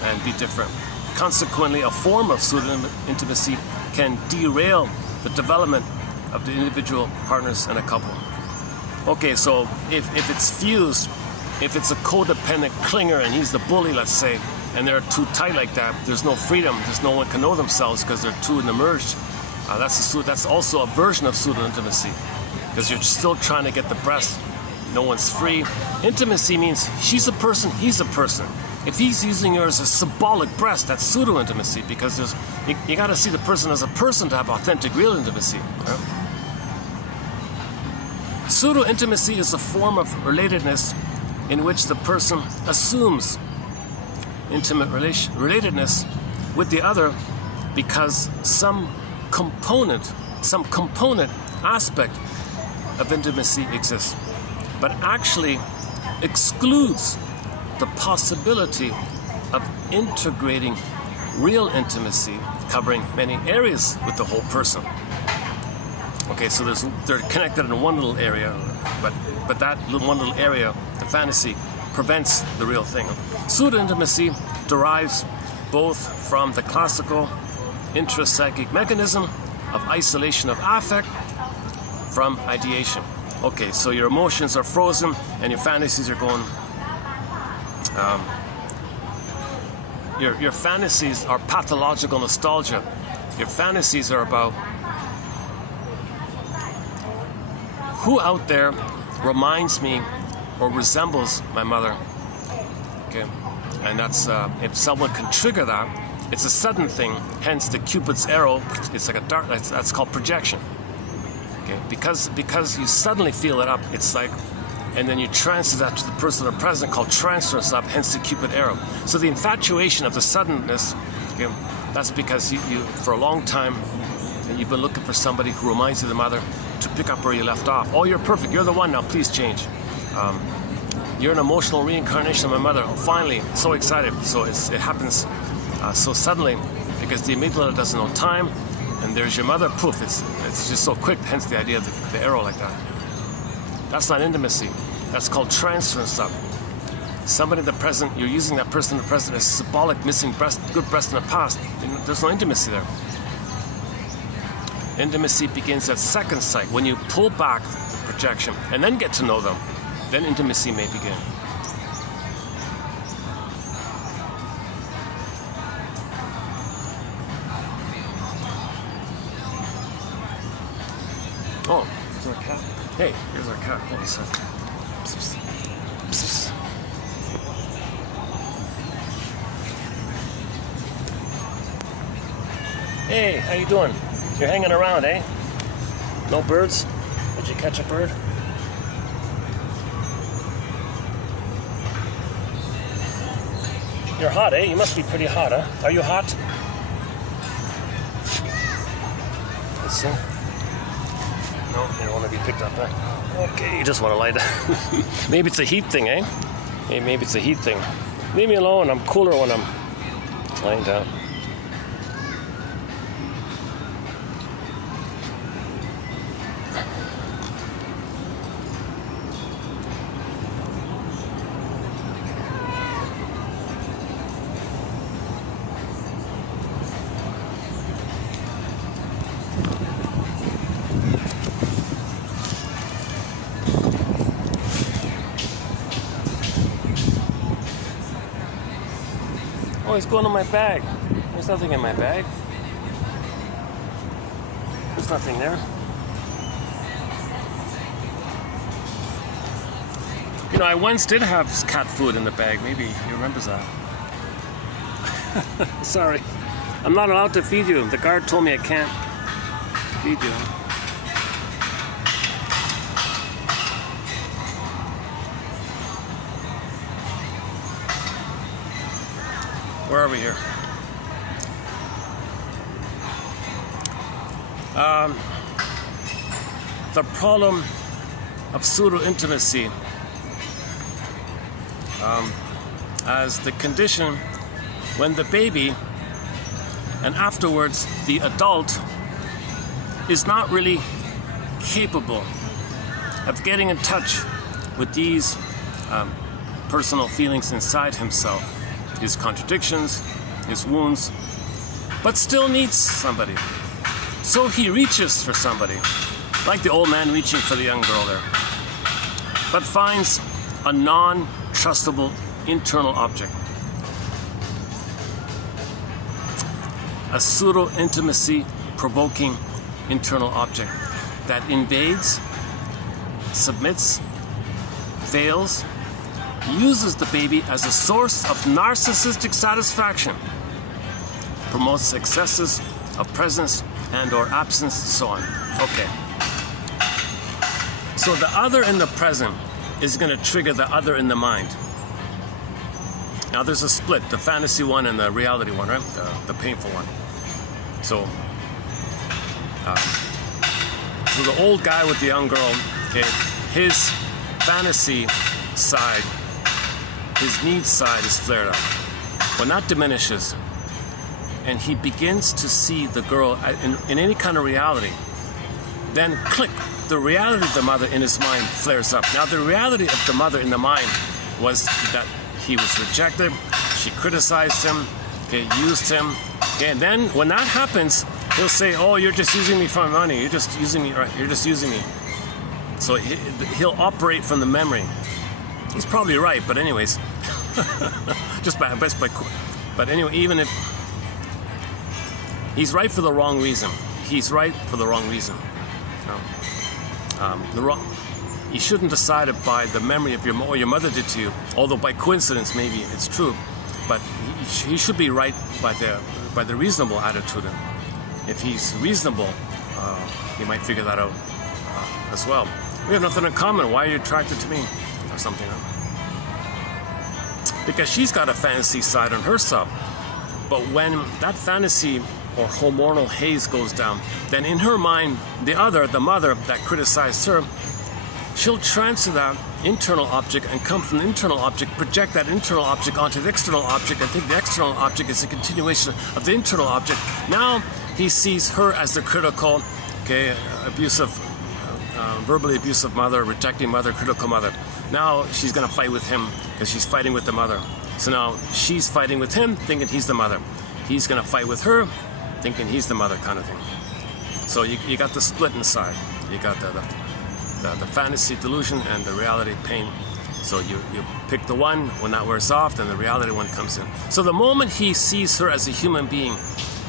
and be different. Consequently, a form of pseudo-intimacy can derail the development of the individual partners in a couple. Okay, so if it's fused, if it's a codependent clinger and he's the bully, let's say, and they're too tight like that, there's no freedom, there's no one can know themselves because they're too emerged. That's also a version of pseudo-intimacy because you're still trying to get the breast. No one's free. Intimacy means she's a person, he's a person. If he's using her as a symbolic breast, that's pseudo-intimacy because you got to see the person as a person to have authentic, real intimacy. Right? Pseudo-intimacy is a form of relatedness in which the person assumes intimate relatedness with the other because some component aspect of intimacy exists, but actually excludes the possibility of integrating real intimacy covering many areas with the whole person. Okay, so they're connected in one little area, but that one little area, the fantasy, prevents the real thing. Pseudo-intimacy derives both from the classical intrapsychic mechanism of isolation of affect from ideation. Okay, so your emotions are frozen and your fantasies are going. Your fantasies are pathological nostalgia. Your fantasies are about who out there reminds me or resembles my mother. Okay, and that's if someone can trigger that, it's a sudden thing. Hence the Cupid's arrow. It's like a dart. That's called projection. Okay, because you suddenly feel it up. It's like, and then you transfer that to the person or present, called transference up. Hence the Cupid arrow. So the infatuation of the suddenness. Okay, that's because you for a long time you've been looking for somebody who reminds you of the mother to pick up where you left off. Oh, you're perfect. You're the one now. Please change. You're an emotional reincarnation of my mother. Oh, finally, so excited. So it happens so suddenly because the amygdala doesn't know time, and there's your mother. Poof! It's just so quick. Hence the idea of the arrow like that. That's not intimacy. That's called transference up. Somebody in the present, you're using that person in the present as symbolic, missing breast, good breast in the past. There's no intimacy there. Intimacy begins at second sight when you pull back the projection and then get to know them. Then intimacy may begin. Oh, is there a cat? Hey, here's our cat. Hold on a second. Psst, psst. Psst, psst. Hey, how you doing? You're hanging around, eh? No birds? Did you catch a bird? You're hot, eh? You must be pretty hot, huh? Are you hot? Let's see. No, you don't want to be picked up, huh? Okay, you just want to lie down. Maybe it's a heat thing, eh? Hey, maybe it's a heat thing. Leave me alone. I'm cooler when I'm lying down. Oh, he's going in my bag. There's nothing in my bag. There's nothing there. You know, I once did have cat food in the bag. Maybe he remembers that. Sorry. I'm not allowed to feed you. The guard told me I can't feed you. Where are we here? The problem of pseudo-intimacy as the condition when the baby and afterwards the adult is not really capable of getting in touch with these personal feelings inside himself, his contradictions, his wounds, but still needs somebody. So he reaches for somebody, like the old man reaching for the young girl there, but finds a non-trustable internal object. A pseudo-intimacy provoking internal object that invades, submits, fails, uses the baby as a source of narcissistic satisfaction, promotes excesses of presence and or absence, and so on. Okay. So the other in the present is going to trigger the other in the mind. Now there's a split, the fantasy one and the reality one, right? The painful one. So the old guy with the young girl, okay, his fantasy side, his need side is flared up. When that diminishes, and he begins to see the girl in any kind of reality, then click, the reality of the mother in his mind flares up. Now the reality of the mother in the mind was that he was rejected, she criticized him, okay, used him, okay, and then when that happens, he'll say, oh, you're just using me for my money, you're just using me, right? You're just using me. So he'll operate from the memory. He's probably right, but anyways, but anyway, even if he's right for the wrong reason, he's right for the wrong reason. You shouldn't decide it by the memory of what your mother did to you, although by coincidence maybe it's true, but he should be right by the reasonable attitude. If he's reasonable, he might figure that out as well. We have nothing in common. Why are you attracted to me? Or something. Because she's got a fantasy side on herself. But when that fantasy or hormonal haze goes down, then in her mind, the mother that criticized her, she'll transfer that internal object and come from the internal object, project that internal object onto the external object, and think the external object is a continuation of the internal object. Now he sees her as the critical, okay, abusive, verbally abusive mother, rejecting mother, critical mother. Now she's going to fight with him because she's fighting with the mother. So now she's fighting with him, thinking he's the mother. He's going to fight with her, thinking he's the mother, kind of thing. So you got the split inside. You got the fantasy delusion and the reality pain. So you pick the one, when that wears off, then the reality one comes in. So the moment he sees her as a human being,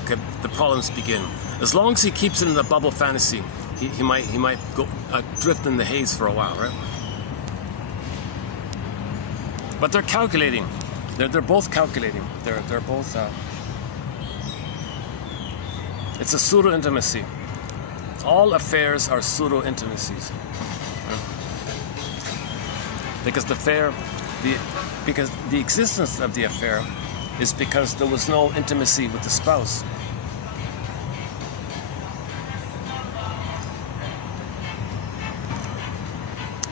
okay, the problems begin. As long as he keeps it in the bubble fantasy, he might go drift in the haze for a while, right? But they're calculating. They're both calculating. They're both. It's a pseudo intimacy. All affairs are pseudo intimacies. Because because the existence of the affair is because there was no intimacy with the spouse.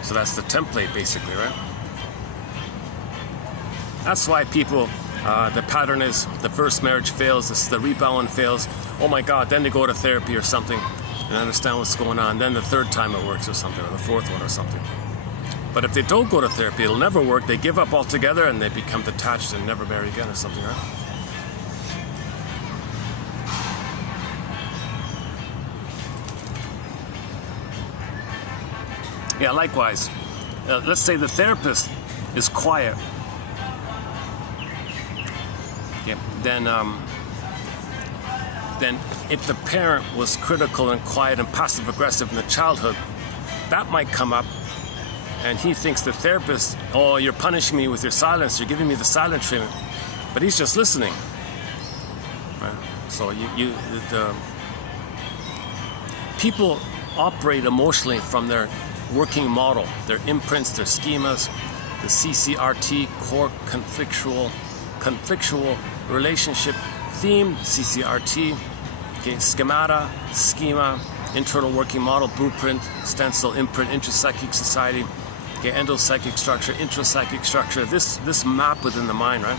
So that's the template, basically, right? That's why people, the pattern is the first marriage fails, the rebound fails. Oh my God, then they go to therapy or something and understand what's going on. Then the third time it works or something, or the fourth one or something. But if they don't go to therapy, it'll never work. They give up altogether and they become detached and never marry again or something, right? Yeah, likewise. Let's say the therapist is quiet. Yeah, then if the parent was critical and quiet and passive aggressive in the childhood, that might come up. And he thinks the therapist, oh, you're punishing me with your silence, you're giving me the silent treatment. But he's just listening. Right? So the people operate emotionally from their working model, their imprints, their schemas, the CCRT, core conflictual relationship theme, CCRT, okay, schemata, schema, internal working model, blueprint, stencil, imprint, intrapsychic society, okay, endopsychic structure, intrapsychic structure, this map within the mind, right?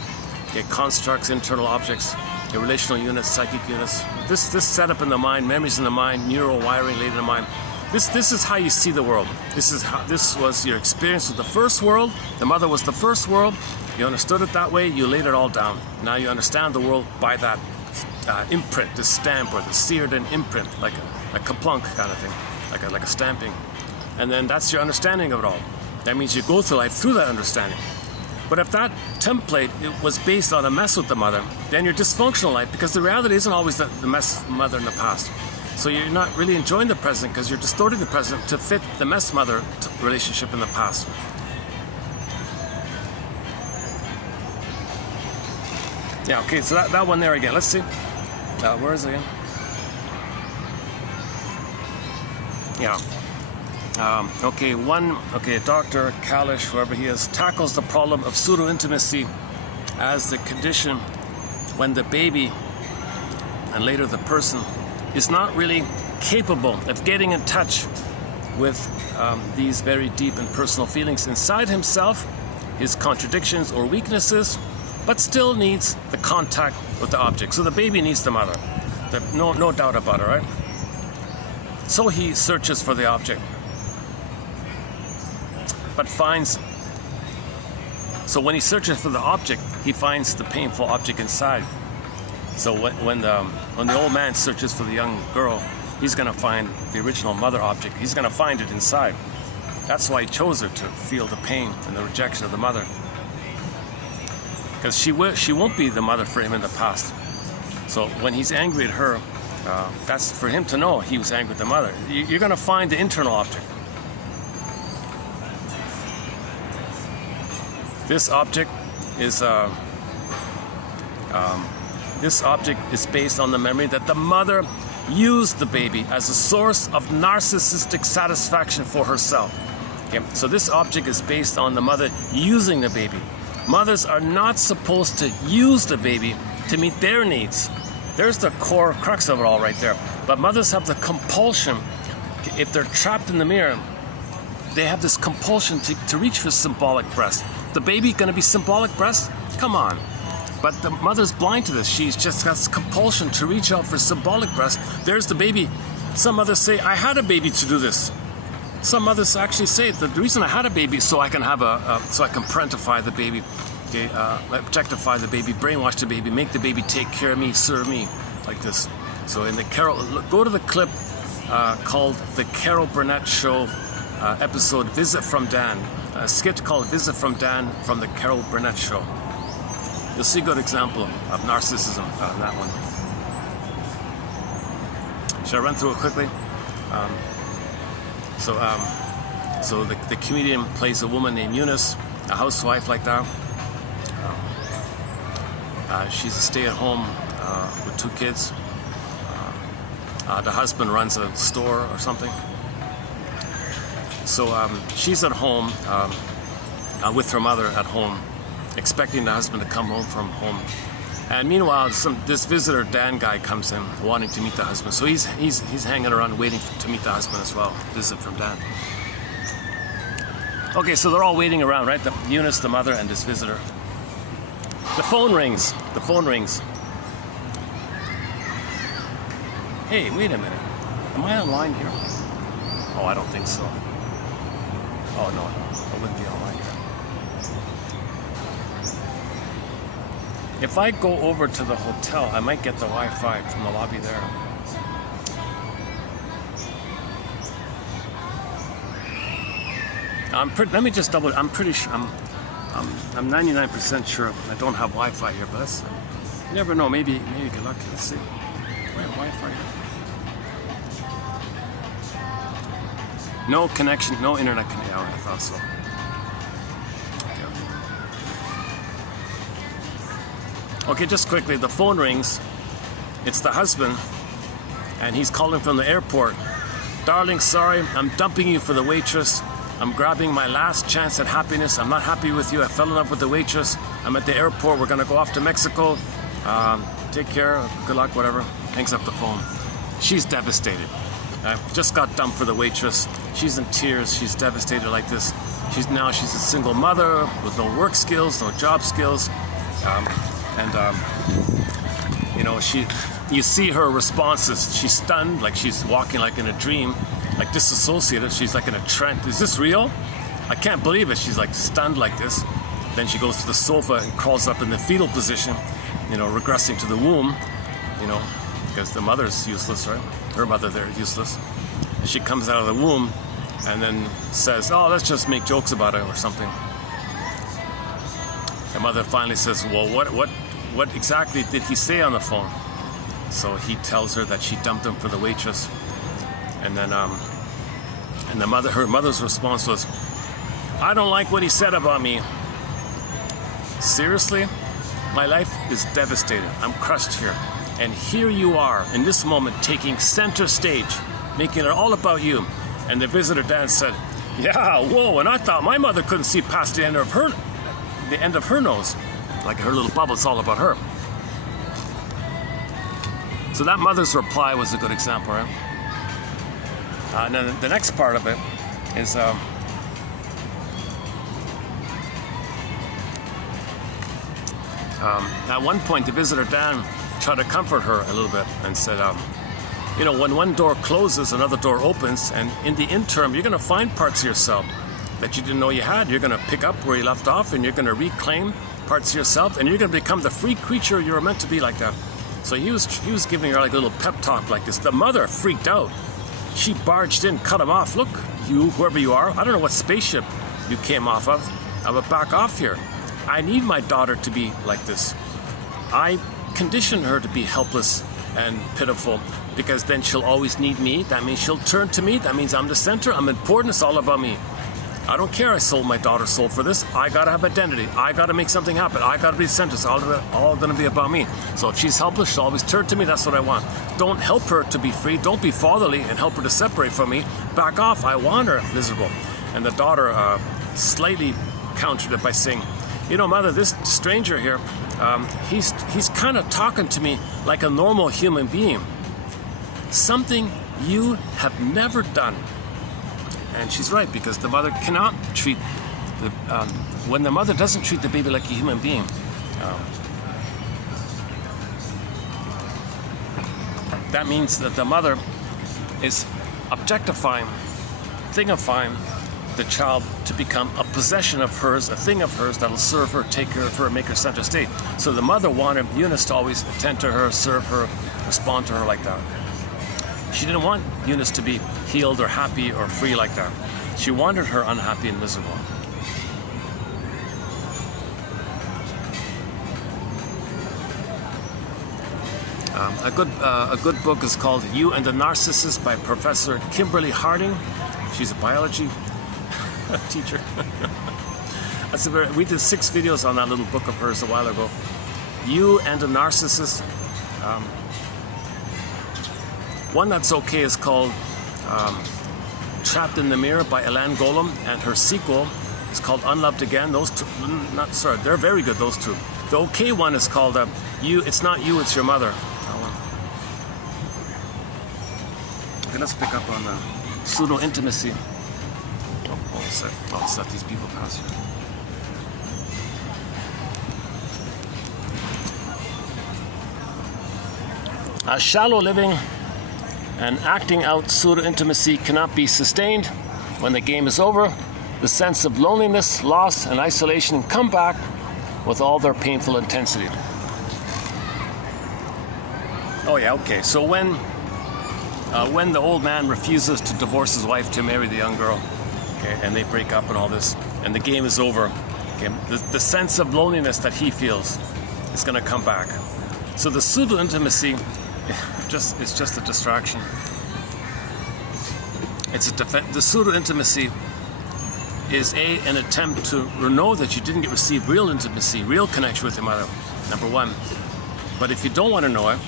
Okay, constructs, internal objects, okay, relational units, psychic units, this setup in the mind, memories in the mind, neural wiring laid in the mind. This is how you see the world. This was your experience with the first world. The mother was the first world. You understood it that way. You laid it all down. Now you understand the world by that imprint, the stamp or the seared in imprint, like a kaplunk kind of thing, like a stamping. And then that's your understanding of it all. That means you go through life through that understanding. But if that template was based on a mess with the mother, then you're dysfunctional life, because the reality isn't always the mess mother in the past. So you're not really enjoying the present because you're distorting the present to fit the mess mother relationship in the past. Yeah, okay, so that one there again. Let's see. Where is it again? Yeah. Okay, Dr. Kalish, whoever he is, tackles the problem of pseudo-intimacy as the condition when the baby, and later the person, is not really capable of getting in touch with these very deep and personal feelings inside himself, his contradictions or weaknesses, but still needs the contact with the object. So the baby needs the mother. No doubt about it, right? So he searches for the object, but finds. So when he searches for the object, he finds the painful object inside. So when the old man searches for the young girl, he's going to find the original mother object. He's going to find it inside. That's why he chose her, to feel the pain and the rejection of the mother. Because she won't be the mother for him in the past. So when he's angry at her, that's for him to know he was angry at the mother. You're going to find the internal object. This object is based on the memory that the mother used the baby as a source of narcissistic satisfaction for herself. Okay? So this object is based on the mother using the baby. Mothers are not supposed to use the baby to meet their needs. There's the core crux of it all right there. But mothers have the compulsion, if they're trapped in the mirror, they have this compulsion to reach for symbolic breast. The baby going to be symbolic breast? Come on. But the mother's blind to this. She's just got this compulsion to reach out for symbolic breast. There's the baby. Some mothers say, I had a baby to do this. Some mothers actually say that the reason I had a baby is so I can have so I can parentify the baby, okay, objectify the baby, brainwash the baby, make the baby take care of me, serve me, like this. So in the Carol, go to the clip called The Carol Burnett Show, episode Visit from Dan, a skit called Visit from Dan from the Carol Burnett Show. You'll see a good example of narcissism in that one. Should I run through it quickly? So the comedian plays a woman named Eunice, a housewife like that. She's a stay-at-home with 2 kids. The husband runs a store or something. So she's at home with her mother at home, expecting the husband to come home from home. And meanwhile, this visitor Dan guy comes in wanting to meet the husband. So he's hanging around waiting to meet the husband as well. Visit from Dan. Okay, so they're all waiting around, right? Eunice, the mother, and this visitor. The phone rings. The phone rings. Hey, wait a minute. Am I online here? Oh, I don't think so. Oh, no, I wouldn't be online here. If I go over to the hotel, I might get the Wi-Fi from the lobby there. Let me just double. I'm pretty sure. I'm 99% sure I don't have Wi-Fi here, but you never know. Maybe get lucky. Let's see. We have Wi-Fi here. No connection. No internet connection. Yeah, I thought so. Okay, just quickly. The phone rings. It's the husband, and he's calling from the airport. Darling, sorry, I'm dumping you for the waitress. I'm grabbing my last chance at happiness. I'm not happy with you. I fell in love with the waitress. I'm at the airport. We're going to go off to Mexico. Take care. Good luck, whatever. Hangs up the phone. She's devastated. Just got dumped for the waitress. She's in tears. She's devastated like this. She's a single mother with no work skills, no job skills. You see her responses. She's stunned, like she's walking like in a dream. Like disassociated, she's like in a trance. Is this real? I can't believe it. She's like stunned like this. Then she goes to the sofa and crawls up in the fetal position, regressing to the womb, because the mother's useless, right? Her mother there is useless. And she comes out of the womb and then says, oh, let's just make jokes about it or something. The mother finally says, well, what exactly did he say on the phone? So he tells her that she dumped him for the waitress. And then, her mother's response was, I don't like what he said about me. Seriously? My life is devastated. I'm crushed here. And here you are, in this moment, taking center stage, making it all about you. And the visitor Dan said, yeah, whoa, and I thought my mother couldn't see past the end of her nose. Like her little bubble, it's all about her. So that mother's reply was a good example, right? And then the next part of it is at one point the visitor Dan tried to comfort her a little bit and said, when one door closes, another door opens, and in the interim you're going to find parts of yourself that you didn't know you had. You're going to pick up where you left off, and you're going to reclaim parts of yourself, and you're going to become the free creature you were meant to be like that. So he was giving her like a little pep talk like this. The mother freaked out. She barged in, cut him off. Look, you, whoever you are, I don't know what spaceship you came off of. I would back off here. I need my daughter to be like this. I conditioned her to be helpless and pitiful because then she'll always need me. That means she'll turn to me. That means I'm the center. I'm important. It's all about me. I don't care I sold my daughter's soul for this. I gotta have identity. I gotta make something happen. I gotta be the center. It's all gonna be about me. So if she's helpless, she'll always turn to me. That's what I want. Don't help her to be free. Don't be fatherly and help her to separate from me. Back off. I want her miserable. And the daughter slightly countered it by saying, mother, this stranger here, he's kind of talking to me like a normal human being. Something you have never done. And she's right, because the mother cannot treat when the mother doesn't treat the baby like a human being, that means that the mother is objectifying, thingifying the child to become a possession of hers, a thing of hers that'll serve her, take care of her, make her center state. So the mother wanted Eunice to always attend to her, serve her, respond to her like that. She didn't want Eunice to be healed or happy or free like that. She wanted her unhappy and miserable. A good book is called You and the Narcissist by Professor Kimberly Harding. She's a biology teacher. We did 6 videos on that little book of hers a while ago. You and the Narcissist. One that's okay is called Trapped in the Mirror by Elan Golem, and her sequel is called Unloved Again. Those two, they're very good, those two. The okay one is called It's Not You, It's Your Mother. Okay, let's pick up on pseudo-intimacy. Let's let these people pass here. Shallow living and acting out pseudo-intimacy cannot be sustained. When the game is over, the sense of loneliness, loss, and isolation come back with all their painful intensity. Oh yeah, okay. So when the old man refuses to divorce his wife to marry the young girl, okay, and they break up and all this, and the game is over, okay, the sense of loneliness that he feels is going to come back. So the pseudo-intimacy it's just a distraction. The pseudo-intimacy is an attempt to know that you didn't receive real intimacy, real connection with your mother, number one. But if you don't want to know it,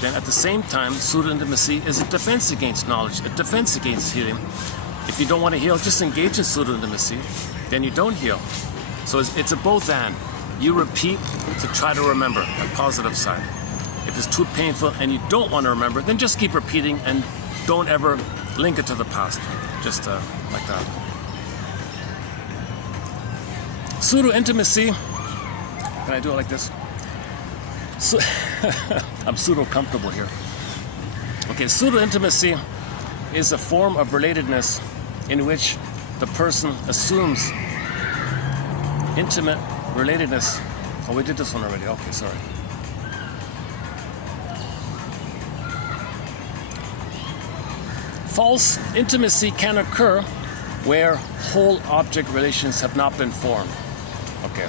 then at the same time, pseudo-intimacy is a defense against knowledge, a defense against healing. If you don't want to heal, just engage in pseudo-intimacy, then you don't heal. So it's a both and. You repeat to try to remember the positive side. If it's too painful and you don't want to remember, then just keep repeating and don't ever link it to the past. Just like that. Pseudo-intimacy, can I do it like this? So, I'm pseudo-comfortable here. Okay, pseudo-intimacy is a form of relatedness in which the person assumes intimate relatedness. Oh, we did this one already. Okay, sorry. False intimacy can occur where whole object relations have not been formed. Okay.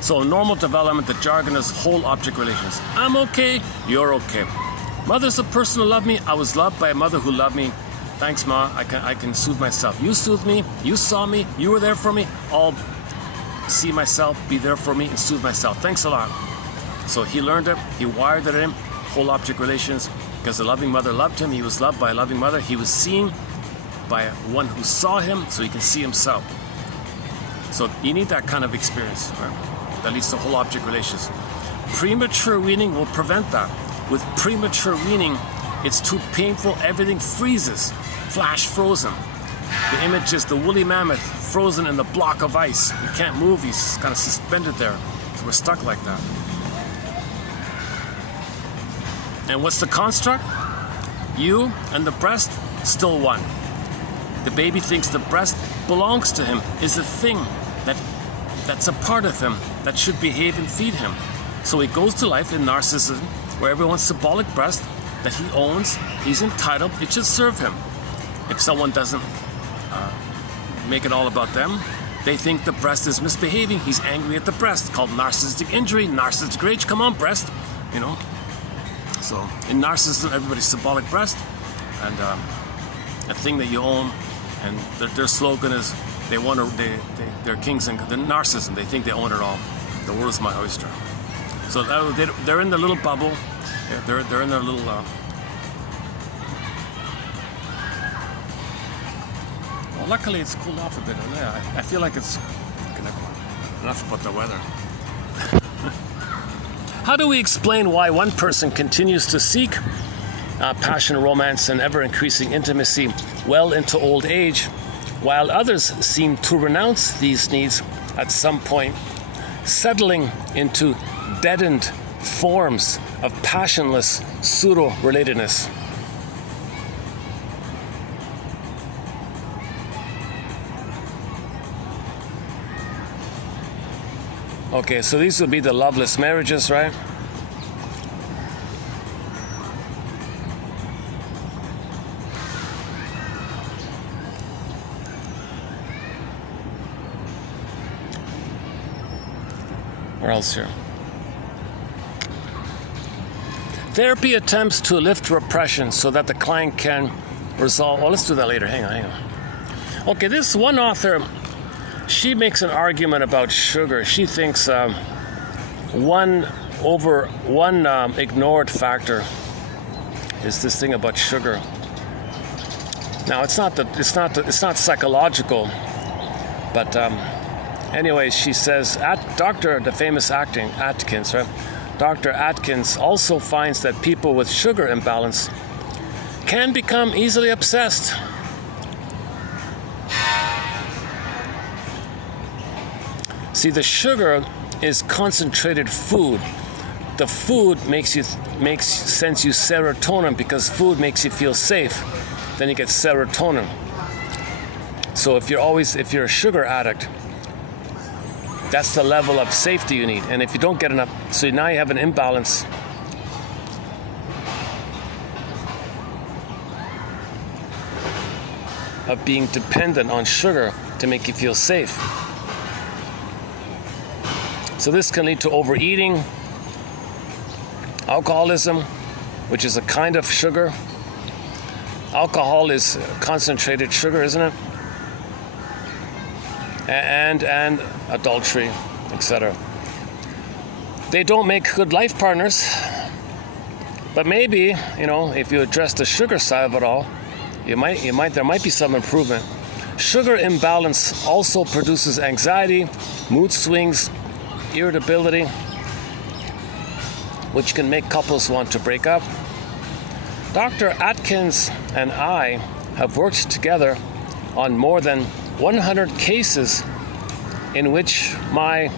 So in normal development, the jargon is whole object relations. I'm okay, you're okay. Mother's a person who loved me. I was loved by a mother who loved me. Thanks, Ma. I can soothe myself. You soothed me. You saw me. You were there for me. I'll see myself, be there for me, and soothe myself. Thanks a lot. So he learned it. He wired it in. Whole object relations. Because a loving mother loved him. He was loved by a loving mother. He was seen by one who saw him, so he can see himself. So you need that kind of experience, right? That leads to whole object relations. Premature weaning will prevent that. With premature weaning, it's too painful. Everything freezes. Flash frozen. The image is the woolly mammoth frozen in the block of ice. He can't move. He's kind of suspended there. So we're stuck like that. And what's the construct? You and the breast, still one. The baby thinks the breast belongs to him, is a thing that's a part of him, that should behave and feed him. So he goes to life in narcissism, where everyone's symbolic breast that he owns, he's entitled, it should serve him. If someone doesn't make it all about them, they think the breast is misbehaving, he's angry at the breast, called narcissistic injury, narcissistic rage, come on breast, you know. So in narcissism, everybody's symbolic breast, and a thing that you own, and their slogan is they're kings and they're narcissism. They think they own it all. The world is my oyster. So they're in the little bubble. They're in their little. Well, luckily it's cooled off a bit. Yeah, I feel like it's enough about the weather. How do we explain why one person continues to seek passion, romance, and ever-increasing intimacy well into old age, while others seem to renounce these needs at some point, settling into deadened forms of passionless pseudo-relatedness? Okay, so these would be the loveless marriages, right? Where else here? Therapy attempts to lift repression so that the client can resolve. Oh, let's do that later. Hang on. Okay, this one author, she makes an argument about sugar. She thinks one ignored factor is this thing about sugar. Now, it's not psychological, but anyways, she says, the famous Atkins, right? Dr. Atkins also finds that people with sugar imbalance can become easily obsessed. See, the sugar is concentrated food. The food makes sends you serotonin because food makes you feel safe. Then you get serotonin. So if you're a sugar addict, that's the level of safety you need. And if you don't get enough, so now you have an imbalance. Of being dependent on sugar to make you feel safe. So this can lead to overeating, alcoholism, which is a kind of sugar. Alcohol is concentrated sugar, isn't it? And adultery, etc. They don't make good life partners, but maybe, if you address the sugar side of it all, there might be some improvement. Sugar imbalance also produces anxiety, mood swings, irritability, which can make couples want to break up. Dr. Atkins and I have worked together on more than 100 cases in which my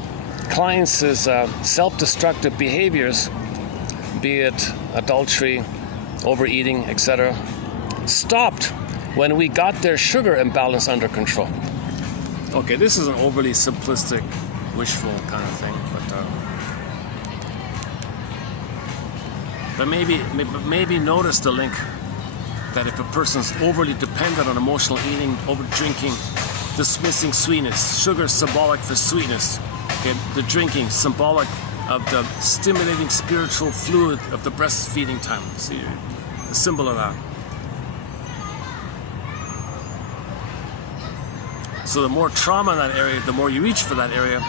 clients' self-destructive behaviors, be it adultery, overeating, etc., stopped when we got their sugar imbalance under control. Okay, this is an overly simplistic, wishful kind of thing, but maybe notice the link that if a person's overly dependent on emotional eating, over drinking, dismissing sweetness, sugar is symbolic for sweetness. Okay, the drinking symbolic of the stimulating spiritual fluid of the breastfeeding time. See, the symbol of that. So the more trauma in that area, the more you reach for that area,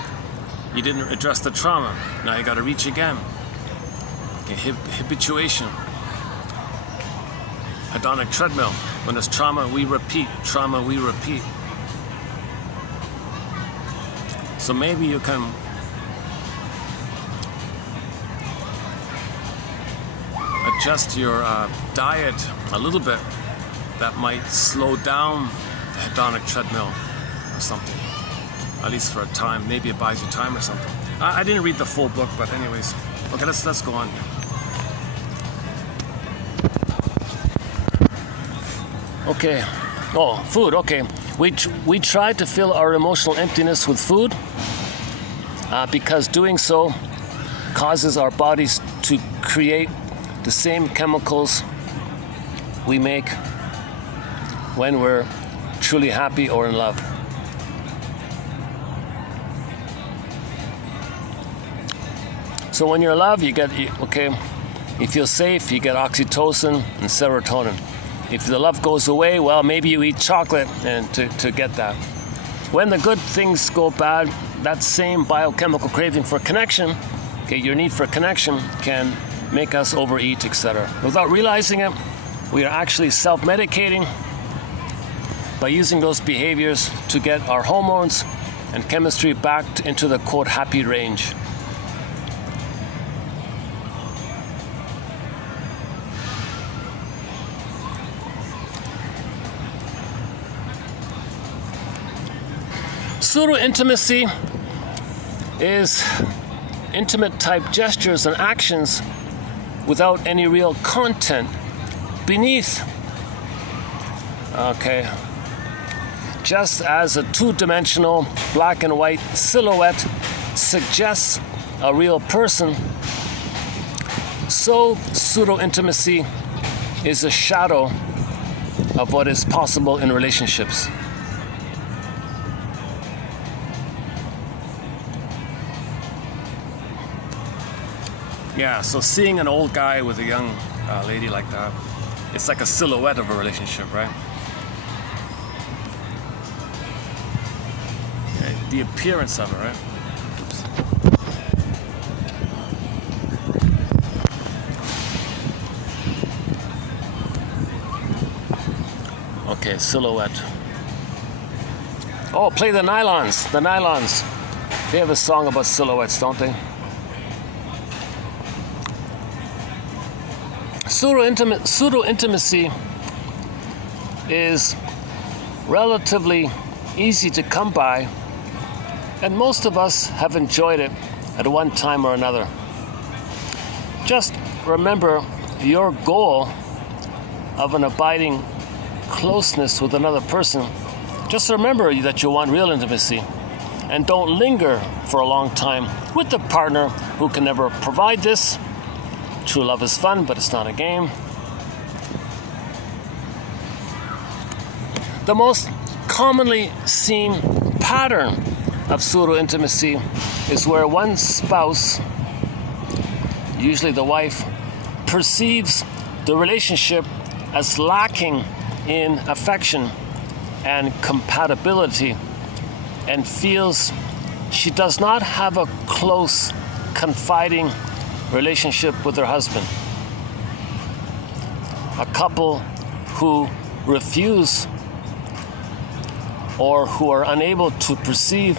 you didn't address the trauma. Now you got to reach again. Okay, habituation. Hedonic treadmill. When there's trauma, we repeat. Trauma, we repeat. So maybe you can adjust your diet a little bit. That might slow down the hedonic treadmill or something. At least for a time. Maybe it buys you time or something. I didn't read the full book, but anyways. Okay, let's go on. Okay. Oh, food. Okay. We try to fill our emotional emptiness with food because doing so causes our bodies to create the same chemicals we make when we're truly happy or in love. So when you're in love, you feel safe, you get oxytocin and serotonin. If the love goes away, well, maybe you eat chocolate and to get that. When the good things go bad, that same biochemical craving for connection, your need for connection can make us overeat, etc. Without realizing it, we are actually self-medicating by using those behaviors to get our hormones and chemistry back into the, quote, happy range. Pseudo-intimacy is intimate type gestures and actions without any real content beneath. Okay. Just as a two-dimensional black and white silhouette suggests a real person, so pseudo-intimacy is a shadow of what is possible in relationships. Yeah, so seeing an old guy with a young lady like that, it's like a silhouette of a relationship, right? Okay, the appearance of it, right? Okay, silhouette. Oh, play the Nylons. The Nylons. They have a song about silhouettes, don't they? Pseudo-intimacy is relatively easy to come by, and most of us have enjoyed it at one time or another. Just remember your goal of an abiding closeness with another person. Just remember that you want real intimacy, and don't linger for a long time with the partner who can never provide this. True love is fun, but it's not a game. The most commonly seen pattern of pseudo-intimacy is where one spouse, usually the wife, perceives the relationship as lacking in affection and compatibility, and feels she does not have a close, confiding relationship with her husband. A couple who refuse or who are unable to perceive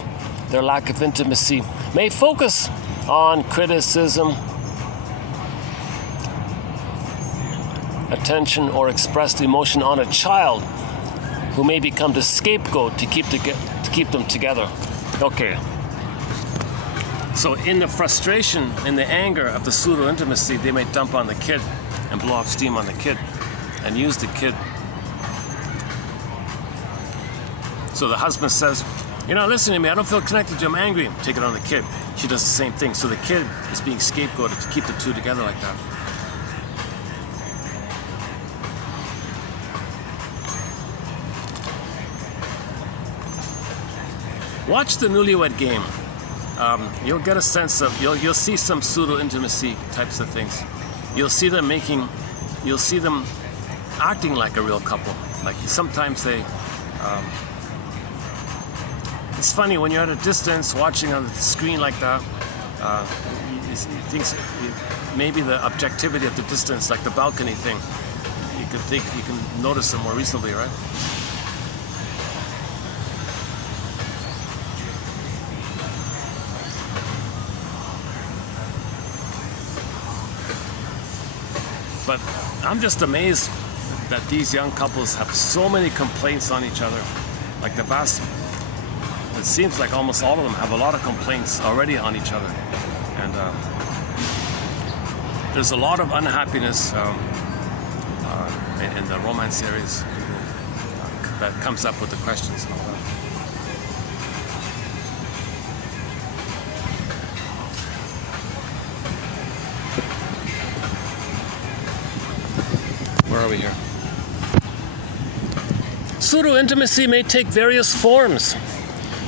their lack of intimacy may focus on criticism, attention, or expressed emotion on a child, who may become the scapegoat to keep them together. Okay. So in the frustration, in the anger of the pseudo-intimacy, they may dump on the kid and blow off steam on the kid and use the kid. So the husband says, "You're not listening to me. I don't feel connected to you. I'm angry." Take it on the kid. She does the same thing. So the kid is being scapegoated to keep the two together like that. Watch the Newlywed Game. You'll get a sense of, you'll see some pseudo-intimacy types of things. You'll see them acting like a real couple. Like sometimes they, it's funny when you're at a distance watching on the screen like that, maybe the objectivity of the distance, like the balcony thing, you can notice them more reasonably, right? But I'm just amazed that these young couples have so many complaints on each other. Like it seems like almost all of them have a lot of complaints already on each other. And there's a lot of unhappiness in the romance series that comes up with the questions and all that. Where are we here? Pseudo-intimacy may take various forms,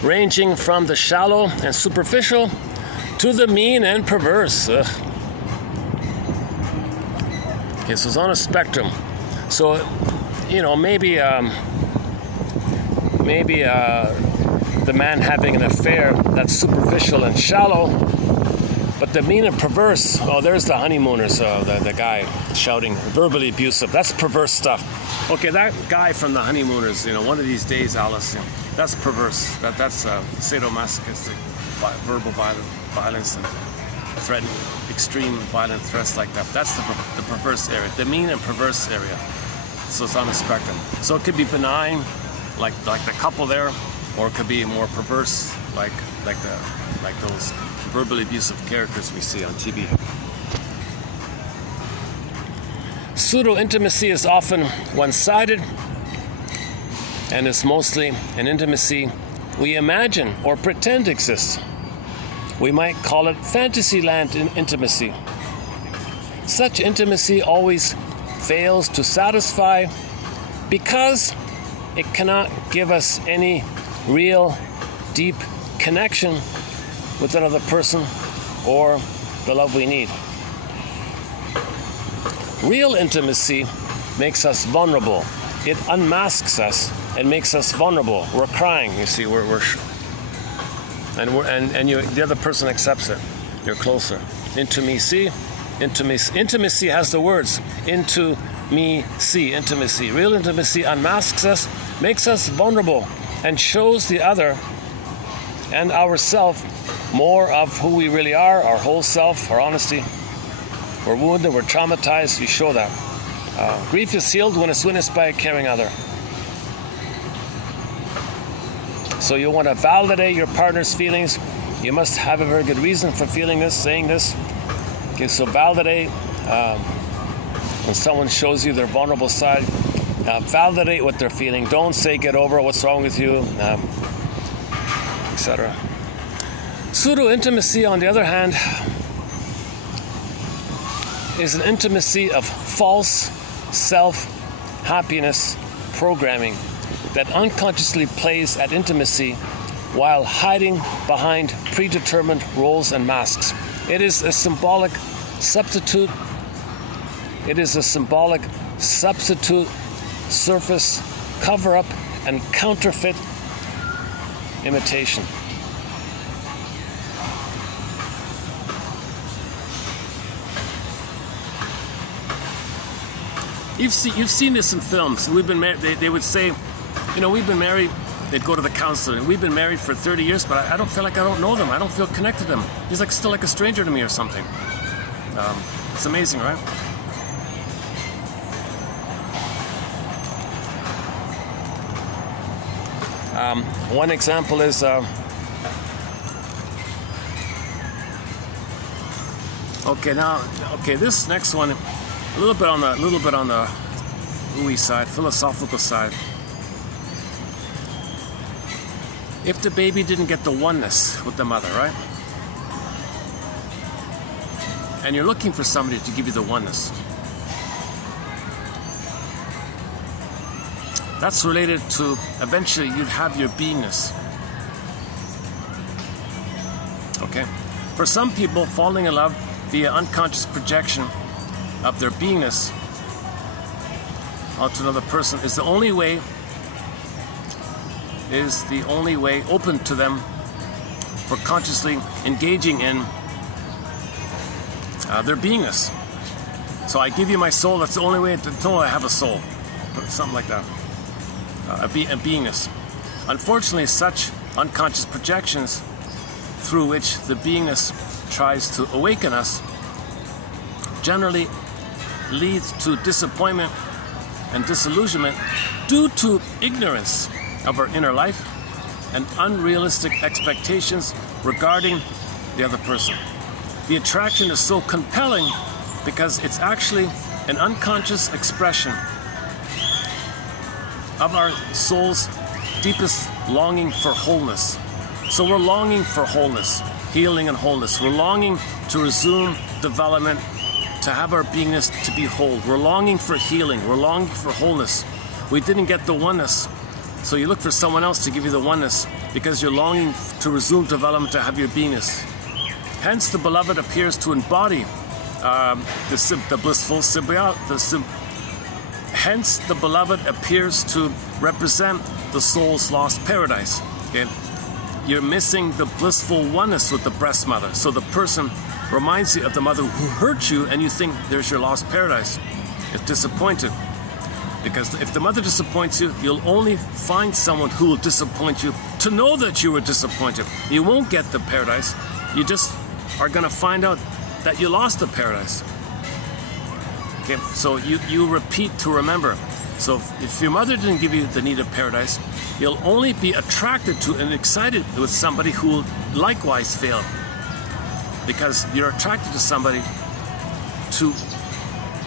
ranging from the shallow and superficial to the mean and perverse. Ugh. Okay, so it's on a spectrum. So, maybe the man having an affair that's superficial and shallow, but the mean and perverse, there's the honeymooners, the guy shouting, verbally abusive. That's perverse stuff. Okay, that guy from the honeymooners, one of these days, Alice, that's perverse. That's sadomasochistic, verbal violence and threatening, extreme violent threats like that. That's the perverse area, the mean and perverse area. So it's on a spectrum. So it could be benign, like the couple there, or it could be more perverse, like those verbally abusive characters we see on TV. Pseudo-intimacy is often one-sided, and is mostly an intimacy we imagine or pretend exists. We might call it fantasyland intimacy. Such intimacy always fails to satisfy because it cannot give us any real, deep connection with another person or the love we need. Real intimacy makes us vulnerable. It unmasks us and makes us vulnerable. We're crying, you see, the other person accepts it. You're closer. Intimacy has the words. Into me, see, intimacy. Real intimacy unmasks us, makes us vulnerable, and shows the other and ourself more of who we really are, our whole self, our honesty. We're wounded, we're traumatized, you show that. Grief is healed when it's witnessed by a caring other. So you want to validate your partner's feelings. You must have a very good reason for feeling this, saying this. Okay, so validate. When someone shows you their vulnerable side, validate what they're feeling. Don't say, get over it, what's wrong with you, etc. Pseudo-intimacy, on the other hand, is an intimacy of false self-happiness programming that unconsciously plays at intimacy while hiding behind predetermined roles and masks. It is a symbolic substitute. It is a symbolic substitute, surface, cover-up, and counterfeit imitation. You've seen this in films. We've been married. They would say, we've been married. They'd go to the counselor, and we've been married for 30 years, but I don't feel like I don't know them. I don't feel connected to them. He's still like a stranger to me or something. It's amazing, right? One example is this next one, a little bit on the ooey side, philosophical side. If the baby didn't get the oneness with the mother, right? And you're looking for somebody to give you the oneness. That's related to eventually you'd have your beingness. Okay? For some people, falling in love via unconscious projection of their beingness onto another person is the only way open to them for consciously engaging in their beingness. So I give you my soul, that's the only way to know I have a soul. Something like that. A beingness. Unfortunately, such unconscious projections through which the beingness tries to awaken us generally leads to disappointment and disillusionment due to ignorance of our inner life and unrealistic expectations regarding the other person. The attraction is so compelling because it's actually an unconscious expression of our soul's deepest longing for wholeness. So we're longing for wholeness, healing and wholeness. We're longing to resume development, to have our beingness to be whole. We're longing for healing. We're longing for wholeness. We didn't get the oneness. So you look for someone else to give you the oneness because you're longing to resume development, to have your beingness. Hence, the beloved appears to embody the blissful symbiote. Hence, the beloved appears to represent the soul's lost paradise. Okay? You're missing the blissful oneness with the breast mother. So the person reminds you of the mother who hurt you, and you think there's your lost paradise. It's disappointed. Because if the mother disappoints you, you'll only find someone who will disappoint you to know that you were disappointed. You won't get the paradise. You just are going to find out that you lost the paradise. Okay, so you repeat to remember. So if your mother didn't give you the needed paradise, you'll only be attracted to and excited with somebody who will likewise fail. Because you're attracted to somebody to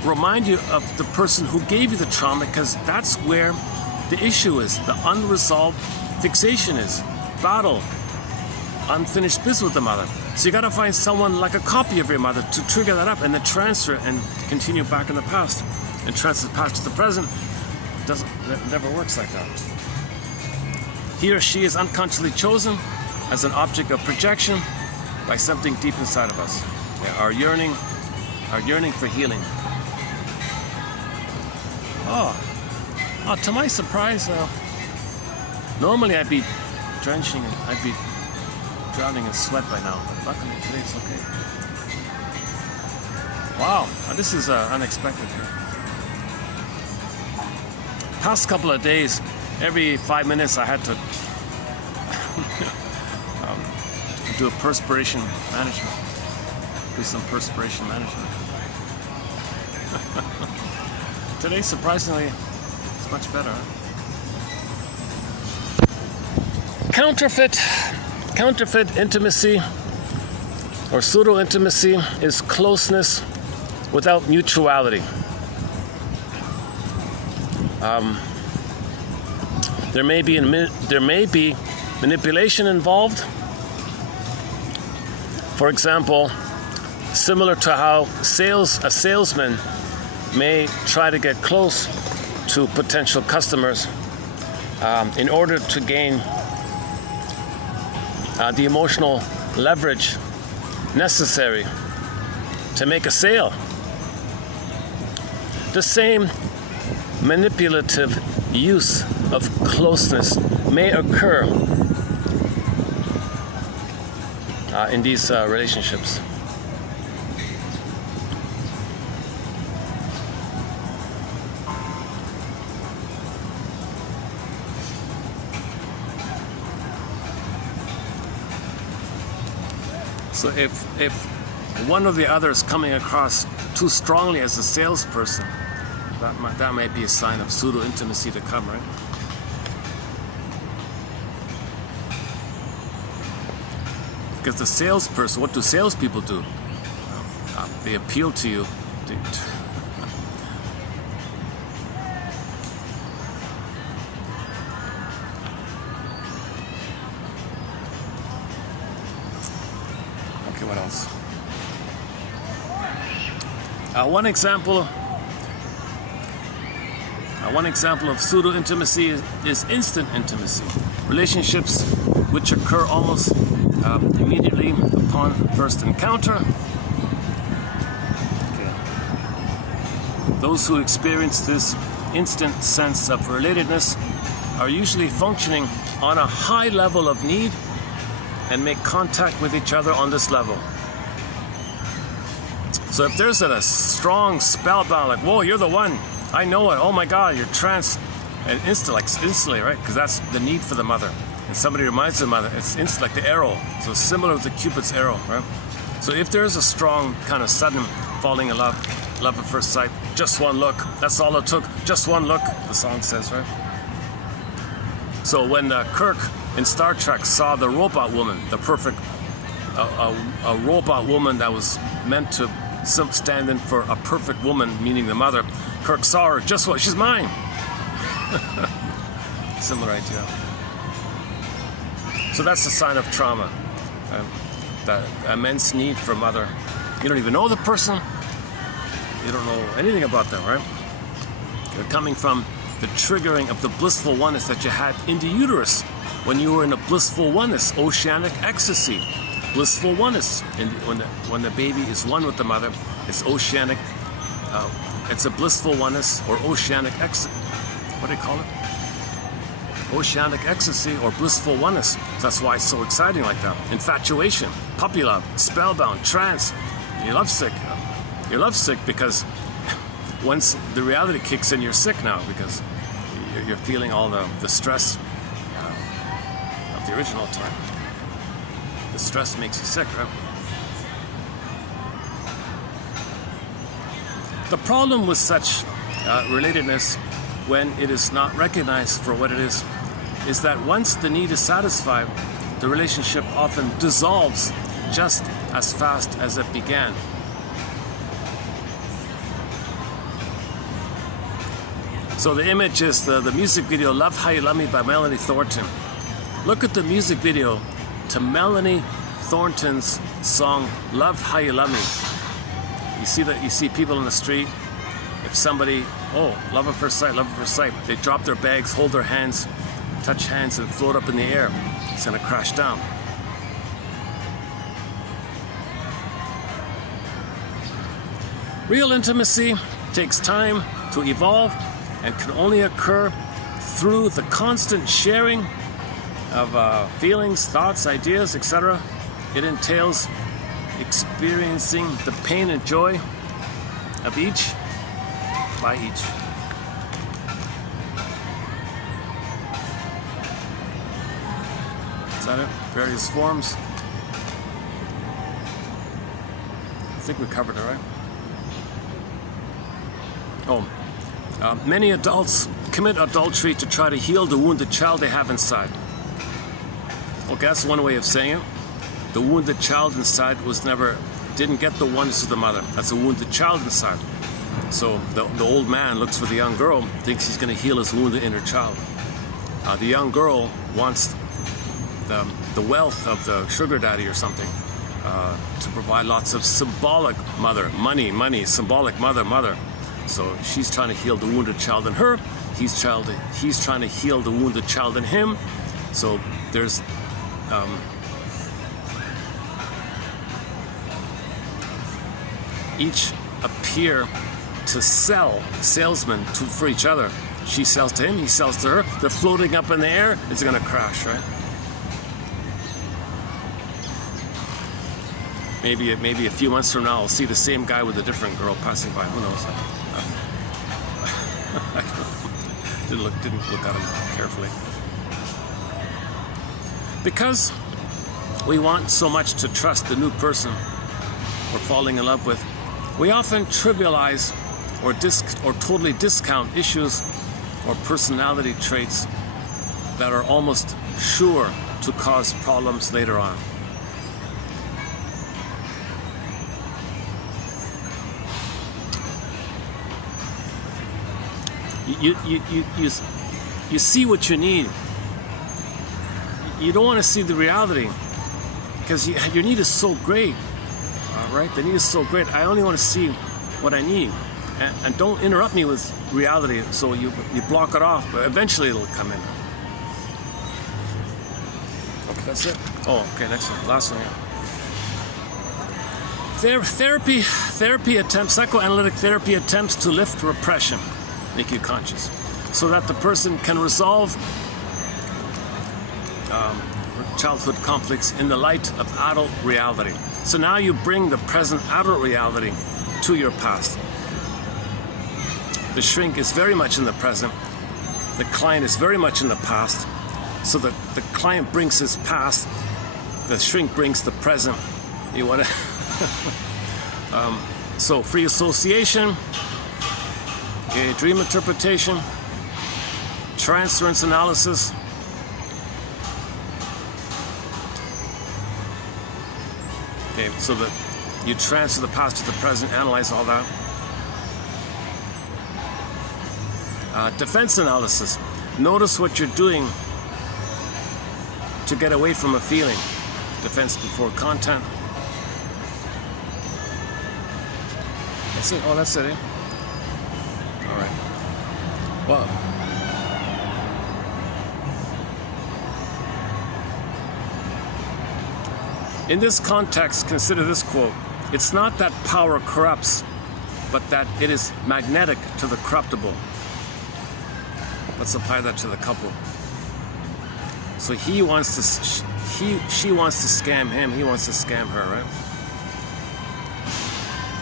remind you of the person who gave you the trauma, because that's where the issue is. The unresolved fixation is. Battle. Unfinished business with the mother. So you got to find someone like a copy of your mother to trigger that up and then transfer it and continue back in the past. And transfer the past to the present. It never works like that. He or she is unconsciously chosen as an object of projection by something deep inside of us. Yeah, our yearning for healing. Oh, to my surprise, normally I'd be drenching, I'd be drowning in sweat by now, but luckily today it's okay. Wow, this is unexpected here. Past couple of days, every 5 minutes I had to do a perspiration management. Do some perspiration management. Today, surprisingly, it's much better. Counterfeit intimacy or pseudo-intimacy is closeness without mutuality. There may be manipulation involved. For example, similar to how a salesman may try to get close to potential customers in order to gain the emotional leverage necessary to make a sale. The same manipulative use of closeness may occur in these relationships. So if one or the other is coming across too strongly as a salesperson, that might be a sign of pseudo-intimacy to come, right? Because the salesperson, what do salespeople do? They appeal to you. Okay, what else? One example of pseudo-intimacy is instant intimacy. Relationships which occur almost immediately upon first encounter. Okay. Those who experience this instant sense of relatedness are usually functioning on a high level of need and make contact with each other on this level. So if there's a strong spellbound, like, whoa, you're the one, I know it, oh my God, you're and instantly, right? Because that's the need for the mother. And somebody reminds the mother, it's like the arrow. So similar to Cupid's arrow, right? So if there's a strong kind of sudden falling in love at first sight, just one look, that's all it took, just one look, the song says, right? So when Kirk in Star Trek saw the robot woman, the perfect, a robot woman that was meant to stand in for a perfect woman, meaning the mother, Kirk saw her, just what, she's mine. Similar idea. So that's a sign of trauma, that immense need for a mother. You don't even know the person, you don't know anything about them, right? They're coming from the triggering of the blissful oneness that you had in the uterus when you were in a blissful oneness, oceanic ecstasy, blissful oneness. And when the baby is one with the mother, it's oceanic, it's a blissful oneness or oceanic ecstasy. What do they call it? Oceanic ecstasy or blissful oneness. So that's why it's so exciting like that. Infatuation, puppy love, spellbound, trance. You're lovesick. You're lovesick because once the reality kicks in, you're sick now because you're feeling all the stress of the original time. The stress makes you sick, right? The problem with such relatedness, when it is not recognized for what it is that once the need is satisfied, the relationship often dissolves just as fast as it began. So the image is the music video Love How You Love Me by Melanie Thornton. Look at the music video to Melanie Thornton's song Love How You Love Me. You see people in the street. If somebody, love at first sight, they drop their bags, hold their hands, touch hands and float up in the air. It's gonna crash down. Real intimacy takes time to evolve and can only occur through the constant sharing of feelings, thoughts, ideas, etc. It entails experiencing the pain and joy of each by each. Is that it? Various forms. I think we covered it, right? Many adults commit adultery to try to heal the wounded child they have inside. Okay, that's one way of saying it. The wounded child inside didn't get the oneness of the mother. That's a wounded child inside. So the old man looks for the young girl, thinks he's going to heal his wounded inner child. The young girl wants the wealth of the sugar daddy or something to provide lots of symbolic mother, money, symbolic mother. So she's trying to heal the wounded child in her. He's trying to heal the wounded child in him. So there's each appear to salesmen for each other. She sells to him, he sells to her. They're floating up in the air. It's going to crash, right? Maybe a few months from now, I'll see the same guy with a different girl passing by. Who knows? Didn't look at him carefully. Because we want so much to trust the new person we're falling in love with, we often trivialize or totally discount issues or personality traits that are almost sure to cause problems later on. You see what you need. You don't want to see the reality because your need is so great, right? The need is so great. I only want to see what I need, and don't interrupt me with reality. So you block it off, but eventually it'll come in. Okay, that's it. Oh, okay, next one, last one. Therapy attempts, psychoanalytic therapy attempts to lift repression, make you conscious, so that the person can resolve childhood conflicts in the light of adult reality. So now you bring the present adult reality to your past. The shrink is very much in the present. The client is very much in the past. So the client brings his past. The shrink brings the present. You want to... so free association, okay, dream interpretation, transference analysis, okay, so that you transfer the past to the present, analyze all that. Defense analysis. Notice what you're doing to get away from a feeling. Defense before content. That's it. Oh, that's it, eh? All right. Well, in this context, consider this quote. It's not that power corrupts, but that it is magnetic to the corruptible. Let's apply that to the couple. So she wants to scam him, he wants to scam her, right?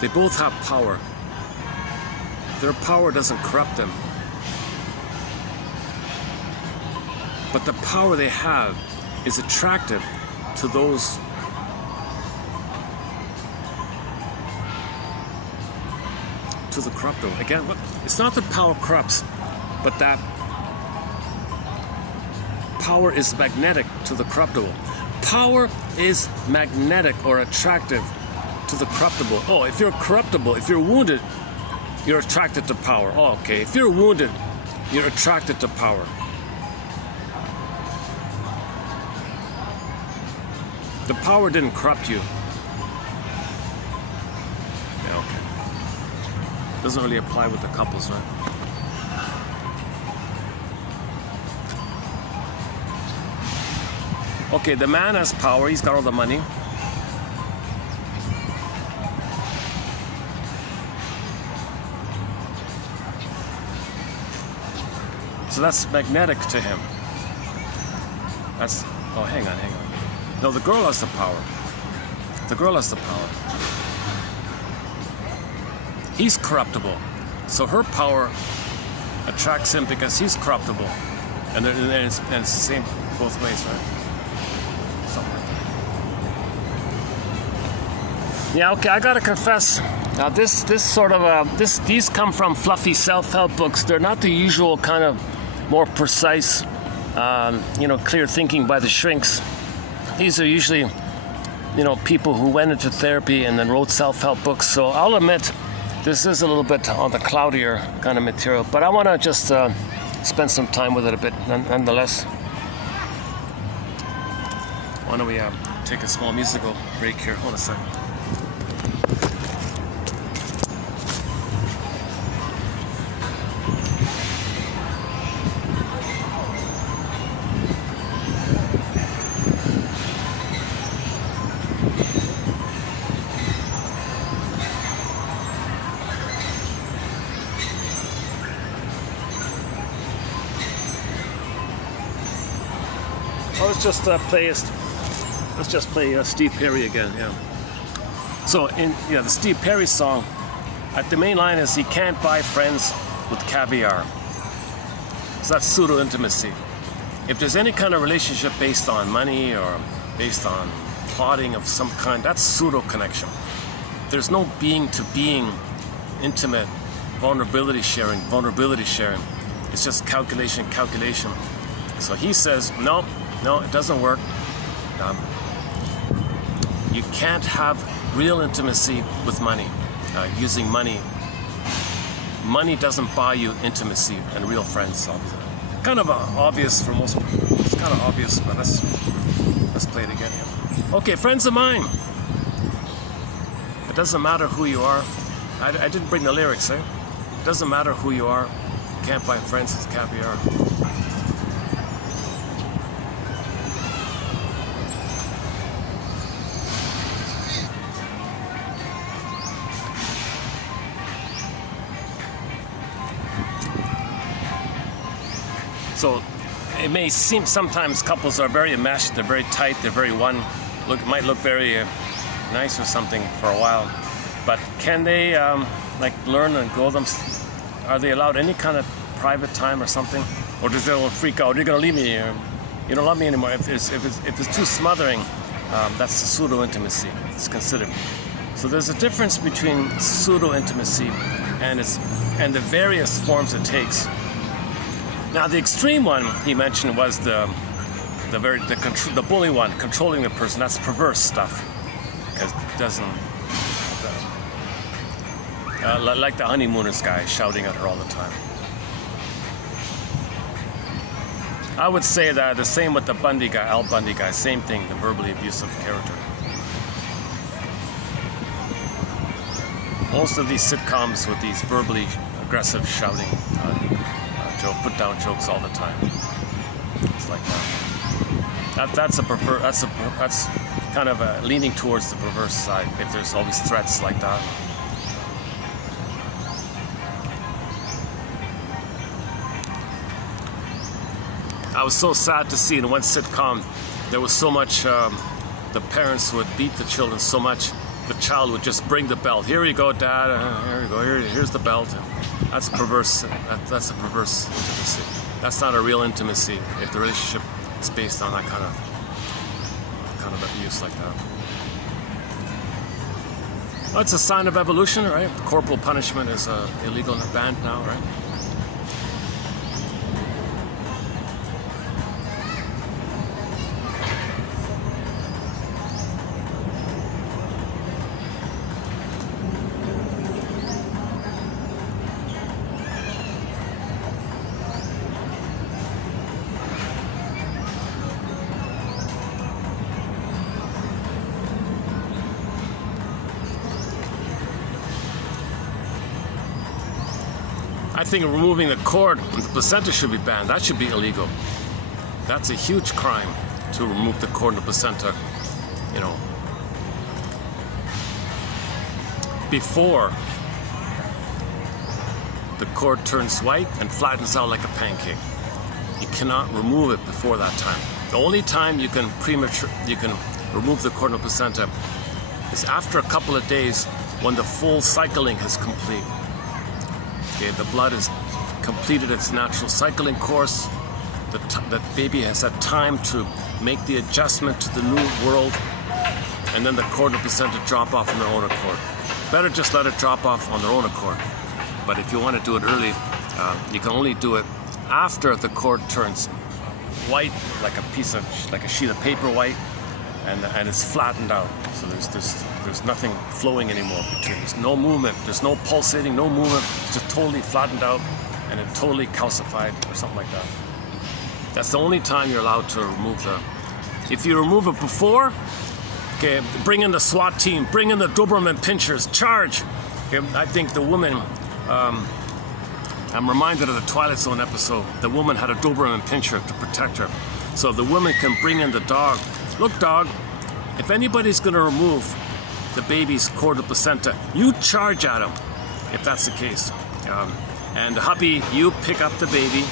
They both have power. Their power doesn't corrupt them. But the power they have is attractive to those to the corruptible. Again, it's not that power corrupts, but that power is magnetic to the corruptible. Power is magnetic or attractive to the corruptible. Oh, if you're corruptible, if you're wounded, you're attracted to power. Oh, okay. If you're wounded, you're attracted to power. The power didn't corrupt you. Yeah, okay. Doesn't really apply with the couples, right? Okay, the man has power, he's got all the money. So that's magnetic to him. That's, oh, hang on. No, the girl has the power. The girl has the power. He's corruptible. So her power attracts him because he's corruptible. And it's the same both ways, right? Something like that. Yeah, okay, I gotta confess. Now these come from fluffy self-help books. They're not the usual kind of more precise, clear thinking by the shrinks. These are usually, people who went into therapy and then wrote self-help books. So I'll admit, this is a little bit on the cloudier kind of material, but I want to just spend some time with it a bit nonetheless. Why don't we take a small musical break here? Hold on a second. Let's just play Steve Perry again. Yeah. So the Steve Perry song, the main line is, "He can't buy friends with caviar." So that's pseudo intimacy. If there's any kind of relationship based on money or based on plotting of some kind, that's pseudo connection. There's no being to being intimate vulnerability sharing. It's just calculation. So he says, no, it doesn't work. You can't have real intimacy with money, using money. Money doesn't buy you intimacy and real friends. Obviously. Kind of obvious for most people. It's kind of obvious, but let's play it again. Okay, friends of mine. It doesn't matter who you are. I didn't bring the lyrics, eh? It doesn't matter who you are. You can't buy friends with caviar. So it may seem sometimes couples are very enmeshed, they're very tight, they're very one. Might look very nice or something for a while, but can they learn and grow them? Are they allowed any kind of private time or something, or does they freak out? You're gonna leave me? You don't love me anymore. If it's too smothering, that's pseudo intimacy. It's considered. So there's a difference between pseudo intimacy and the various forms it takes. Now, the extreme one he mentioned was the bully one, controlling the person. That's perverse stuff, because it doesn't like the honeymooners guy shouting at her all the time. I would say that the same with the Bundy guy, Al Bundy guy, same thing, the verbally abusive character. Most of these sitcoms with these verbally aggressive shouting. Put down jokes all the time. It's like that. That's kind of leaning towards the perverse side. If there's always threats like that. I was so sad to see in one sitcom there was so much. The parents would beat the children so much. The child would just bring the belt. Here you go, Dad. Here you go. Here's the belt. That's perverse. That's a perverse intimacy. That's not a real intimacy if the relationship is based on that kind of abuse like that. Well, it's a sign of evolution, right? Corporal punishment is illegal and banned now, right? I think removing the cord and the placenta should be banned. That should be illegal. That's a huge crime to remove the cord and the placenta, before the cord turns white and flattens out like a pancake. You cannot remove it before that time. The only time you can remove the cord and placenta is after a couple of days when the full cycling is complete. Okay, the blood has completed its natural cycling course. The baby has had time to make the adjustment to the new world, and then the cord and placenta drop off on their own accord. Better just let it drop off on their own accord. But if you want to do it early, you can only do it after the cord turns white, like a sheet of paper white, and it's flattened out. So there's nothing flowing anymore between. There's no movement. There's no pulsating, no movement. It's just totally flattened out, and it totally calcified or something like that. That's the only time you're allowed to remove the. If you remove it before, okay, bring in the SWAT team, bring in the Doberman pinchers, charge. Okay, I think the woman. I'm reminded of the Twilight Zone episode. The woman had a Doberman pinscher to protect her. So the woman can bring in the dog. Look, dog, if anybody's going to remove the baby's cord or placenta, you charge at him, if that's the case. And hubby, you pick up the baby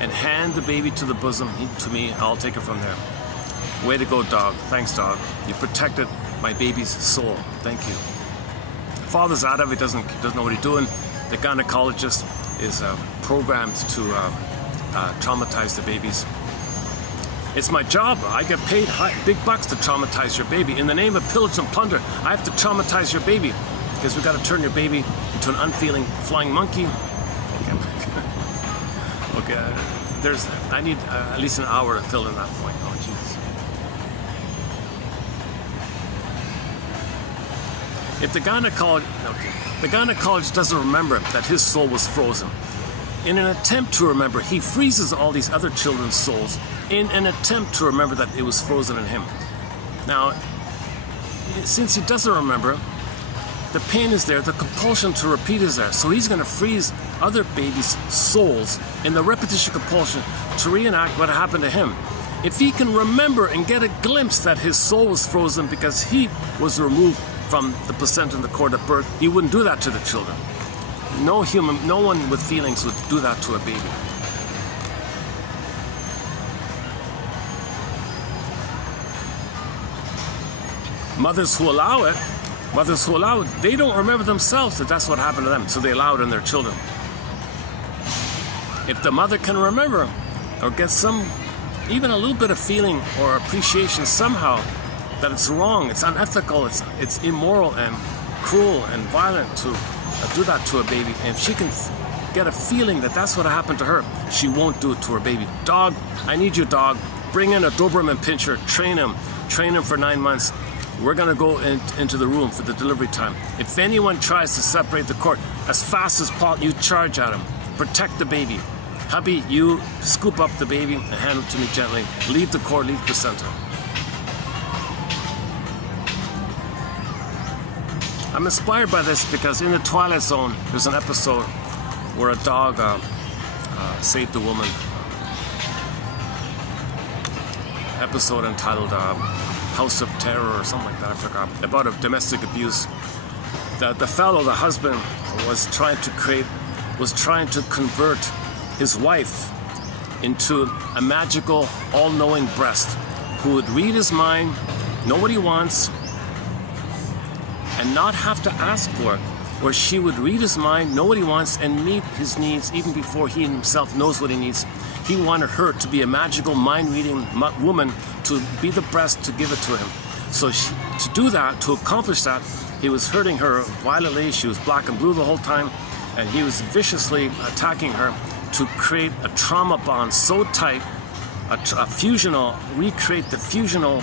and hand the baby to the bosom to me. I'll take it from there. Way to go, dog. Thanks, dog. You protected my baby's soul. Thank you. The father's out of it, doesn't know what he's doing. The gynecologist is programmed to traumatize the babies. It's my job. I get paid big bucks to traumatize your baby. In the name of pillage and plunder, I have to traumatize your baby because we've got to turn your baby into an unfeeling flying monkey. Okay, I need at least an hour to fill in that point. Oh, Jesus. If the gynecologist doesn't remember that his soul was frozen, in an attempt to remember, he freezes all these other children's souls in an attempt to remember that it was frozen in him. Now, since he doesn't remember, the pain is there, the compulsion to repeat is there. So he's going to freeze other babies' souls in the repetition compulsion to reenact what happened to him. If he can remember and get a glimpse that his soul was frozen because he was removed from the placenta and the cord at birth, he wouldn't do that to the children. No one with feelings would do that to a baby. Mothers who allow it, they don't remember themselves that that's what happened to them, so they allow it in their children. If the mother can remember or get even a little bit of feeling or appreciation somehow that it's wrong, it's unethical, it's immoral and cruel and violent to do that to a baby, and if she can get a feeling that that's what happened to her, she won't do it to her baby. Dog, I need you, dog. Bring in a Doberman pinscher, train him for 9 months. We're going to go into the room for the delivery time. If anyone tries to separate the cord, as fast as possible, you charge at him. Protect the baby. Hubby, you scoop up the baby and hand it to me gently. Leave the cord, leave the placenta. I'm inspired by this because in the Twilight Zone, there's an episode where a dog saved a woman. Episode entitled House of Terror or something like that, I forgot, about of domestic abuse. The fellow, the husband, was trying to convert his wife into a magical, all-knowing breast who would read his mind, know what he wants, and not have to ask for it, where she would read his mind, know what he wants, and meet his needs even before he himself knows what he needs. He wanted her to be a magical, mind-reading woman, to be the breast, to give it to him. So to do that, to accomplish that, he was hurting her violently. She was black and blue the whole time, and he was viciously attacking her to create a trauma bond so tight, recreate the fusional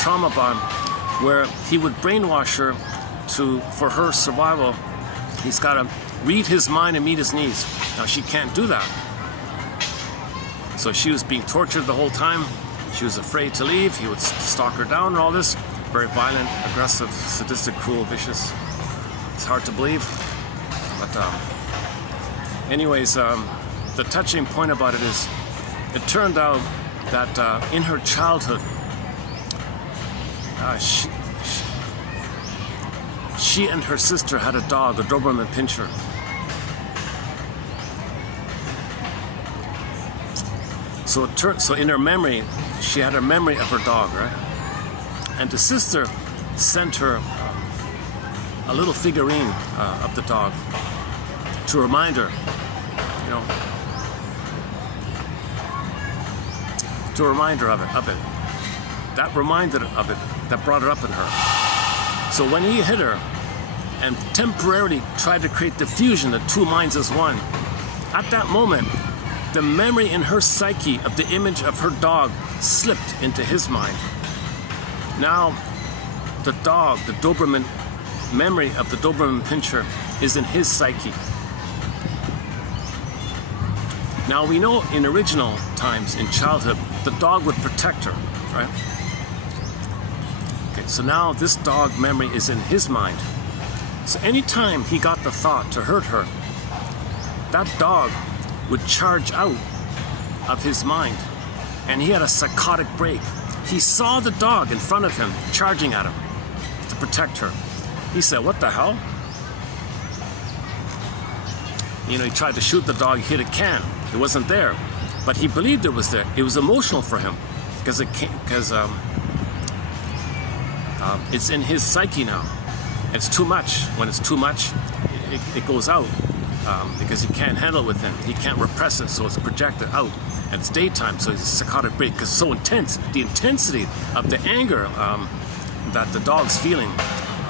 trauma bond, where he would brainwash her for her survival. He's got to read his mind and meet his needs. Now she can't do that. So she was being tortured the whole time. She was afraid to leave. He would stalk her down and all this. Very violent, aggressive, sadistic, cruel, vicious. It's hard to believe. But anyways, the touching point about it is, it turned out that in her childhood, she and her sister had a dog, a Doberman pinscher. So in her memory, she had a memory of her dog, right? And the sister sent her a little figurine of the dog to remind her, you know, to remind her of it. That reminded her of it, that brought it up in her. So when he hit her and temporarily tried to create the fusion, the two minds as one, at that moment, the memory in her psyche of the image of her dog slipped into his mind. Now, the dog, the Doberman, memory of the Doberman Pinscher is in his psyche. Now, we know in original times, in childhood, the dog would protect her, right? Okay, so now this dog memory is in his mind. So anytime he got the thought to hurt her, that dog would charge out of his mind, and he had a psychotic break. He saw the dog in front of him charging at him to protect her. He said, "What the hell?" You know, he tried to shoot the dog, he hit a can. It wasn't there, but he believed it was there. It was emotional for him because it's in his psyche now. It's too much. When it's too much, it goes out because he can't handle it within. He can't repress it, so it's projected out. And it's daytime, so it's a psychotic break because it's so intense. The intensity of the anger that the dog's feeling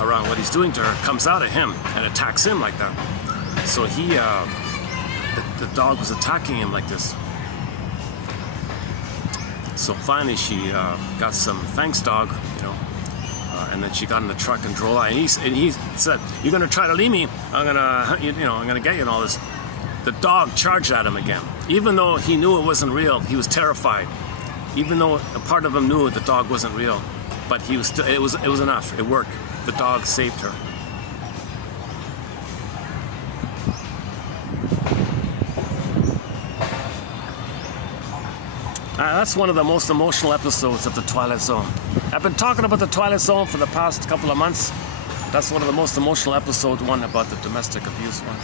around what he's doing to her comes out of him and attacks him like that. So the dog was attacking him like this. So finally she got some thanks dog, you know, and then she got in the truck and drove out. And he said, "You're gonna try to leave me? I'm gonna get you and all this." The dog charged at him again, even though he knew it wasn't real. He was terrified, even though a part of him knew the dog wasn't real. But he was still. It was enough. It worked. The dog saved her. That's one of the most emotional episodes of The Twilight Zone. I've been talking about The Twilight Zone for the past couple of months. That's one of the most emotional episodes, one about the domestic abuse one.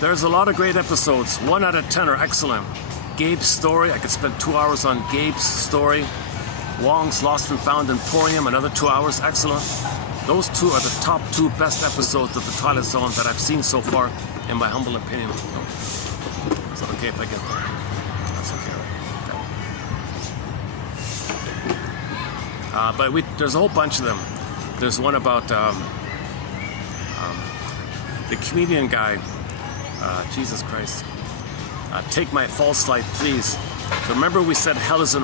There's a lot of great episodes. 1 out of 10 are excellent. Gabe's story, I could spend 2 hours on Gabe's story. Wong's Lost and Found Emporium, another 2 hours, excellent. Those two are the top 2 best episodes of The Twilight Zone that I've seen so far, in my humble opinion. Is it okay if I get that? That's okay. But there's a whole bunch of them. There's one about the comedian guy, Jesus Christ. Take my false light, please. So remember we said hell is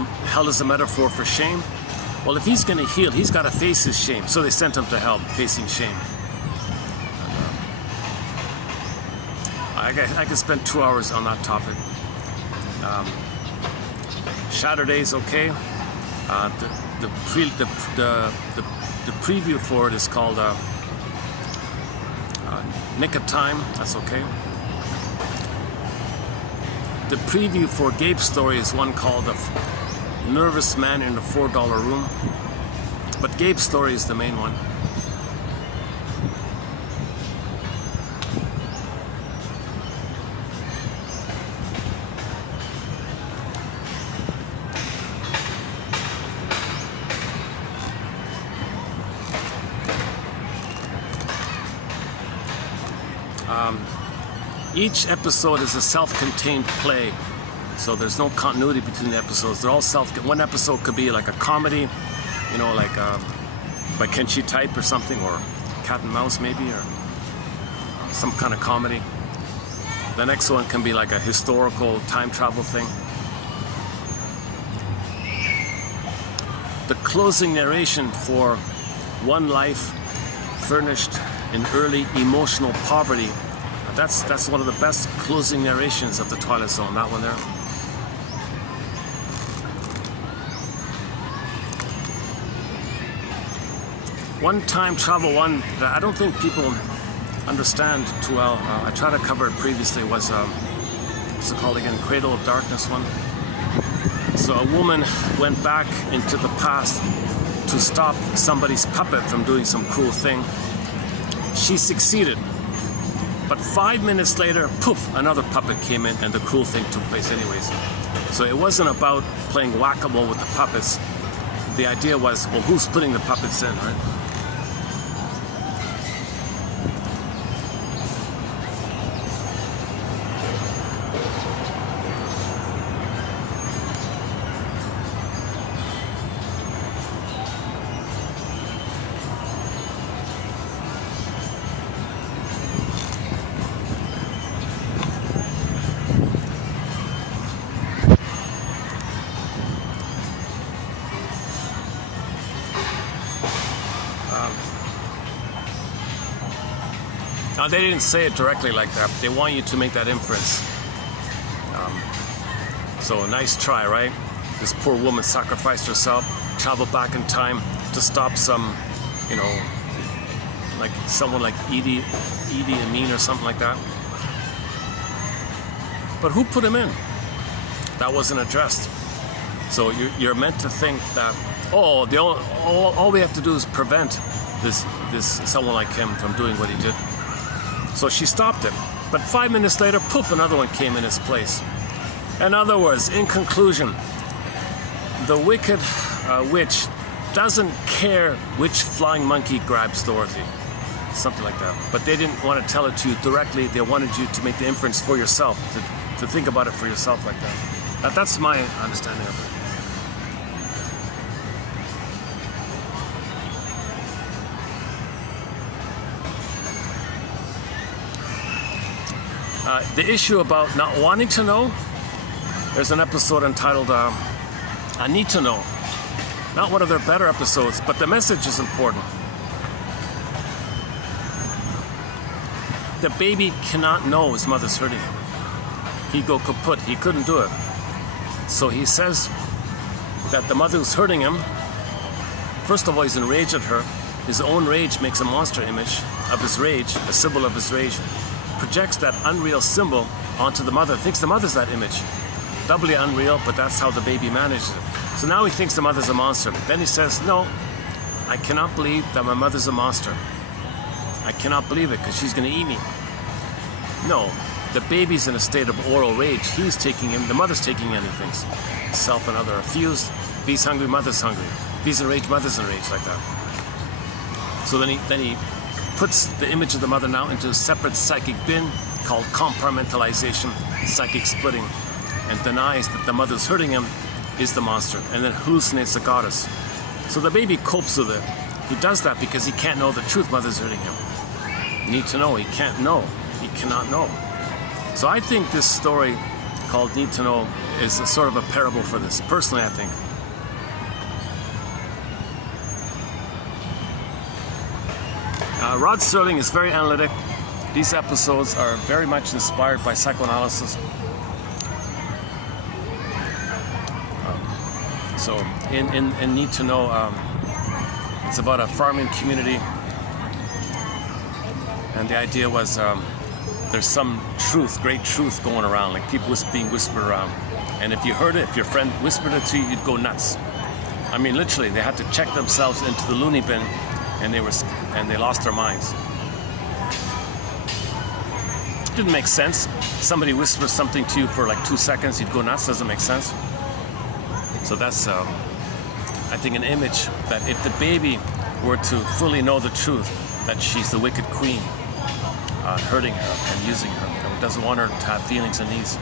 a metaphor for shame? Well, if he's going to heal, he's got to face his shame. So they sent him to hell, facing shame. And, I could spend 2 hours on that topic. Shattereday's okay. The preview for it is called Nick of Time. That's okay. The preview for Gabe's story is one called A Nervous Man in a $4 Room. But Gabe's story is the main one. Each episode is a self-contained play, so there's no continuity between the episodes. They're all one episode could be like a comedy, you know, like by Kenshi Type or something, or Cat and Mouse maybe, or some kind of comedy. The next one can be like a historical time travel thing. The closing narration for One Life Furnished in Early Emotional Poverty. That's one of the best closing narrations of The Twilight Zone, that one there. One time travel one that I don't think people understand too well, I tried to cover it previously, was, what's it called again, Cradle of Darkness one. So a woman went back into the past to stop somebody's puppet from doing some cruel thing. She succeeded. But 5 minutes later, poof, another puppet came in and the cruel thing took place anyways. So it wasn't about playing whack-a-mole with the puppets. The idea was, well, who's putting the puppets in, right? Now, they didn't say it directly like that. They want you to make that inference. So nice try, right? This poor woman sacrificed herself, traveled back in time to stop some, you know, like someone like Idi Amin or something like that. But who put him in? That wasn't addressed. So you're meant to think that, oh, all we have to do is prevent this someone like him from doing what he did. So she stopped him. But 5 minutes later, poof, another one came in his place. In other words, in conclusion, the wicked witch doesn't care which flying monkey grabs Dorothy. Something like that. But they didn't want to tell it to you directly. They wanted you to make the inference for yourself, to think about it for yourself like that. That's my understanding of it. The issue about not wanting to know, there's an episode entitled I Need to Know. Not one of their better episodes, but the message is important. The baby cannot know his mother's hurting him. He go kaput, he couldn't do it. So he says that the mother who's hurting him, first of all, he's enraged at her. His own rage makes a monster image of his rage, a symbol of his rage. Projects that unreal symbol onto the mother, thinks the mother's that image. Doubly unreal, but that's how the baby manages it. So now he thinks the mother's a monster. Then he says, no, I cannot believe that my mother's a monster. I cannot believe it because she's going to eat me. No, the baby's in a state of oral rage. He's taking him, the mother's taking anything. Self and other are fused. If he's hungry, mother's hungry. If he's enraged, mother's enraged, like that. So then he puts the image of the mother now into a separate psychic bin called compartmentalization, psychic splitting, and denies that the mother's hurting him is the monster, and then hallucinates the goddess. So the baby copes with it. He does that because he can't know the truth mother's hurting him. Need to know, he can't know. He cannot know. So I think this story called Need to Know is a sort of a parable for this. Personally, I think. Rod Serling is very analytic. These episodes are very much inspired by psychoanalysis. So in Need to Know, it's about a farming community. And the idea was there's some truth, great truth going around, like people being whispered around. And if you heard it, if your friend whispered it to you, you'd go nuts. I mean, literally, they had to check themselves into the loony bin, and they lost their minds. Didn't make sense. Somebody whispers something to you for like 2 seconds, you'd go nuts. Doesn't make sense. So that's, I think, an image that if the baby were to fully know the truth, that she's the wicked queen, hurting her and using her, and doesn't want her to have feelings and needs.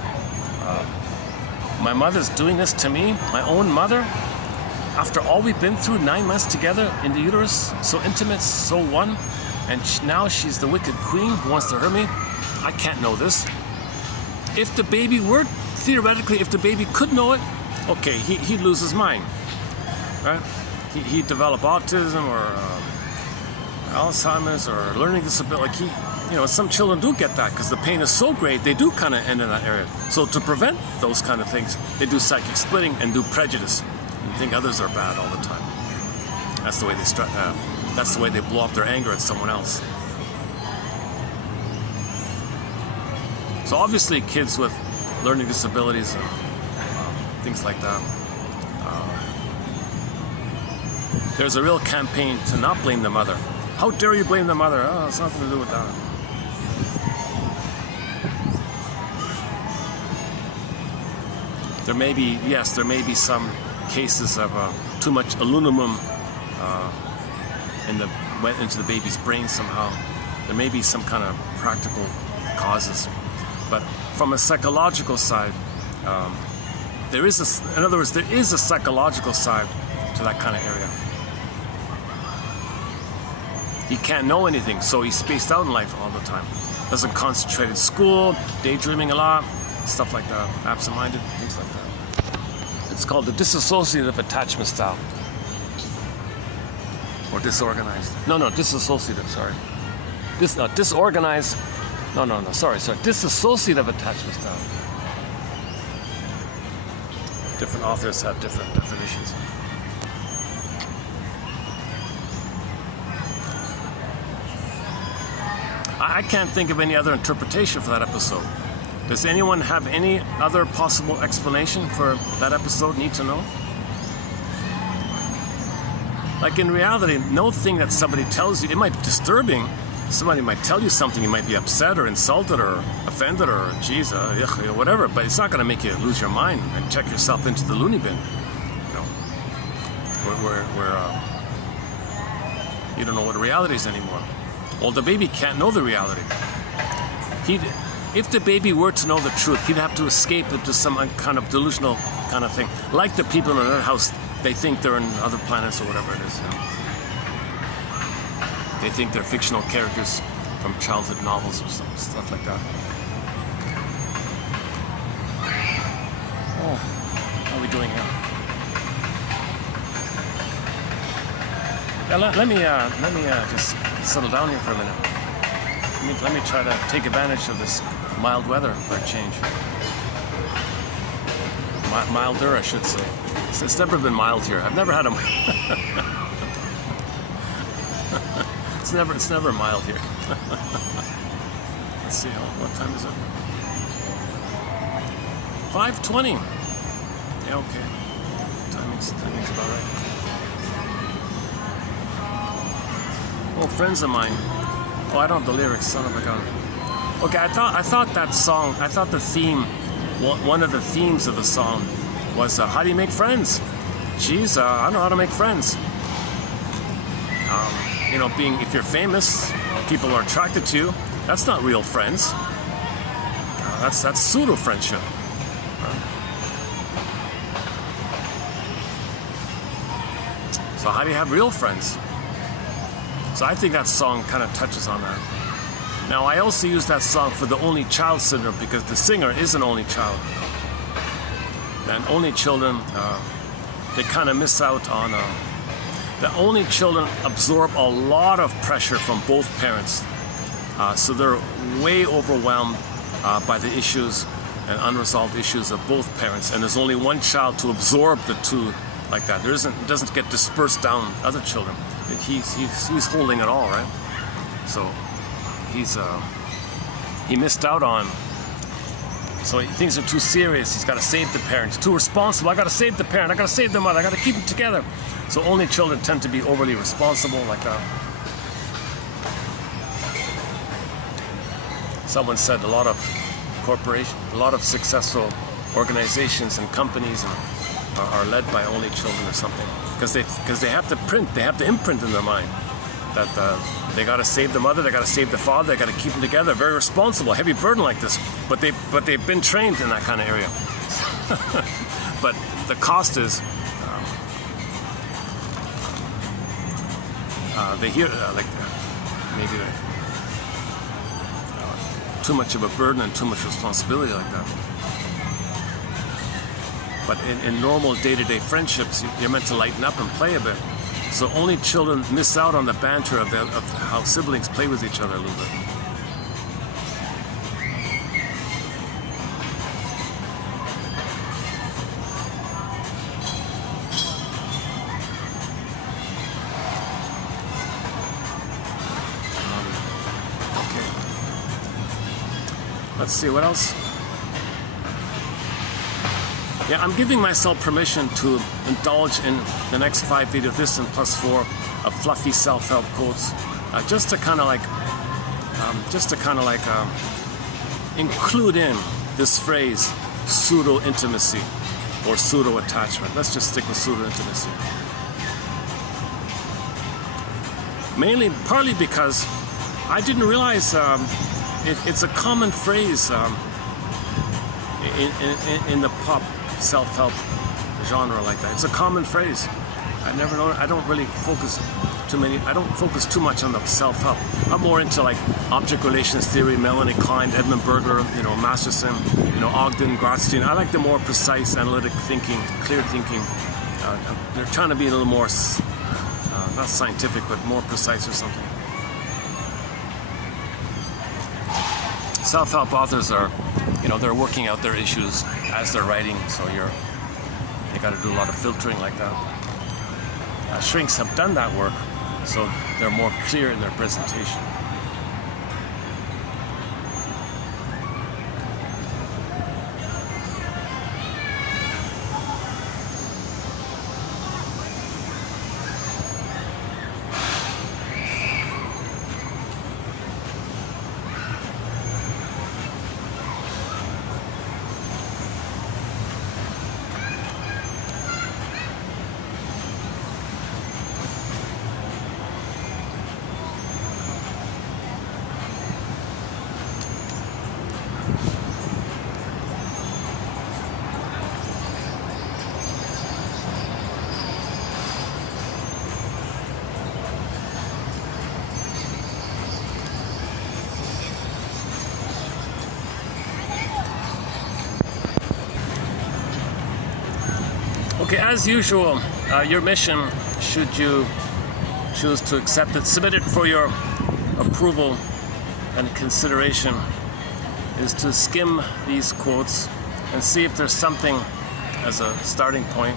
My mother's doing this to me, my own mother, after all we've been through, 9 months together in the uterus, so intimate, so one, and now she's the wicked queen who wants to hurt me. I can't know this. If the baby were, theoretically, if the baby could know it, okay, he'd lose his mind, right? He'd develop autism or Alzheimer's or learning disability. Like some children do get that because the pain is so great, they do kind of end in that area. So to prevent those kind of things, they do psychic splitting and do prejudice and think others are bad all the time. That's the way that's the way they blow up their anger at someone else. So obviously kids with learning disabilities things like that. There's a real campaign to not blame the mother. How dare you blame the mother? Oh, it's nothing to do with that. There may be, yes, there may be some cases of too much aluminum went into the baby's brain somehow. There may be some kind of practical causes, but from a psychological side, there is in other words, there is a psychological side to that kind of area. He can't know anything, so he's spaced out in life all the time. Doesn't concentrate in school, daydreaming a lot, stuff like that, absent-minded, things like that. It's called the dissociative attachment style. Or disorganized. No, dissociative, sorry. Disorganized. Sorry. Dissociative attachment style. Different authors have different definitions. I can't think of any other interpretation for that episode. Does anyone have any other possible explanation for that episode? Need to know? Like in reality, no thing that somebody tells you, it might be disturbing. Somebody might tell you something, you might be upset or insulted or offended or geez, whatever, but it's not going to make you lose your mind and check yourself into the loony bin. You know, where you don't know what reality is anymore. Well, the baby can't know the reality. If the baby were to know the truth, he'd have to escape into some kind of delusional kind of thing. Like the people in their house, they think they're on other planets or whatever it is. You know? They think they're fictional characters from childhood novels or stuff like that. Oh, how are we doing here? Yeah, let me just settle down here for a minute. Let me try to take advantage of this mild weather for a change. Milder, I should say. It's never been mild here. I've never had a. It's never mild here. Let's see, what time is it? 5:20. Yeah, okay. Timing's about right. Oh, friends of mine. Oh, I don't have the lyrics, son of a gun. Okay, I thought that song, the theme, one of the themes of the song was how do you make friends? Geez, I don't know how to make friends. You know, if you're famous, people are attracted to you. That's not real friends. That's pseudo friendship. So how do you have real friends? So I think that song kind of touches on that. Now, I also use that song for the only child syndrome because the singer is an only child. And only children, they kind of miss out on... the only children absorb a lot of pressure from both parents. So they're way overwhelmed by the issues and unresolved issues of both parents. And there's only one child to absorb the two like that. It doesn't get dispersed down other children. He's holding it all, right? So he missed out on. So things are too serious. He's got to save the parents. Too responsible. I got to save the parent. I got to save the mother. I got to keep them together. So only children tend to be overly responsible like that. Someone said a lot of successful organizations and companies are led by only children or something, because they have to imprint in their mind that they got to save the mother, they got to save the father, they got to keep them together. Very responsible, heavy burden like this. But they've been trained in that kind of area. But the cost is they hear like maybe too much of a burden and too much responsibility like that. But in normal day-to-day friendships, you're meant to lighten up and play a bit. So only children miss out on the banter of how siblings play with each other a little bit. Okay. Let's see, what else? Yeah, I'm giving myself permission to indulge in the next 5 videos, this and plus 4 of fluffy self-help quotes, just to kind of like, include in this phrase, pseudo-intimacy or pseudo-attachment. Let's just stick with pseudo-intimacy. Partly because I didn't realize it's a common phrase in the pop self-help genre like that. It's a common phrase. I never know. I don't focus too much on the self-help. I'm more into like object relations theory, Melanie Klein, Edmund Berger, Masterson, Ogden, Grotstein. I like the more precise, analytic thinking, clear thinking. They're trying to be a little more, not scientific, but more precise or something. Self-help authors are, they're working out their issues as they're writing, so they got to do a lot of filtering like that. Shrinks have done that work, so they're more clear in their presentation. Okay, as usual, your mission, should you choose to accept it, submit it for your approval and consideration, is to skim these quotes and see if there's something as a starting point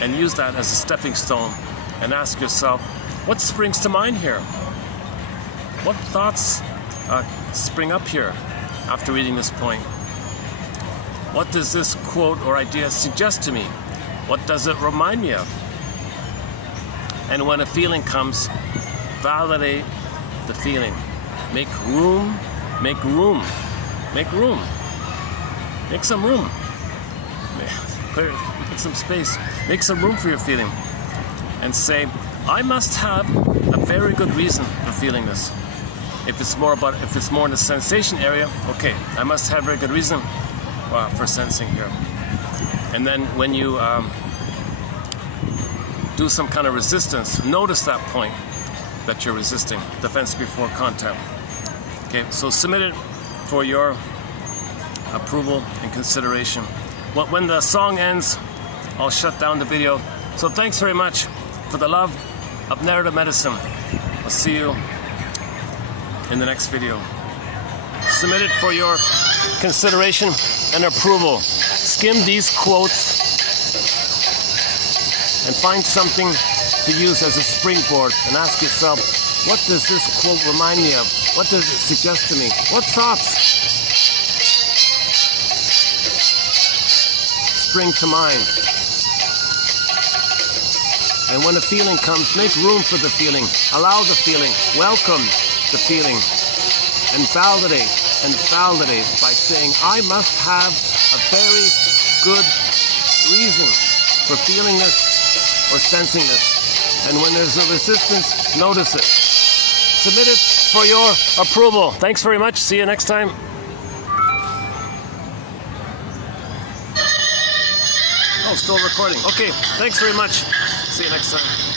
and use that as a stepping stone and ask yourself, what springs to mind here? What thoughts spring up here after reading this point? What does this quote or idea suggest to me? What does it remind me of? And when a feeling comes, validate the feeling. Make room, make room, make room. Make some room. Make some space. Make some room for your feeling. And say, I must have a very good reason for feeling this. If it's more in the sensation area, okay, I must have a very good reason for sensing here. And then when you do some kind of resistance, notice that point that you're resisting, defense before contempt. Okay, so submit it for your approval and consideration. When the song ends, I'll shut down the video. So thanks very much for the love of narrative medicine. I'll see you in the next video. Submit it for your consideration and approval. Skim these quotes and find something to use as a springboard and ask yourself, what does this quote remind me of? What does it suggest to me? What thoughts spring to mind? And when a feeling comes, make room for the feeling. Allow the feeling. Welcome the feeling. And validate by saying, I must have a very good reason for feeling this or sensing this. And when there's a resistance, notice it. Submit it for your approval. Thanks very much. See you next time. Oh, still recording. Okay, thanks very much. See you next time.